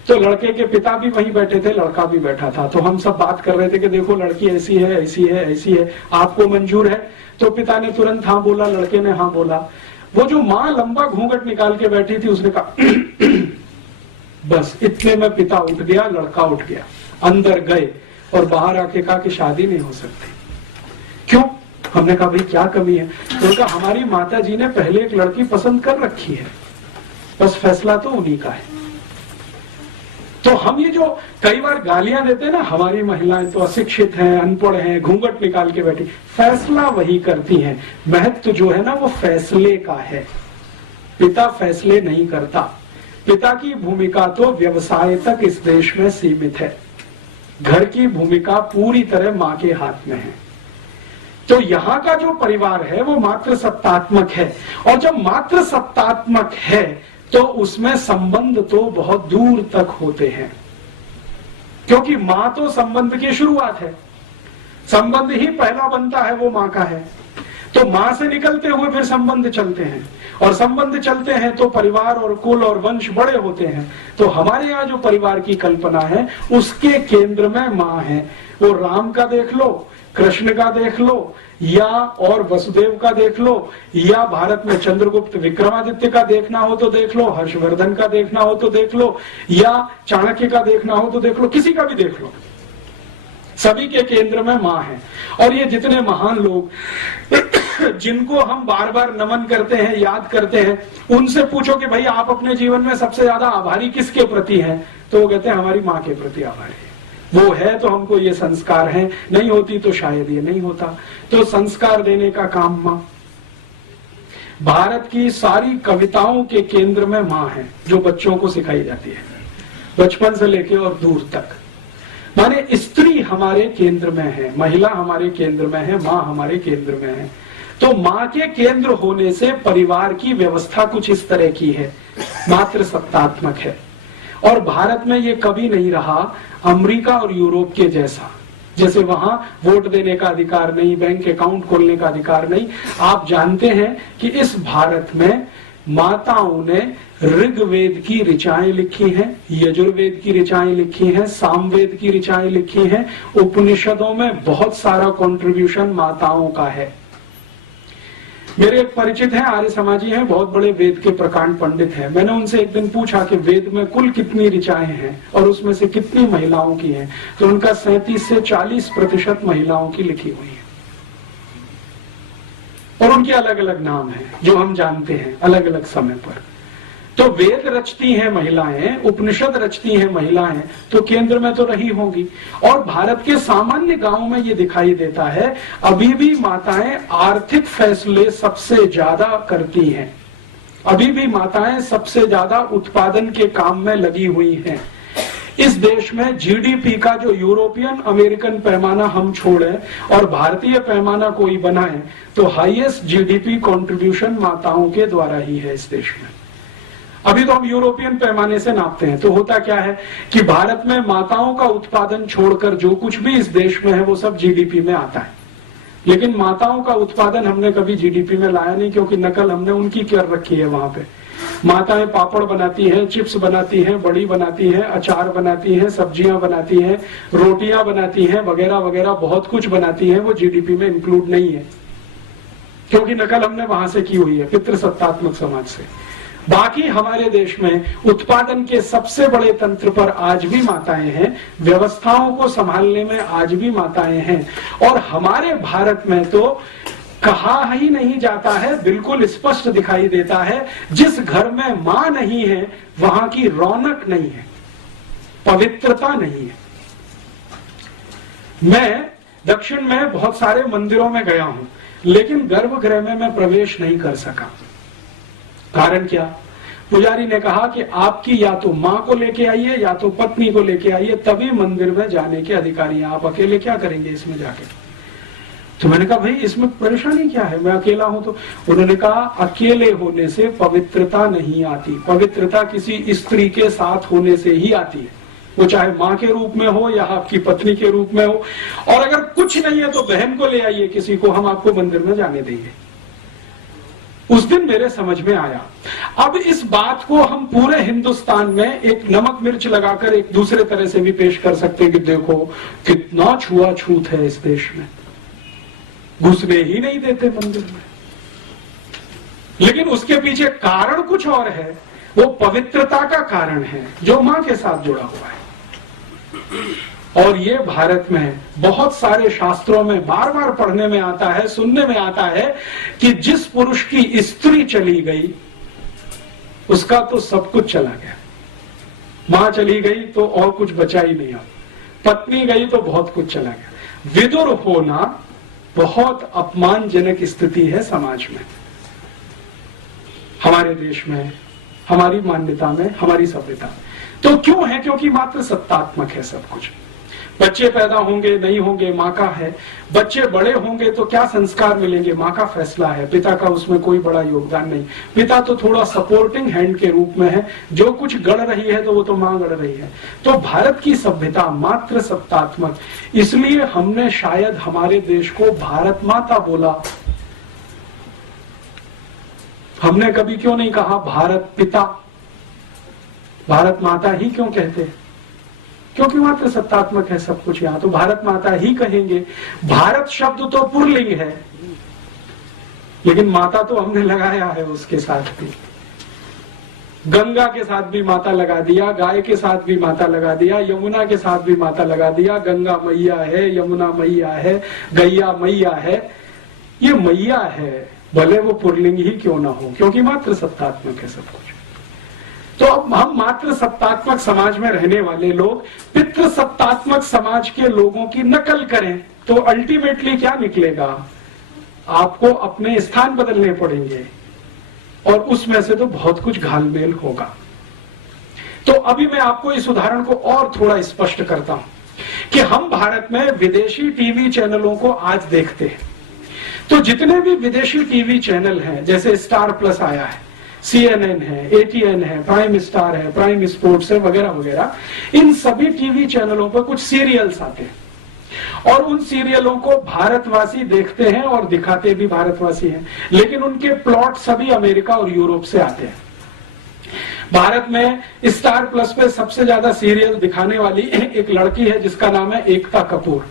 तो लड़के के पिता भी वहीं बैठे थे, लड़का भी बैठा था। तो हम सब बात कर रहे थे कि देखो लड़की ऐसी है, ऐसी है, ऐसी है, आपको मंजूर है? तो पिता ने तुरंत हाँ बोला, लड़के ने हाँ बोला। वो जो माँ लंबा घूंघट निकाल के बैठी थी, उसने कहा बस इतने में पिता उठ गया, लड़का उठ गया, अंदर गए और बाहर आके कहा कि शादी नहीं हो सकती। क्यों? हमने कहा भाई क्या कमी है? तो उनका हमारी माता जी ने पहले एक लड़की पसंद कर रखी है, बस फैसला तो उन्हीं का है। तो हम ये जो कई बार गालियां देते हैं ना, हमारी महिलाएं तो अशिक्षित हैं, अनपढ़ हैं, घूंघट निकाल के बैठी, फैसला वही करती हैं। महत्व जो है ना वो फैसले का है, पिता फैसले नहीं करता। पिता की भूमिका तो व्यवसाय तक इस देश में सीमित है, घर की भूमिका पूरी तरह मां के हाथ में है। तो यहाँ का जो परिवार है वो मात्र सत्तात्मक है, और जब मात्र सत्तात्मक है तो उसमें संबंध तो बहुत दूर तक होते हैं, क्योंकि मां तो संबंध की शुरुआत है, संबंध ही पहला बनता है वो मां का है। तो मां से निकलते हुए फिर संबंध चलते हैं, और संबंध चलते हैं तो परिवार और कुल और वंश बड़े होते हैं। तो हमारे यहाँ जो परिवार की कल्पना है उसके केंद्र में मां है। वो राम का देख लो, कृष्ण का देख लो, या और वसुदेव का देख लो, या भारत में चंद्रगुप्त विक्रमादित्य का देखना हो तो देख लो, हर्षवर्धन का देखना हो तो देख लो, या चाणक्य का देखना हो तो देख लो, किसी का भी देख लो, सभी के केंद्र में मां है। और ये जितने महान लोग जिनको हम बार बार नमन करते हैं, याद करते हैं, उनसे पूछो कि भाई आप अपने जीवन में सबसे ज्यादा आभारी किसके प्रति हैं, तो वो कहते हैं हमारी मां के प्रति आभारी है। वो है तो हमको ये संस्कार है, नहीं होती तो शायद ये नहीं होता। तो संस्कार देने का काम मां। भारत की सारी कविताओं के केंद्र में मां है, जो बच्चों को सिखाई जाती है बचपन से लेके और दूर तक। माने स्त्री हमारे केंद्र में है, महिला हमारे केंद्र में है, मां हमारे केंद्र में है। तो मां के केंद्र होने से परिवार की व्यवस्था कुछ इस तरह की है, मात्र सत्तात्मक है। और भारत में ये कभी नहीं रहा अमेरिका और यूरोप के जैसा, जैसे वहां वोट देने का अधिकार नहीं, बैंक अकाउंट खोलने का अधिकार नहीं। आप जानते हैं कि इस भारत में माताओं ने ऋग्वेद की ऋचाएं लिखी हैं, यजुर्वेद की ऋचाएं लिखी हैं, सामवेद की ऋचाएं लिखी हैं। उपनिषदों में बहुत सारा कंट्रीब्यूशन माताओं का है। मेरे एक परिचित हैं, आर्य समाजी हैं, बहुत बड़े वेद के प्रकांड पंडित हैं। मैंने उनसे एक दिन पूछा कि वेद में कुल कितनी ऋचाएं हैं और उसमें से कितनी महिलाओं की हैं, तो उनका 37 से 40% महिलाओं की लिखी हुई है। और उनके अलग अलग नाम हैं जो हम जानते हैं अलग अलग समय पर। तो वेद रचती हैं महिलाएं, उपनिषद रचती हैं महिलाएं, तो केंद्र में तो रही होंगी। और भारत के सामान्य गांवों में ये दिखाई देता है अभी भी माताएं आर्थिक फैसले सबसे ज्यादा करती हैं, अभी भी माताएं सबसे ज्यादा उत्पादन के काम में लगी हुई हैं। इस देश में जीडीपी का जो यूरोपियन अमेरिकन पैमाना हम छोड़े और भारतीय पैमाना कोई बनाए तो हाईएस्ट जीडीपी कंट्रीब्यूशन माताओं के द्वारा ही है इस देश में। अभी तो हम यूरोपियन पैमाने से नापते हैं, तो होता क्या है कि भारत में माताओं का उत्पादन छोड़कर जो कुछ भी इस देश में है वो सब जीडीपी में आता है। लेकिन माताओं का उत्पादन हमने कभी जीडीपी में लाया नहीं, क्योंकि नकल हमने उनकी कर रखी है। वहां पे माताएं पापड़ बनाती हैं, चिप्स बनाती हैं, बड़ी बनाती हैं, अचार बनाती हैं, सब्जियां बनाती हैं, रोटियां बनाती हैं, वगैरह वगैरह बहुत कुछ बनाती हैं। वो जीडीपी में इंक्लूड नहीं है, क्योंकि नकल हमने वहां से की हुई है, पितृसत्तात्मक समाज से। बाकी हमारे देश में उत्पादन के सबसे बड़े तंत्र पर आज भी माताएं हैं, व्यवस्थाओं को संभालने में आज भी माताएं हैं। और हमारे भारत में तो कहा ही नहीं जाता है, बिल्कुल स्पष्ट दिखाई देता है, जिस घर में मां नहीं है वहां की रौनक नहीं है, पवित्रता नहीं है। मैं दक्षिण में बहुत सारे मंदिरों में गया हूं, लेकिन गर्भगृह में मैं प्रवेश नहीं कर सका। कारण क्या? पुजारी ने कहा कि आपकी या तो मां को लेके आइए या तो पत्नी को लेके आइए, तभी मंदिर में जाने के अधिकारी हैं। आप अकेले क्या करेंगे इसमें जाके? तो मैंने कहा भाई इसमें परेशानी क्या है, मैं अकेला हूं तो। उन्होंने कहा अकेले होने से पवित्रता नहीं आती, पवित्रता किसी स्त्री के साथ होने से ही आती है, वो चाहे मां के रूप में हो या आपकी पत्नी के रूप में हो। और अगर कुछ नहीं है तो बहन को ले आइए किसी को, हम आपको मंदिर में जाने देंगे। उस दिन मेरे समझ में आया। अब इस बात को हम पूरे हिंदुस्तान में एक नमक मिर्च लगाकर एक दूसरे तरह से भी पेश कर सकते हैं कि देखो कितना छुआछूत है इस देश में, घुसने ही नहीं देते मंदिर में। लेकिन उसके पीछे कारण कुछ और है, वो पवित्रता का कारण है जो मां के साथ जुड़ा हुआ है। और ये भारत में बहुत सारे शास्त्रों में बार बार पढ़ने में आता है, सुनने में आता है कि जिस पुरुष की स्त्री चली गई उसका तो सब कुछ चला गया। मां चली गई तो और कुछ बचा ही नहीं, पत्नी गई तो बहुत कुछ चला गया। विदुर होना बहुत अपमानजनक स्थिति है समाज में, हमारे देश में, हमारी मान्यता में, हमारी सभ्यता। तो क्यों है? क्योंकि मात्र सत्तात्मक है सब कुछ। बच्चे पैदा होंगे नहीं होंगे माँ का है, बच्चे बड़े होंगे तो क्या संस्कार मिलेंगे माँ का फैसला है, पिता का उसमें कोई बड़ा योगदान नहीं। पिता तो थोड़ा सपोर्टिंग हैंड के रूप में है, जो कुछ गढ़ रही है तो वो तो माँ गढ़ रही है। तो भारत की सभ्यता मात्र सत्तात्मक, इसलिए हमने शायद हमारे देश को भारत माता बोला। हमने कभी क्यों नहीं कहा भारत पिता, भारत माता ही क्यों कहते हैं? क्योंकि मात्र सत्तात्मक है सब कुछ। यहां तो भारत माता ही कहेंगे। भारत शब्द तो पुल्लिंग है, लेकिन माता तो हमने लगाया है उसके साथ भी। गंगा के साथ भी माता लगा दिया, गाय के साथ भी माता लगा दिया, यमुना के साथ भी माता लगा दिया। गंगा मैया है, यमुना मैया है, गैया मैया है। ये मैया है, भले वो पुल्लिंग ही क्यों ना हो, क्योंकि मात्र सत्तात्मक है सब कुछ। तो अब हम मात्र सत्तात्मक समाज में रहने वाले लोग पितृ सत्तात्मक समाज के लोगों की नकल करें तो अल्टीमेटली क्या निकलेगा? आपको अपने स्थान बदलने पड़ेंगे और उसमें से तो बहुत कुछ घालमेल होगा। तो अभी मैं आपको इस उदाहरण को और थोड़ा स्पष्ट करता हूं कि हम भारत में विदेशी टीवी चैनलों को आज देखते हैं। तो जितने भी विदेशी टीवी चैनल हैं, जैसे स्टार प्लस आया है, CNN है, ATN है, प्राइम स्टार है, प्राइम स्पोर्ट्स है, वगैरह वगैरह, इन सभी टीवी चैनलों पर कुछ सीरियल्स आते हैं और उन सीरियलों को भारतवासी देखते हैं और दिखाते भी भारतवासी हैं, लेकिन उनके प्लॉट सभी अमेरिका और यूरोप से आते हैं। भारत में स्टार प्लस पे सबसे ज्यादा सीरियल दिखाने वाली एक लड़की है जिसका नाम है एकता कपूर।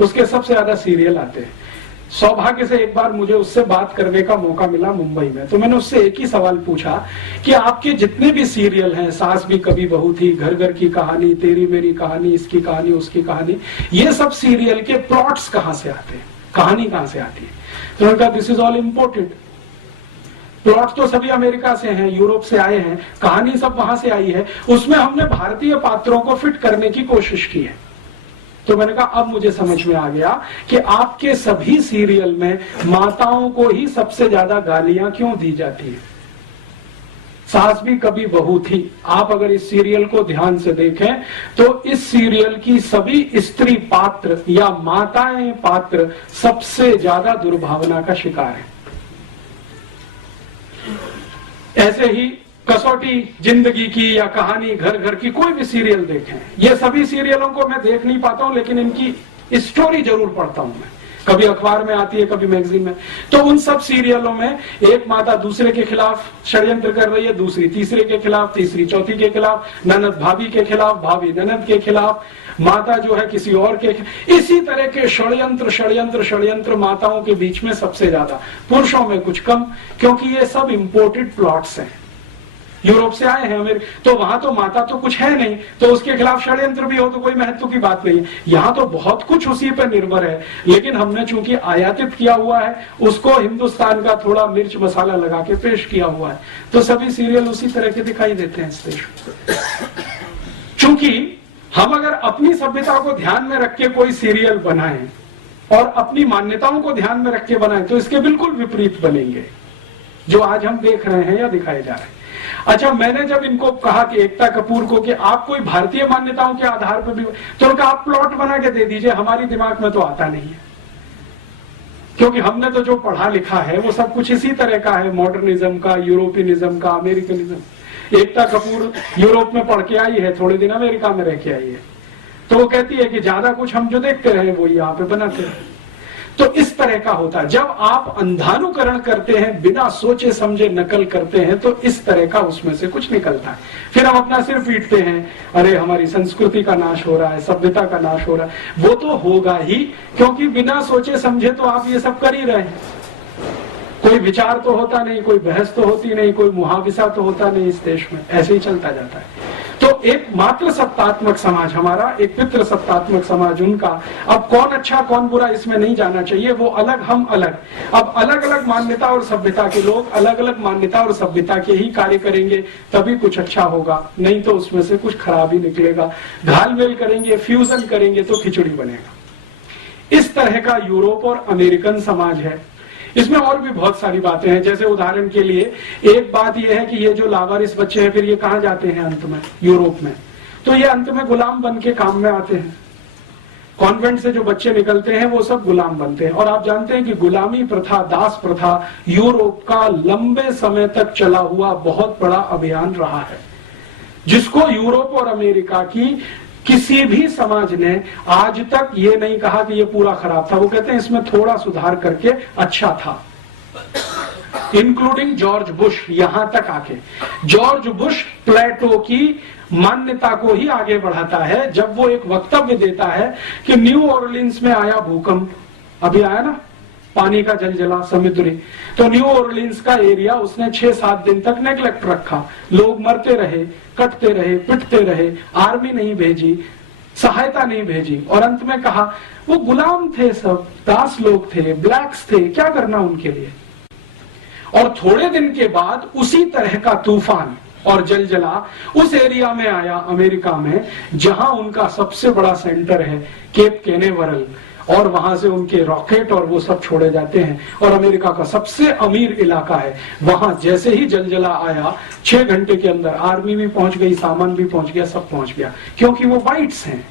उसके सबसे ज्यादा सीरियल आते हैं। सौभाग्य से एक बार मुझे उससे बात करने का मौका मिला मुंबई में, तो मैंने उससे एक ही सवाल पूछा कि आपके जितने भी सीरियल हैं, सास भी कभी बहू थी, घर घर की कहानी, तेरी मेरी कहानी, इसकी कहानी, उसकी कहानी, ये सब सीरियल के प्लॉट्स कहां से आते हैं, कहानी कहां से आती है? तो उन्होंने कहा this is all imported. Plot तो सभी अमेरिका से हैं, यूरोप से आए हैं, कहानी सब वहां से आई है, उसमें हमने भारतीय पात्रों को फिट करने की कोशिश की है। तो मैंने कहा अब मुझे समझ में आ गया कि आपके सभी सीरियल में माताओं को ही सबसे ज्यादा गालियां क्यों दी जाती है। सास भी कभी बहू थी, आप अगर इस सीरियल को ध्यान से देखें तो इस सीरियल की सभी स्त्री पात्र या माताएं पात्र सबसे ज्यादा दुर्भावना का शिकार है। ऐसे ही कसौटी जिंदगी की या कहानी घर घर की, कोई भी सीरियल देखें, ये सभी सीरियलों को मैं देख नहीं पाता हूं, लेकिन इनकी स्टोरी जरूर पढ़ता हूं मैं, कभी अखबार में आती है, कभी मैगजीन में। तो उन सब सीरियलों में एक माता दूसरे के खिलाफ षड्यंत्र कर रही है, दूसरी तीसरे के खिलाफ, तीसरी चौथी के खिलाफ, ननद भाभी के खिलाफ, भाभी ननद के खिलाफ, माता जो है किसी और के, इसी तरह के षड्यंत्र षड्यंत्र षड्यंत्र माताओं के बीच में सबसे ज्यादा, पुरुषों में कुछ कम, क्योंकि ये सब इंपोर्टेड प्लॉट्स हैं, यूरोप से आए हैं अमेरिका। तो वहां तो माता तो कुछ है नहीं, तो उसके खिलाफ षड्यंत्र भी हो तो कोई महत्व की बात नहीं है। यहाँ तो बहुत कुछ उसी पर निर्भर है, लेकिन हमने चूंकि आयातित किया हुआ है, उसको हिंदुस्तान का थोड़ा मिर्च मसाला लगा के पेश किया हुआ है, तो सभी सीरियल उसी तरह के दिखाई देते हैं इस देश में। चूंकि हम अगर अपनी सभ्यता को ध्यान में रख के कोई सीरियल बनाएं और अपनी मान्यताओं को ध्यान में रख के बनाएं, तो इसके बिल्कुल विपरीत बनेंगे जो आज हम देख रहे हैं या दिखाए जा रहे हैं। अच्छा, मैंने जब इनको कहा कि एकता कपूर को कि आप कोई भारतीय मान्यताओं के आधार पर भी, तो उनका आप प्लॉट बना के दे दीजिए, हमारी दिमाग में तो आता नहीं है, क्योंकि हमने तो जो पढ़ा लिखा है वो सब कुछ इसी तरह का है, मॉडर्निज्म का, यूरोपियनिज्म का, अमेरिकनिज्म। एकता कपूर यूरोप में पढ़ के आई है, थोड़े दिन अमेरिका में रह के आई है, तो वो कहती है कि ज्यादा कुछ हम जो देखते रहे वो यहाँ पे बनाते हैं। तो इस तरह का होता है, जब आप अंधानुकरण करते हैं, बिना सोचे समझे नकल करते हैं, तो इस तरह का उसमें से कुछ निकलता है। फिर हम अपना सिर पीटते हैं, अरे हमारी संस्कृति का नाश हो रहा है, सभ्यता का नाश हो रहा है। वो तो होगा ही, क्योंकि बिना सोचे समझे तो आप ये सब कर ही रहे हैं। कोई विचार तो होता नहीं, कोई बहस तो होती नहीं, कोई मुहाविसा तो होता नहीं इस देश में, ऐसे ही चलता जाता है। तो एक मात्र सत्तात्मक समाज हमारा, एक पितृ सत्तात्मक समाज उनका। अब कौन अच्छा कौन बुरा इसमें नहीं जाना चाहिए, वो अलग हम अलग। अब अलग अलग मान्यता और सभ्यता के लोग अलग अलग मान्यता और सभ्यता के ही कार्य करेंगे, तभी कुछ अच्छा होगा, नहीं तो उसमें से कुछ खराब ही निकलेगा। घालमेल करेंगे, फ्यूजन करेंगे तो खिचड़ी बनेगा। इस तरह का यूरोप और अमेरिकन समाज है। इसमें और भी बहुत सारी बातें हैं, जैसे उदाहरण के लिए एक बात यह है कि ये जो लावारिस बच्चे हैं, फिर ये कहां जाते हैं अंत में, यूरोप में, तो ये अंत में गुलाम बन के काम में आते हैं। कॉन्वेंट से जो बच्चे निकलते हैं वो सब गुलाम बनते हैं। और आप जानते हैं कि गुलामी प्रथा, दास प्रथा यूरोप का लंबे समय तक चला हुआ बहुत बड़ा अभियान रहा है, जिसको यूरोप और अमेरिका की किसी भी समाज ने आज तक ये नहीं कहा कि ये पूरा खराब था। वो कहते हैं इसमें थोड़ा सुधार करके अच्छा था, इंक्लूडिंग जॉर्ज बुश। यहां तक आके जॉर्ज बुश प्लेटो की मान्यता को ही आगे बढ़ाता है, जब वो एक वक्तव्य देता है कि न्यू ऑरलिन्स में आया भूकंप, अभी आया ना, पानी का जलजला समुद्री, तो न्यू ऑरलिन्स का एरिया उसने 6-7 दिन तक नेग्लेक्ट रखा, लोग मरते रहे, कटते रहे, पिटते रहे, आर्मी नहीं भेजी, सहायता नहीं भेजी, और अंत में कहा वो गुलाम थे, सब दास लोग थे, ब्लैक्स थे, क्या करना उनके लिए। और थोड़े दिन के बाद उसी तरह का तूफान और जलजला उस एरिया में आया अमेरिका में, जहां उनका सबसे बड़ा सेंटर है केप कैनेवरल, और वहां से उनके रॉकेट और वो सब छोड़े जाते हैं, और अमेरिका का सबसे अमीर इलाका है। वहां जैसे ही जलजला आया, 6 घंटे के अंदर आर्मी भी पहुंच गई, सामान भी पहुंच गया, सब पहुंच गया, क्योंकि वो व्हाइट्स हैं।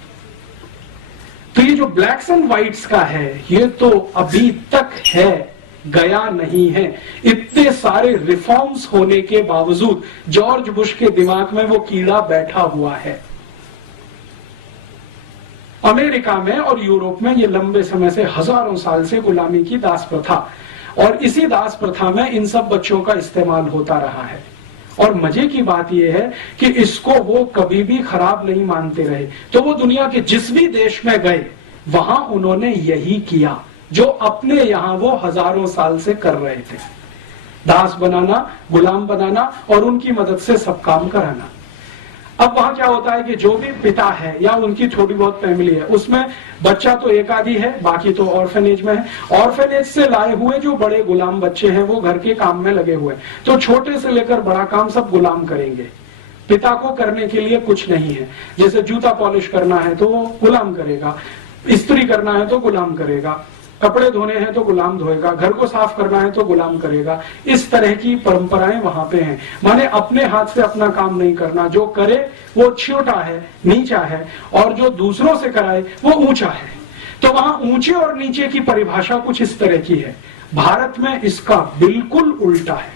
तो ये जो ब्लैक्स एंड व्हाइट्स का है, ये तो अभी तक है, गया नहीं है। इतने सारे रिफॉर्म्स होने के बावजूद जॉर्ज बुश के दिमाग में वो कीड़ा बैठा हुआ है। अमेरिका में और यूरोप में ये लंबे समय से, हजारों साल से गुलामी की दास प्रथा, और इसी दास प्रथा में इन सब बच्चों का इस्तेमाल होता रहा है। और मजे की बात यह है कि इसको वो कभी भी खराब नहीं मानते रहे। तो वो दुनिया के जिस भी देश में गए वहां उन्होंने यही किया जो अपने यहां वो हजारों साल से कर रहे थे, दास बनाना, गुलाम बनाना और उनकी मदद से सब काम कराना। अब वहां क्या होता है कि जो भी पिता है या उनकी थोड़ी बहुत फैमिली है, उसमें बच्चा तो एक आधी है, बाकी तो ऑर्फेनेज में है। ऑर्फेनेज से लाए हुए जो बड़े गुलाम बच्चे हैं वो घर के काम में लगे हुए हैं, तो छोटे से लेकर बड़ा काम सब गुलाम करेंगे। पिता को करने के लिए कुछ नहीं है। जैसे जूता पॉलिश करना है तो वो गुलाम करेगा, इस्त्री करना है तो गुलाम करेगा, कपड़े धोने हैं तो गुलाम धोएगा, घर को साफ करना है तो गुलाम करेगा। इस तरह की परंपराएं वहां पे हैं। माने अपने हाथ से अपना काम नहीं करना, जो करे वो छोटा है, नीचा है, और जो दूसरों से कराए वो ऊंचा है। तो वहां ऊंचे और नीचे की परिभाषा कुछ इस तरह की है। भारत में इसका बिल्कुल उल्टा है।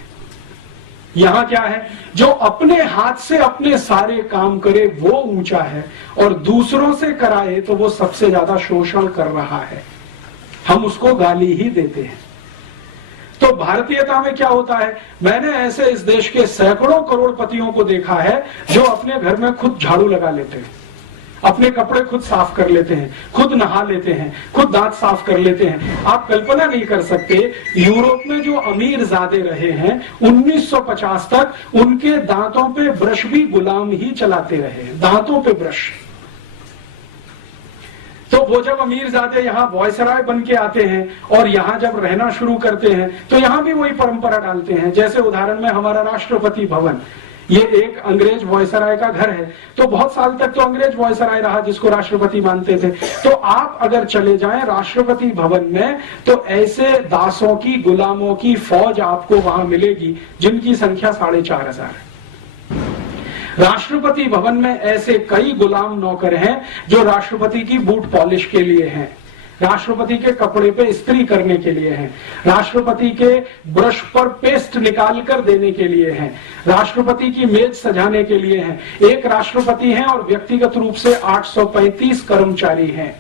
यहाँ क्या है, जो अपने हाथ से अपने सारे काम करे वो ऊंचा है, और दूसरों से कराए तो वो सबसे ज्यादा शोषण कर रहा है। हम उसको गाली ही देते हैं। तो भारतीयता में क्या होता है, मैंने ऐसे इस देश के सैकड़ों करोड़पतियों को देखा है जो अपने घर में खुद झाड़ू लगा लेते हैं, अपने कपड़े खुद साफ कर लेते हैं, खुद नहा लेते हैं, खुद दांत साफ कर लेते हैं। आप कल्पना नहीं कर सकते, यूरोप में जो अमीर ज़्यादा रहे हैं 1950 तक उनके दांतों पे ब्रश भी गुलाम ही चलाते रहे, दांतों पे ब्रश। तो वो जब अमीरजादे यहाँ वॉयसराय बन के आते हैं और यहाँ जब रहना शुरू करते हैं तो यहाँ भी वही परंपरा डालते हैं। जैसे उदाहरण में हमारा राष्ट्रपति भवन, ये एक अंग्रेज वॉयसराय का घर है, तो बहुत साल तक तो अंग्रेज वॉयसराय रहा जिसको राष्ट्रपति मानते थे। तो आप अगर चले जाएं राष्ट्रपति भवन में तो ऐसे दासों की, गुलामों की फौज आपको वहां मिलेगी जिनकी संख्या 4,500 है। राष्ट्रपति भवन में ऐसे कई गुलाम नौकर हैं जो राष्ट्रपति की बूट पॉलिश के लिए हैं, राष्ट्रपति के कपड़े पे इस्त्री करने के लिए हैं, राष्ट्रपति के ब्रश पर पेस्ट निकाल कर देने के लिए हैं, राष्ट्रपति की मेज सजाने के लिए हैं। एक राष्ट्रपति हैं और व्यक्तिगत रूप से 835 कर्मचारी हैं।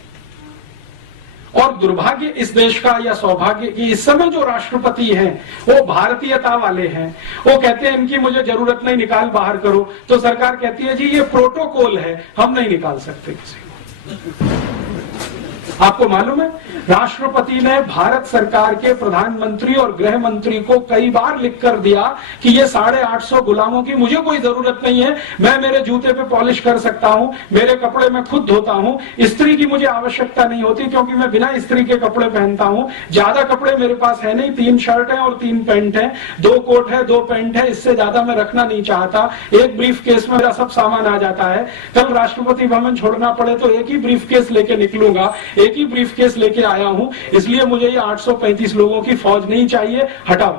और दुर्भाग्य इस देश का या सौभाग्य कि इस समय जो राष्ट्रपति हैं वो भारतीयता वाले हैं। वो कहते हैं इनकी मुझे जरूरत नहीं, निकाल बाहर करो। तो सरकार कहती है जी ये प्रोटोकॉल है, हम नहीं निकाल सकते किसी को। आपको मालूम है राष्ट्रपति ने भारत सरकार के प्रधानमंत्री और गृह मंत्री को कई बार लिखकर दिया कि ये 850 गुलामों की मुझे कोई जरूरत नहीं है, मैं मेरे जूते पे पॉलिश कर सकता हूं, मेरे कपड़े मैं खुद धोता हूं, इस्त्री की मुझे आवश्यकता नहीं होती क्योंकि मैं बिना इस्त्री के कपड़े पहनता हूं, ज्यादा कपड़े मेरे पास है नहीं, 3 शर्ट है और 3 पैंट है, 2 कोट है, 2 पैंट है, इससे ज्यादा मैं रखना नहीं चाहता। एक ब्रीफ केस में मेरा सब सामान आ जाता है, कल राष्ट्रपति भवन छोड़ना पड़े तो एक ही ब्रीफ केस लेके निकलूंगा, एक ही ब्रीफ केस लेके आया हूं, इसलिए मुझे ये 835 लोगों की फौज नहीं चाहिए, हटाओ।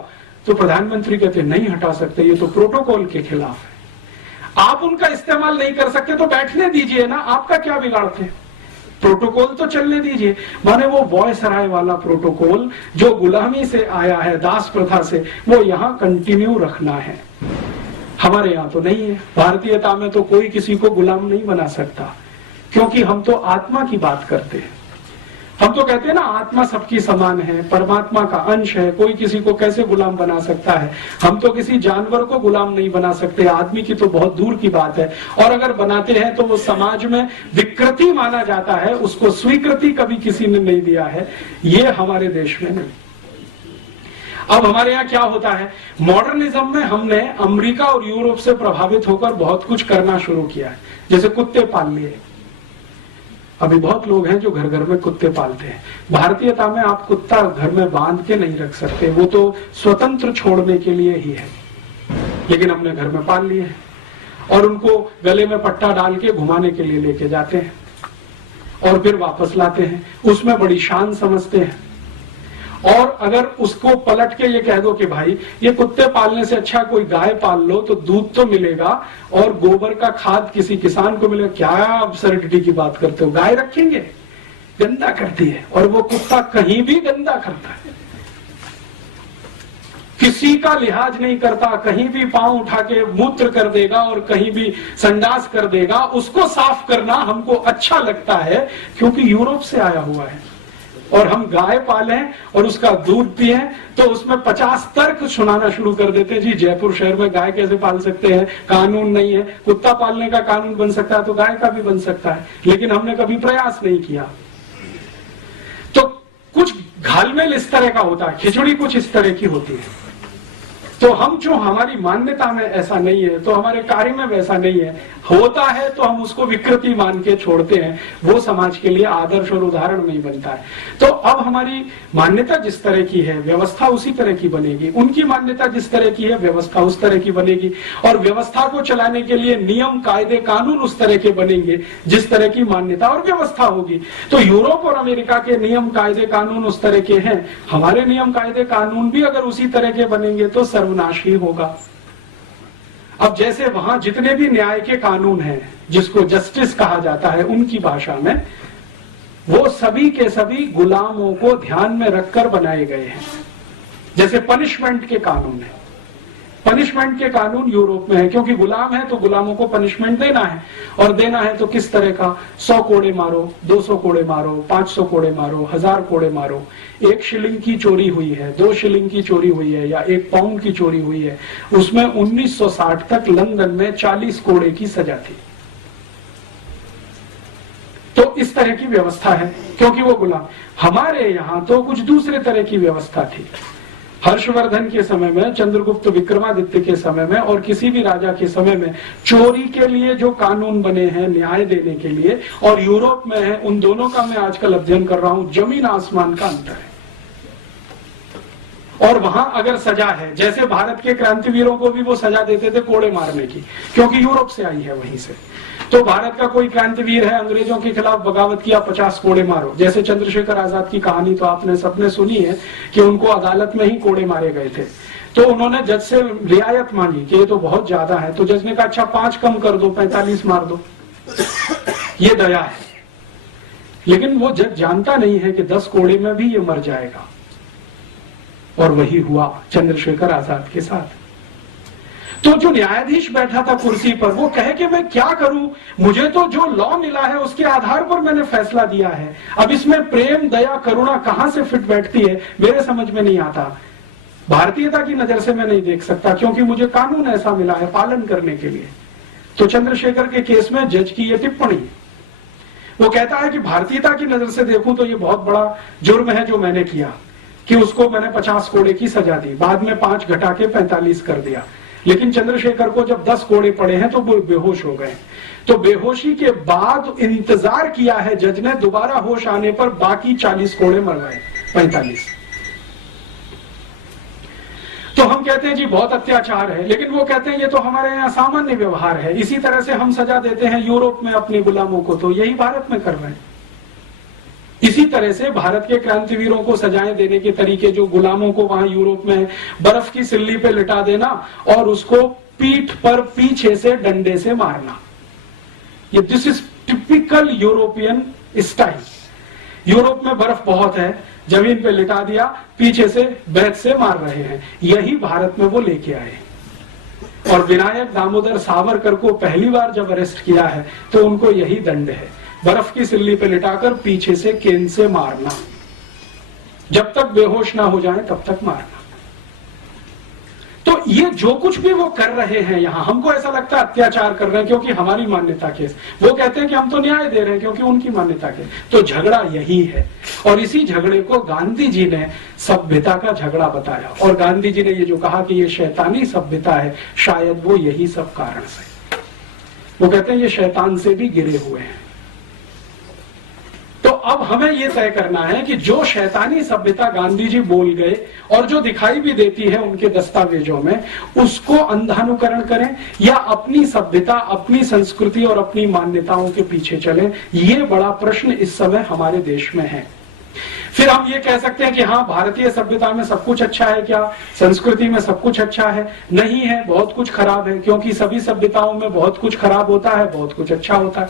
तो प्रधानमंत्री कहते नहीं हटा सकते, ये तो प्रोटोकॉल के खिलाफ है। आप उनका इस्तेमाल नहीं कर सकते तो बैठने दीजिए ना, आपका क्या बिगाड़ते हैं, प्रोटोकॉल तो चलने दीजिए। माने वो वॉयसराय वाला प्रोटोकॉल जो गुलामी से आया है, दास प्रथा से, वो यहां कंटिन्यू रखना है। हमारे यहां तो नहीं है। भारतीयता में तो कोई किसी को गुलाम नहीं बना सकता, क्योंकि हम तो आत्मा की बात करते हैं। हम तो कहते हैं ना आत्मा सबकी समान है, परमात्मा का अंश है, कोई किसी को कैसे गुलाम बना सकता है। हम तो किसी जानवर को गुलाम नहीं बना सकते, आदमी की तो बहुत दूर की बात है। और अगर बनाते हैं तो वो समाज में विकृति माना जाता है, उसको स्वीकृति कभी किसी ने नहीं दिया है, ये हमारे देश में नहीं। अब हमारे यहाँ क्या होता है, मॉडर्निज्म में हमने अमेरिका और यूरोप से प्रभावित होकर बहुत कुछ करना शुरू किया है। जैसे कुत्ते पाल लिए, अभी बहुत लोग हैं जो घर घर में कुत्ते पालते हैं। भारतीयता में आप कुत्ता घर में बांध के नहीं रख सकते, वो तो स्वतंत्र छोड़ने के लिए ही है, लेकिन हमने घर में पाल लिए हैं और उनको गले में पट्टा डाल के घुमाने के लिए लेके जाते हैं और फिर वापस लाते हैं, उसमें बड़ी शान समझते हैं। और अगर उसको पलट के ये कह दो कि भाई ये कुत्ते पालने से अच्छा कोई गाय पाल लो तो दूध तो मिलेगा और गोबर का खाद किसी किसान को मिलेगा, क्या अब्सर्डिटी की बात करते हो, गाय रखेंगे, गंदा करती है। और वो कुत्ता कहीं भी गंदा करता है, किसी का लिहाज नहीं करता, कहीं भी पांव उठा के मूत्र कर देगा और कहीं भी संडास कर देगा। उसको साफ करना हमको अच्छा लगता है क्योंकि यूरोप से आया हुआ है। और हम गाय पालें और उसका दूध पिए तो उसमें 50 तर्क सुनाना शुरू कर देते हैं। जी जयपुर शहर में गाय कैसे पाल सकते हैं, कानून नहीं है। कुत्ता पालने का कानून बन सकता है तो गाय का भी बन सकता है, लेकिन हमने कभी प्रयास नहीं किया। तो कुछ घालमेल इस तरह का होता है, खिचड़ी कुछ इस तरह की होती है। तो हम जो हमारी मान्यता में ऐसा नहीं है तो हमारे कार्य में वैसा नहीं है, होता है तो हम उसको विकृति मान के छोड़ते हैं, वो समाज के लिए आदर्श और उदाहरण नहीं बनता है। तो अब हमारी मान्यता जिस तरह की है व्यवस्था उसी तरह की बनेगी, उनकी मान्यता जिस तरह की है व्यवस्था उस तरह की बनेगी, और व्यवस्था को चलाने के लिए नियम कायदे कानून उस तरह के बनेंगे जिस तरह की मान्यता और व्यवस्था होगी। तो यूरोप और अमेरिका के नियम कायदे कानून उस तरह के हैं, हमारे नियम कायदे कानून भी अगर उसी तरह के बनेंगे तो सर्वनाश ही होगा। अब जैसे वहां जितने भी न्याय के कानून हैं जिसको जस्टिस कहा जाता है उनकी भाषा में, वो सभी के सभी गुलामों को ध्यान में रखकर बनाए गए हैं। जैसे पनिशमेंट के कानून है, पनिशमेंट के कानून यूरोप में है, क्योंकि गुलाम है तो गुलामों को पनिशमेंट देना है, और देना है तो किस तरह का, 100 कोड़े मारो, 200 कोड़े मारो, 500 कोड़े मारो, 1000 कोड़े मारो। 1 शिलिंग की चोरी हुई है, 2 शिलिंग की चोरी हुई है या 1 पाउंड की चोरी हुई है, उसमें 1960 तक लंदन में 40 कोड़े की सजा थी। तो इस तरह की व्यवस्था है क्योंकि वो गुलाम। हमारे यहाँ तो कुछ दूसरे तरह की व्यवस्था थी। हर्षवर्धन के समय में, चंद्रगुप्त विक्रमादित्य के समय में और किसी भी राजा के समय में चोरी के लिए जो कानून बने हैं न्याय देने के लिए, और यूरोप में है, उन दोनों का मैं आजकल अध्ययन कर रहा हूं, जमीन आसमान का अंतर है। और वहां अगर सजा है, जैसे भारत के क्रांतिवीरों को भी वो सजा देते थे कोड़े मारने की, क्योंकि यूरोप से आई है वहीं से। तो भारत का कोई क्रांतिवीर है, अंग्रेजों के खिलाफ बगावत किया, 50 कोड़े मारो। जैसे चंद्रशेखर आजाद की कहानी तो आपने सबने सुनी है कि उनको अदालत में ही कोड़े मारे गए थे। तो उन्होंने जज से रियायत मांगी कि ये तो बहुत ज्यादा है, तो जज ने कहा अच्छा 5 कम कर दो, 45 मार दो, ये दया है। लेकिन वो जज जानता नहीं है कि 10 कोड़े में भी ये मर जाएगा, और वही हुआ चंद्रशेखर आजाद के साथ। तो जो न्यायाधीश बैठा था कुर्सी पर, वो कहे कि मैं क्या करूं, मुझे तो जो लॉ मिला है उसके आधार पर मैंने फैसला दिया है, अब इसमें प्रेम दया करुणा कहां से फिट बैठती है मेरे समझ में नहीं आता। भारतीयता की नजर से मैं नहीं देख सकता, क्योंकि मुझे कानून ऐसा मिला है पालन करने के लिए। तो चंद्रशेखर के केस में जज की यह टिप्पणी, वो कहता है कि भारतीयता की नजर से देखूं तो ये बहुत बड़ा जुर्म है जो मैंने किया, कि उसको मैंने 50 कोड़े की सजा दी, बाद में 5 घटा के 45 कर दिया। लेकिन चंद्रशेखर को जब 10 कोड़े पड़े हैं तो वो बेहोश हो गए। तो बेहोशी के बाद इंतजार किया है जज ने, दोबारा होश आने पर बाकी 40 कोड़े मर गए, 45। तो हम कहते हैं जी बहुत अत्याचार है, लेकिन वो कहते हैं ये तो हमारे यहाँ सामान्य व्यवहार है। इसी तरह से हम सजा देते हैं यूरोप में अपने गुलामों को, तो यही भारत में कर रहे हैं। इसी तरह से भारत के क्रांतिवीरों को सजाएं देने के तरीके जो गुलामों को वहां यूरोप में बर्फ की सिल्ली पे लिटा देना और उसको पीठ पर पीछे से डंडे से मारना, ये this is typical European style. Europe में बर्फ बहुत है, जमीन पे लिटा दिया, पीछे से बैत से मार रहे हैं, यही भारत में वो लेके आए। और विनायक दामोदर सावरकर को पहली बार जब अरेस्ट किया है तो उनको यही दंड है, बर्फ की सिल्ली पे लिटाकर पीछे से केन से मारना, जब तक बेहोश ना हो जाए तब तक मारना। तो ये जो कुछ भी वो कर रहे हैं यहां, हमको ऐसा लगता है अत्याचार कर रहे हैं क्योंकि हमारी मान्यता के, वो कहते हैं कि हम तो न्याय दे रहे हैं क्योंकि उनकी मान्यता के। तो झगड़ा यही है, और इसी झगड़े को गांधी जी ने सभ्यता का झगड़ा बताया। और गांधी जी ने ये जो कहा कि ये शैतानी सभ्यता है, शायद वो यही सब कारण से, वो कहते हैं ये शैतान से भी गिरे हुए हैं। तो अब हमें यह तय करना है कि जो शैतानी सभ्यता गांधी जी बोल गए और जो दिखाई भी देती है उनके दस्तावेजों में, उसको अंधानुकरण करें या अपनी सभ्यता, अपनी संस्कृति और अपनी मान्यताओं के पीछे चलें। ये बड़ा प्रश्न इस समय हमारे देश में है। फिर हम ये कह सकते हैं कि हाँ, भारतीय सभ्यता में सब कुछ अच्छा है क्या, संस्कृति में सब कुछ अच्छा है? नहीं है, बहुत कुछ खराब है, क्योंकि सभी सभ्यताओं में बहुत कुछ खराब होता है, बहुत कुछ अच्छा होता है।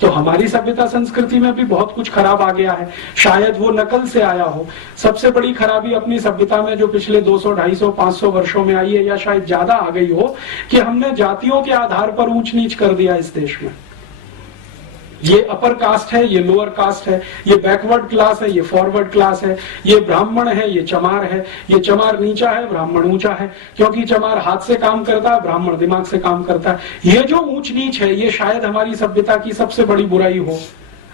तो हमारी सभ्यता संस्कृति में भी बहुत कुछ खराब आ गया है, शायद वो नकल से आया हो। सबसे बड़ी खराबी अपनी सभ्यता में जो पिछले 200, 250, 500 वर्षों में आई है, या शायद ज्यादा आ गई हो, कि हमने जातियों के आधार पर ऊंच नीच कर दिया इस देश में। ये अपर कास्ट है, ये लोअर कास्ट है, ये बैकवर्ड क्लास है, ये फॉरवर्ड क्लास है, ये ब्राह्मण है, ये चमार है, ये चमार नीचा है, ब्राह्मण ऊंचा है, क्योंकि चमार हाथ से काम करता है, ब्राह्मण दिमाग से काम करता है। ये जो ऊंच नीच है, ये शायद हमारी सभ्यता की सबसे बड़ी बुराई हो।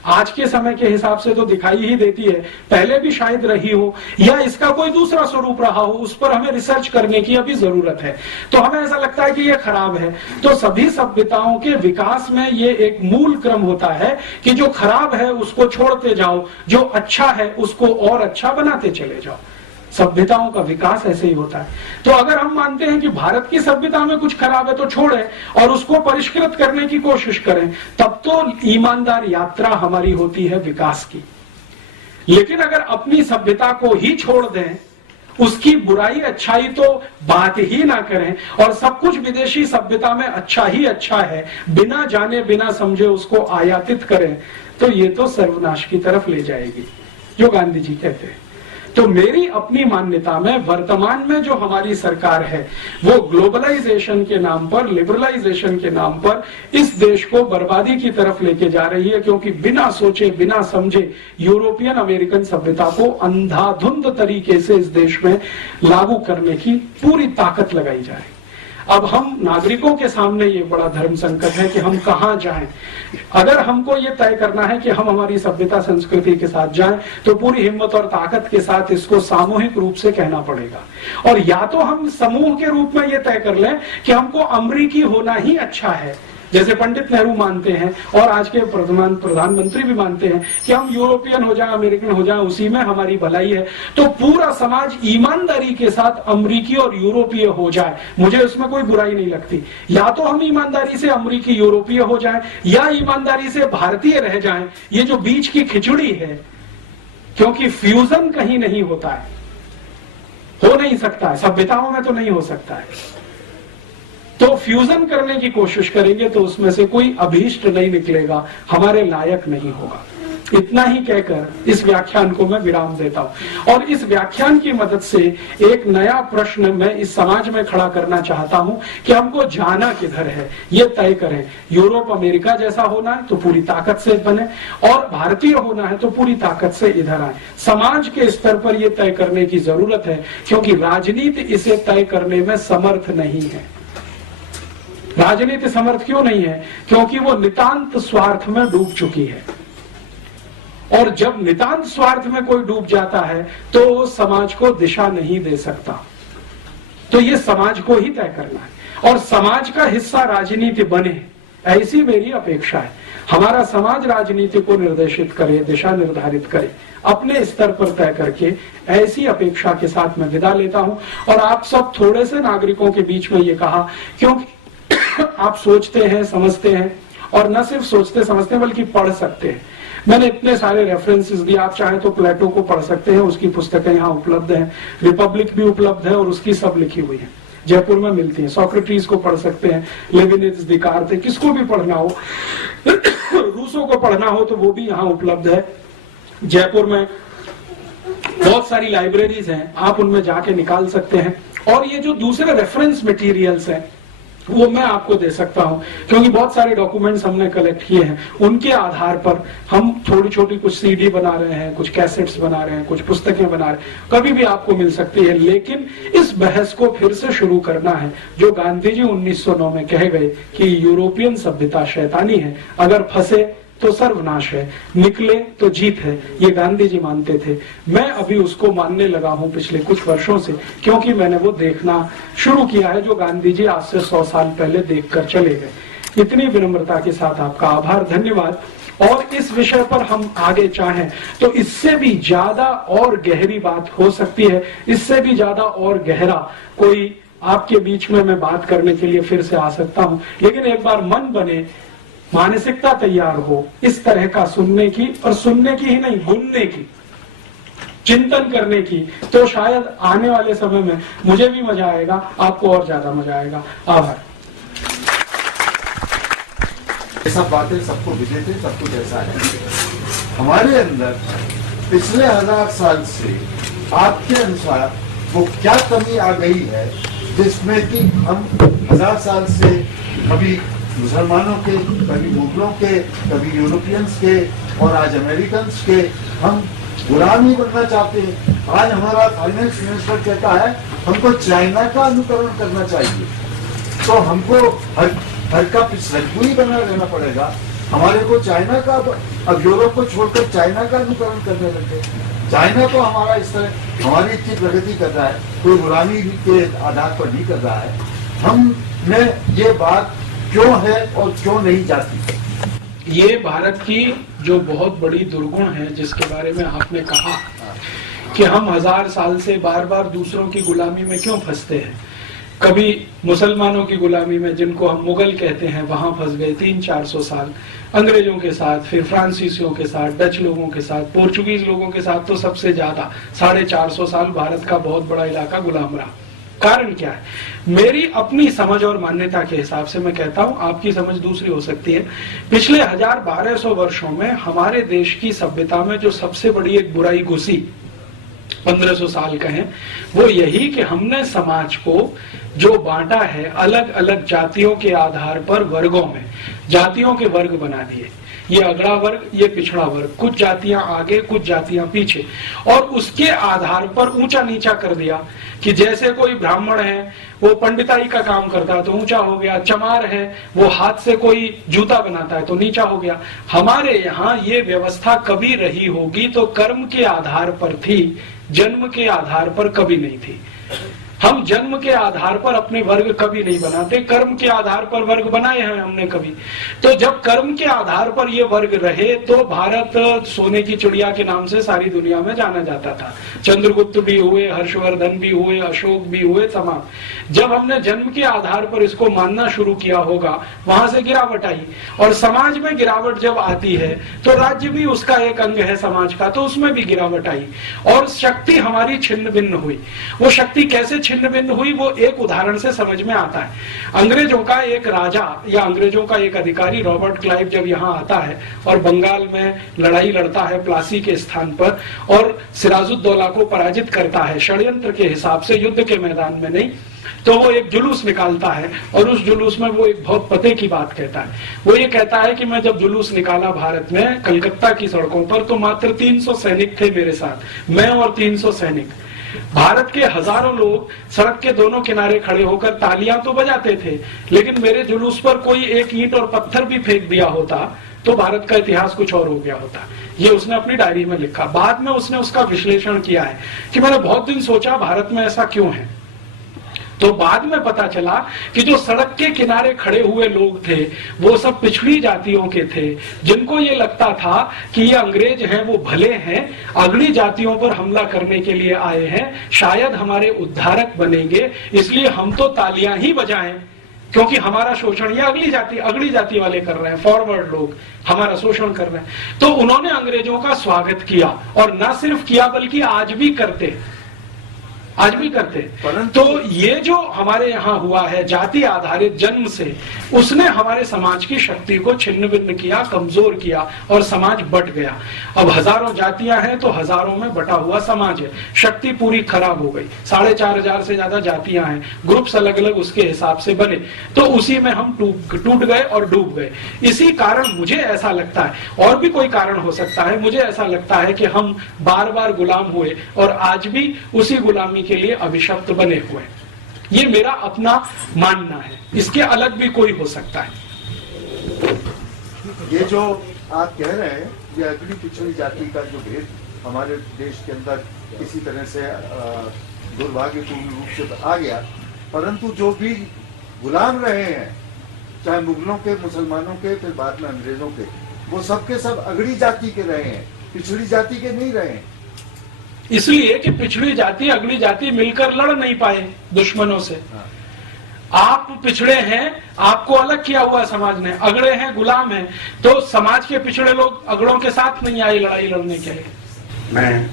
आज के समय के हिसाब से तो दिखाई ही देती है, पहले भी शायद रही हो या इसका कोई दूसरा स्वरूप रहा हो, उस पर हमें रिसर्च करने की अभी जरूरत है। तो हमें ऐसा लगता है कि ये खराब है। तो सभी सभ्यताओं के विकास में ये एक मूल क्रम होता है कि जो खराब है उसको छोड़ते जाओ, जो अच्छा है उसको और अच्छा बनाते चले जाओ। सभ्यताओं का विकास ऐसे ही होता है। तो अगर हम मानते हैं कि भारत की सभ्यता में कुछ खराब है तो छोड़ें और उसको परिष्कृत करने की कोशिश करें, तब तो ईमानदार यात्रा हमारी होती है विकास की। लेकिन अगर अपनी सभ्यता को ही छोड़ दें, उसकी बुराई अच्छाई तो बात ही ना करें और सब कुछ विदेशी सभ्यता में अच्छा ही अच्छा है, बिना जाने बिना समझे उसको आयातित करें, तो ये तो सर्वनाश की तरफ ले जाएगी, जो गांधी जी कहते हैं। तो मेरी अपनी मान्यता में वर्तमान में जो हमारी सरकार है वो ग्लोबलाइजेशन के नाम पर, लिबरलाइजेशन के नाम पर इस देश को बर्बादी की तरफ लेके जा रही है, क्योंकि बिना सोचे बिना समझे यूरोपियन अमेरिकन सभ्यता को अंधाधुंध तरीके से इस देश में लागू करने की पूरी ताकत लगाई जाए। अब हम नागरिकों के सामने ये बड़ा धर्म संकट है कि हम कहां जाएं। अगर हमको ये तय करना है कि हम हमारी सभ्यता संस्कृति के साथ जाएं, तो पूरी हिम्मत और ताकत के साथ इसको सामूहिक रूप से कहना पड़ेगा। और या तो हम समूह के रूप में ये तय कर लें कि हमको अमरीकी होना ही अच्छा है, जैसे पंडित नेहरू मानते हैं और आज के प्रधानमंत्री भी मानते हैं कि हम यूरोपियन हो जाए, अमेरिकन हो जाए, उसी में हमारी भलाई है। तो पूरा समाज ईमानदारी के साथ अमरीकी और यूरोपीय हो जाए, मुझे उसमें कोई बुराई नहीं लगती। या तो हम ईमानदारी से अमरीकी यूरोपीय हो जाए या ईमानदारी से भारतीय रह जाएं। ये जो बीच की खिचड़ी है, क्योंकि फ्यूजन कहीं नहीं होता है, हो नहीं सकता है, सभ्यताओं में तो नहीं हो सकता है। तो फ्यूजन करने की कोशिश करेंगे तो उसमें से कोई अभीष्ट नहीं निकलेगा, हमारे लायक नहीं होगा। इतना ही कहकर इस व्याख्यान को मैं विराम देता हूं और इस व्याख्यान की मदद से एक नया प्रश्न मैं इस समाज में खड़ा करना चाहता हूं कि हमको जाना किधर है, ये तय करें। यूरोप अमेरिका जैसा होना है तो पूरी ताकत से बने, और भारतीय होना है तो पूरी ताकत से इधर आए। समाज के स्तर पर यह तय करने की जरूरत है, क्योंकि राजनीति इसे तय करने में समर्थ नहीं है। राजनीति समर्थ क्यों नहीं है? क्योंकि वो नितांत स्वार्थ में डूब चुकी है, और जब नितांत स्वार्थ में कोई डूब जाता है तो समाज को दिशा नहीं दे सकता। तो ये समाज को ही तय करना है और समाज का हिस्सा राजनीति बने, ऐसी मेरी अपेक्षा है। हमारा समाज राजनीति को निर्देशित करे, दिशा निर्धारित करे, अपने स्तर पर तय करके, ऐसी अपेक्षा के साथ मैं विदा लेता हूं। और आप सब थोड़े से नागरिकों के बीच में ये कहा, क्योंकि आप सोचते हैं, समझते हैं, और न सिर्फ सोचते समझते हैं बल्कि पढ़ सकते हैं। मैंने इतने सारे रेफरेंसेस दिए, आप चाहें तो प्लेटो को पढ़ सकते हैं, उसकी पुस्तकें यहाँ उपलब्ध हैं, रिपब्लिक भी उपलब्ध है और उसकी सब लिखी हुई है, जयपुर में मिलती है। सोक्रेटिस को पढ़ सकते हैं, लेविनिट्स, दिकार्ते, किसको भी पढ़ना हो, रूसो को पढ़ना हो तो वो भी यहाँ उपलब्ध है। जयपुर में बहुत सारी लाइब्रेरीज हैं, आप उनमें जाके निकाल सकते हैं। और ये जो दूसरे रेफरेंस मटेरियल्स हैं वो मैं आपको दे सकता हूं, क्योंकि बहुत सारे डॉक्यूमेंट्स हमने कलेक्ट किए हैं, उनके आधार पर हम थोड़ी छोटी कुछ सीडी बना रहे हैं, कुछ कैसेट्स बना रहे हैं, कुछ पुस्तकें बना रहे हैं, कभी भी आपको मिल सकती है। लेकिन इस बहस को फिर से शुरू करना है जो गांधी जी 1909 में कह गए कि यूरोपियन सभ्यता शैतानी है, अगर फंसे तो सर्वनाश है, निकले तो जीत है, ये गांधी जी मानते थे। मैं अभी उसको मानने लगा हूं पिछले कुछ वर्षों से, क्योंकि मैंने वो देखना शुरू किया है जो गांधी जी आज से 100 साल पहले देखकर चले गए। इतनी विनम्रता के साथ आपका आभार, धन्यवाद। और इस विषय पर हम आगे चाहें तो इससे भी ज्यादा और गहरी बात हो सकती है, इससे भी ज्यादा और गहरा कोई आपके बीच में मैं बात करने के लिए फिर से आ सकता हूं। लेकिन एक बार मन बने, मानसिकता तैयार हो इस तरह का सुनने की, और सुनने की ही नहीं, बुनने की, चिंतन करने की, तो शायद आने वाले समय में मुझे भी मजा आएगा, आपको और ज्यादा मजा आएगा। आभार। ये सब बातें सबको विदित है, सब कुछ ऐसा है। हमारे अंदर पिछले 1000 साल से आपके अनुसार वो क्या कमी आ गई है जिसमें कि हम 1000 साल से अभी मुसलमानों के, कभी मुगलों के, कभी यूरोपियंस के और आज अमेरिकन के हम गुलाम ही बनना चाहते हैं। आज हमारा फाइनेंस मिनिस्टर कहता है हमको चाइना का अनुकरण करना चाहिए, तो हमको हर का पिछलग्गू ही बना रहना पड़ेगा। हमारे को चाइना का, अब यूरोप को छोड़कर चाइना का अनुकरण करने लगे। चाइना तो हमारा इस तरह हमारी इतनी प्रगति कर रहा है, कोई गुलामी के आधार पर नहीं कर रहा है। हमने ये बात क्यों है और क्यों नहीं जाती? ये भारत की जो बहुत बड़ी दुर्गुण है, जिसके बारे में आपने कहा कि हम 1000 साल से बार बार दूसरों की गुलामी में क्यों फंसते हैं। कभी मुसलमानों की गुलामी में, जिनको हम मुगल कहते हैं, वहां फंस गए 300-400 साल, अंग्रेजों के साथ, फिर फ्रांसीसियों के साथ, डच लोगों के साथ, पोर्चुगीज लोगों के साथ तो सबसे ज्यादा 450 साल भारत का बहुत बड़ा इलाका गुलाम रहा। कारण क्या है? मेरी अपनी समझ और मान्यता के हिसाब से मैं कहता हूं, आपकी समझ दूसरी हो सकती है। पिछले 1000-1200 वर्षों में हमारे देश की सभ्यता में जो सबसे बड़ी एक बुराई घुसी, 1500 साल कहें, वो यही कि हमने समाज को जो बांटा है अलग अलग जातियों के आधार पर वर्गों में, जातियों के वर्ग बना दिए। ये अगड़ा वर्ग, ये पिछड़ा वर्ग, कुछ जातियां आगे, कुछ जातियां पीछे, और उसके आधार पर ऊंचा नीचा कर दिया कि जैसे कोई ब्राह्मण है वो पंडिताई का काम करता है तो ऊंचा हो गया, चमार है वो हाथ से कोई जूता बनाता है तो नीचा हो गया। हमारे यहाँ ये व्यवस्था कभी रही होगी तो कर्म के आधार पर थी, जन्म के आधार पर कभी नहीं थी। हम जन्म के आधार पर अपने वर्ग कभी नहीं बनाते, कर्म के आधार पर वर्ग बनाए हैं हमने कभी। तो जब कर्म के आधार पर ये वर्ग रहे तो भारत सोने की चिड़िया के नाम से सारी दुनिया में जाना जाता था। चंद्रगुप्त भी हुए, हर्षवर्धन भी हुए, अशोक भी हुए, तमाम। जब हमने जन्म के आधार पर इसको मानना शुरू किया होगा, वहां से गिरावट आई, और समाज में गिरावट जब आती है तो राज्य भी उसका एक अंग है समाज का, तो उसमें भी गिरावट आई और शक्ति हमारी छिन्न भिन्न हुई। वो शक्ति कैसे छिन्न भिन्न हुई, वो एक उदाहरण से समझ में आता है। अंग्रेजों का एक राजा या अंग्रेजों का एक अधिकारी रॉबर्ट क्लाइव जब यहाँ आता है और बंगाल में लड़ाई लड़ता है प्लासी के स्थान पर और सिराजुद्दौला को पराजित करता है, षड्यंत्र के हिसाब से, युद्ध के मैदान में नहीं, तो वो एक जुलूस निकालता है और उस जुलूस में वो एक बहुत पते की बात कहता है। वो ये कहता है कि मैं जब जुलूस निकाला भारत में कलकत्ता की सड़कों पर तो मात्र 300 सैनिक थे मेरे साथ, मैं और 300 सैनिक। भारत के हजारों लोग सड़क के दोनों किनारे खड़े होकर तालियां तो बजाते थे, लेकिन मेरे जुलूस पर कोई एक ईंट और पत्थर भी फेंक दिया होता तो भारत का इतिहास कुछ और हो गया होता। ये उसने अपनी डायरी में लिखा। बाद में उसने उसका विश्लेषण किया है कि मैंने बहुत दिन सोचा भारत में ऐसा क्यों है, तो बाद में पता चला कि जो सड़क के किनारे खड़े हुए लोग थे वो सब पिछड़ी जातियों के थे, जिनको ये लगता था कि ये अंग्रेज हैं, वो भले हैं, अगली जातियों पर हमला करने के लिए आए हैं, शायद हमारे उद्धारक बनेंगे, इसलिए हम तो तालियां ही बजाएं क्योंकि हमारा शोषण ये अगली जाति वाले कर रहे हैं, फॉरवर्ड लोग हमारा शोषण कर रहे हैं। तो उन्होंने अंग्रेजों का स्वागत किया और न सिर्फ किया बल्कि आज भी करते। तो ये जो हमारे यहाँ हुआ है जाति आधारित जन्म से, उसने हमारे समाज की शक्ति को छिन्न भिन्न किया, कमजोर किया और समाज बट गया। अब हजारों जातियां हैं तो हजारों में बटा हुआ समाज है, शक्ति पूरी खराब हो गई। 4500 से ज्यादा जातियां हैं, ग्रुप्स अलग अलग उसके हिसाब से बने, तो उसी में हम टूट गए और डूब गए। इसी कारण मुझे ऐसा लगता है, और भी कोई कारण हो सकता है, मुझे ऐसा लगता है कि हम बार बार गुलाम हुए और आज भी उसी गुलामी के लिए अभिशप्त बने हुए। ये मेरा अपना मानना है, इसके अलग भी कोई हो सकता है। ये जो आप कह रहे हैं, ये अगली पिछड़ी जाति का जो भेद हमारे देश के अंदर किसी तरह से दुर्भाग्यपूर्ण रूप से आ गया, परंतु जो भी गुलाम रहे हैं, चाहे मुगलों के, मुसलमानों के, फिर बाद में अंग्रेजों के, वो सबके सब अगली जाति के रहे हैं, पिछड़ी जाति के नहीं रहे हैं। इसलिए कि पिछड़ी जाति अगली जाति मिलकर लड़ नहीं पाए दुश्मनों से। आप पिछड़े हैं, आपको अलग किया हुआ समाज ने, अगड़े हैं, गुलाम हैं, तो समाज के पिछड़े लोग अगड़ों के साथ नहीं आए लड़ाई लड़ने के लिए। मैं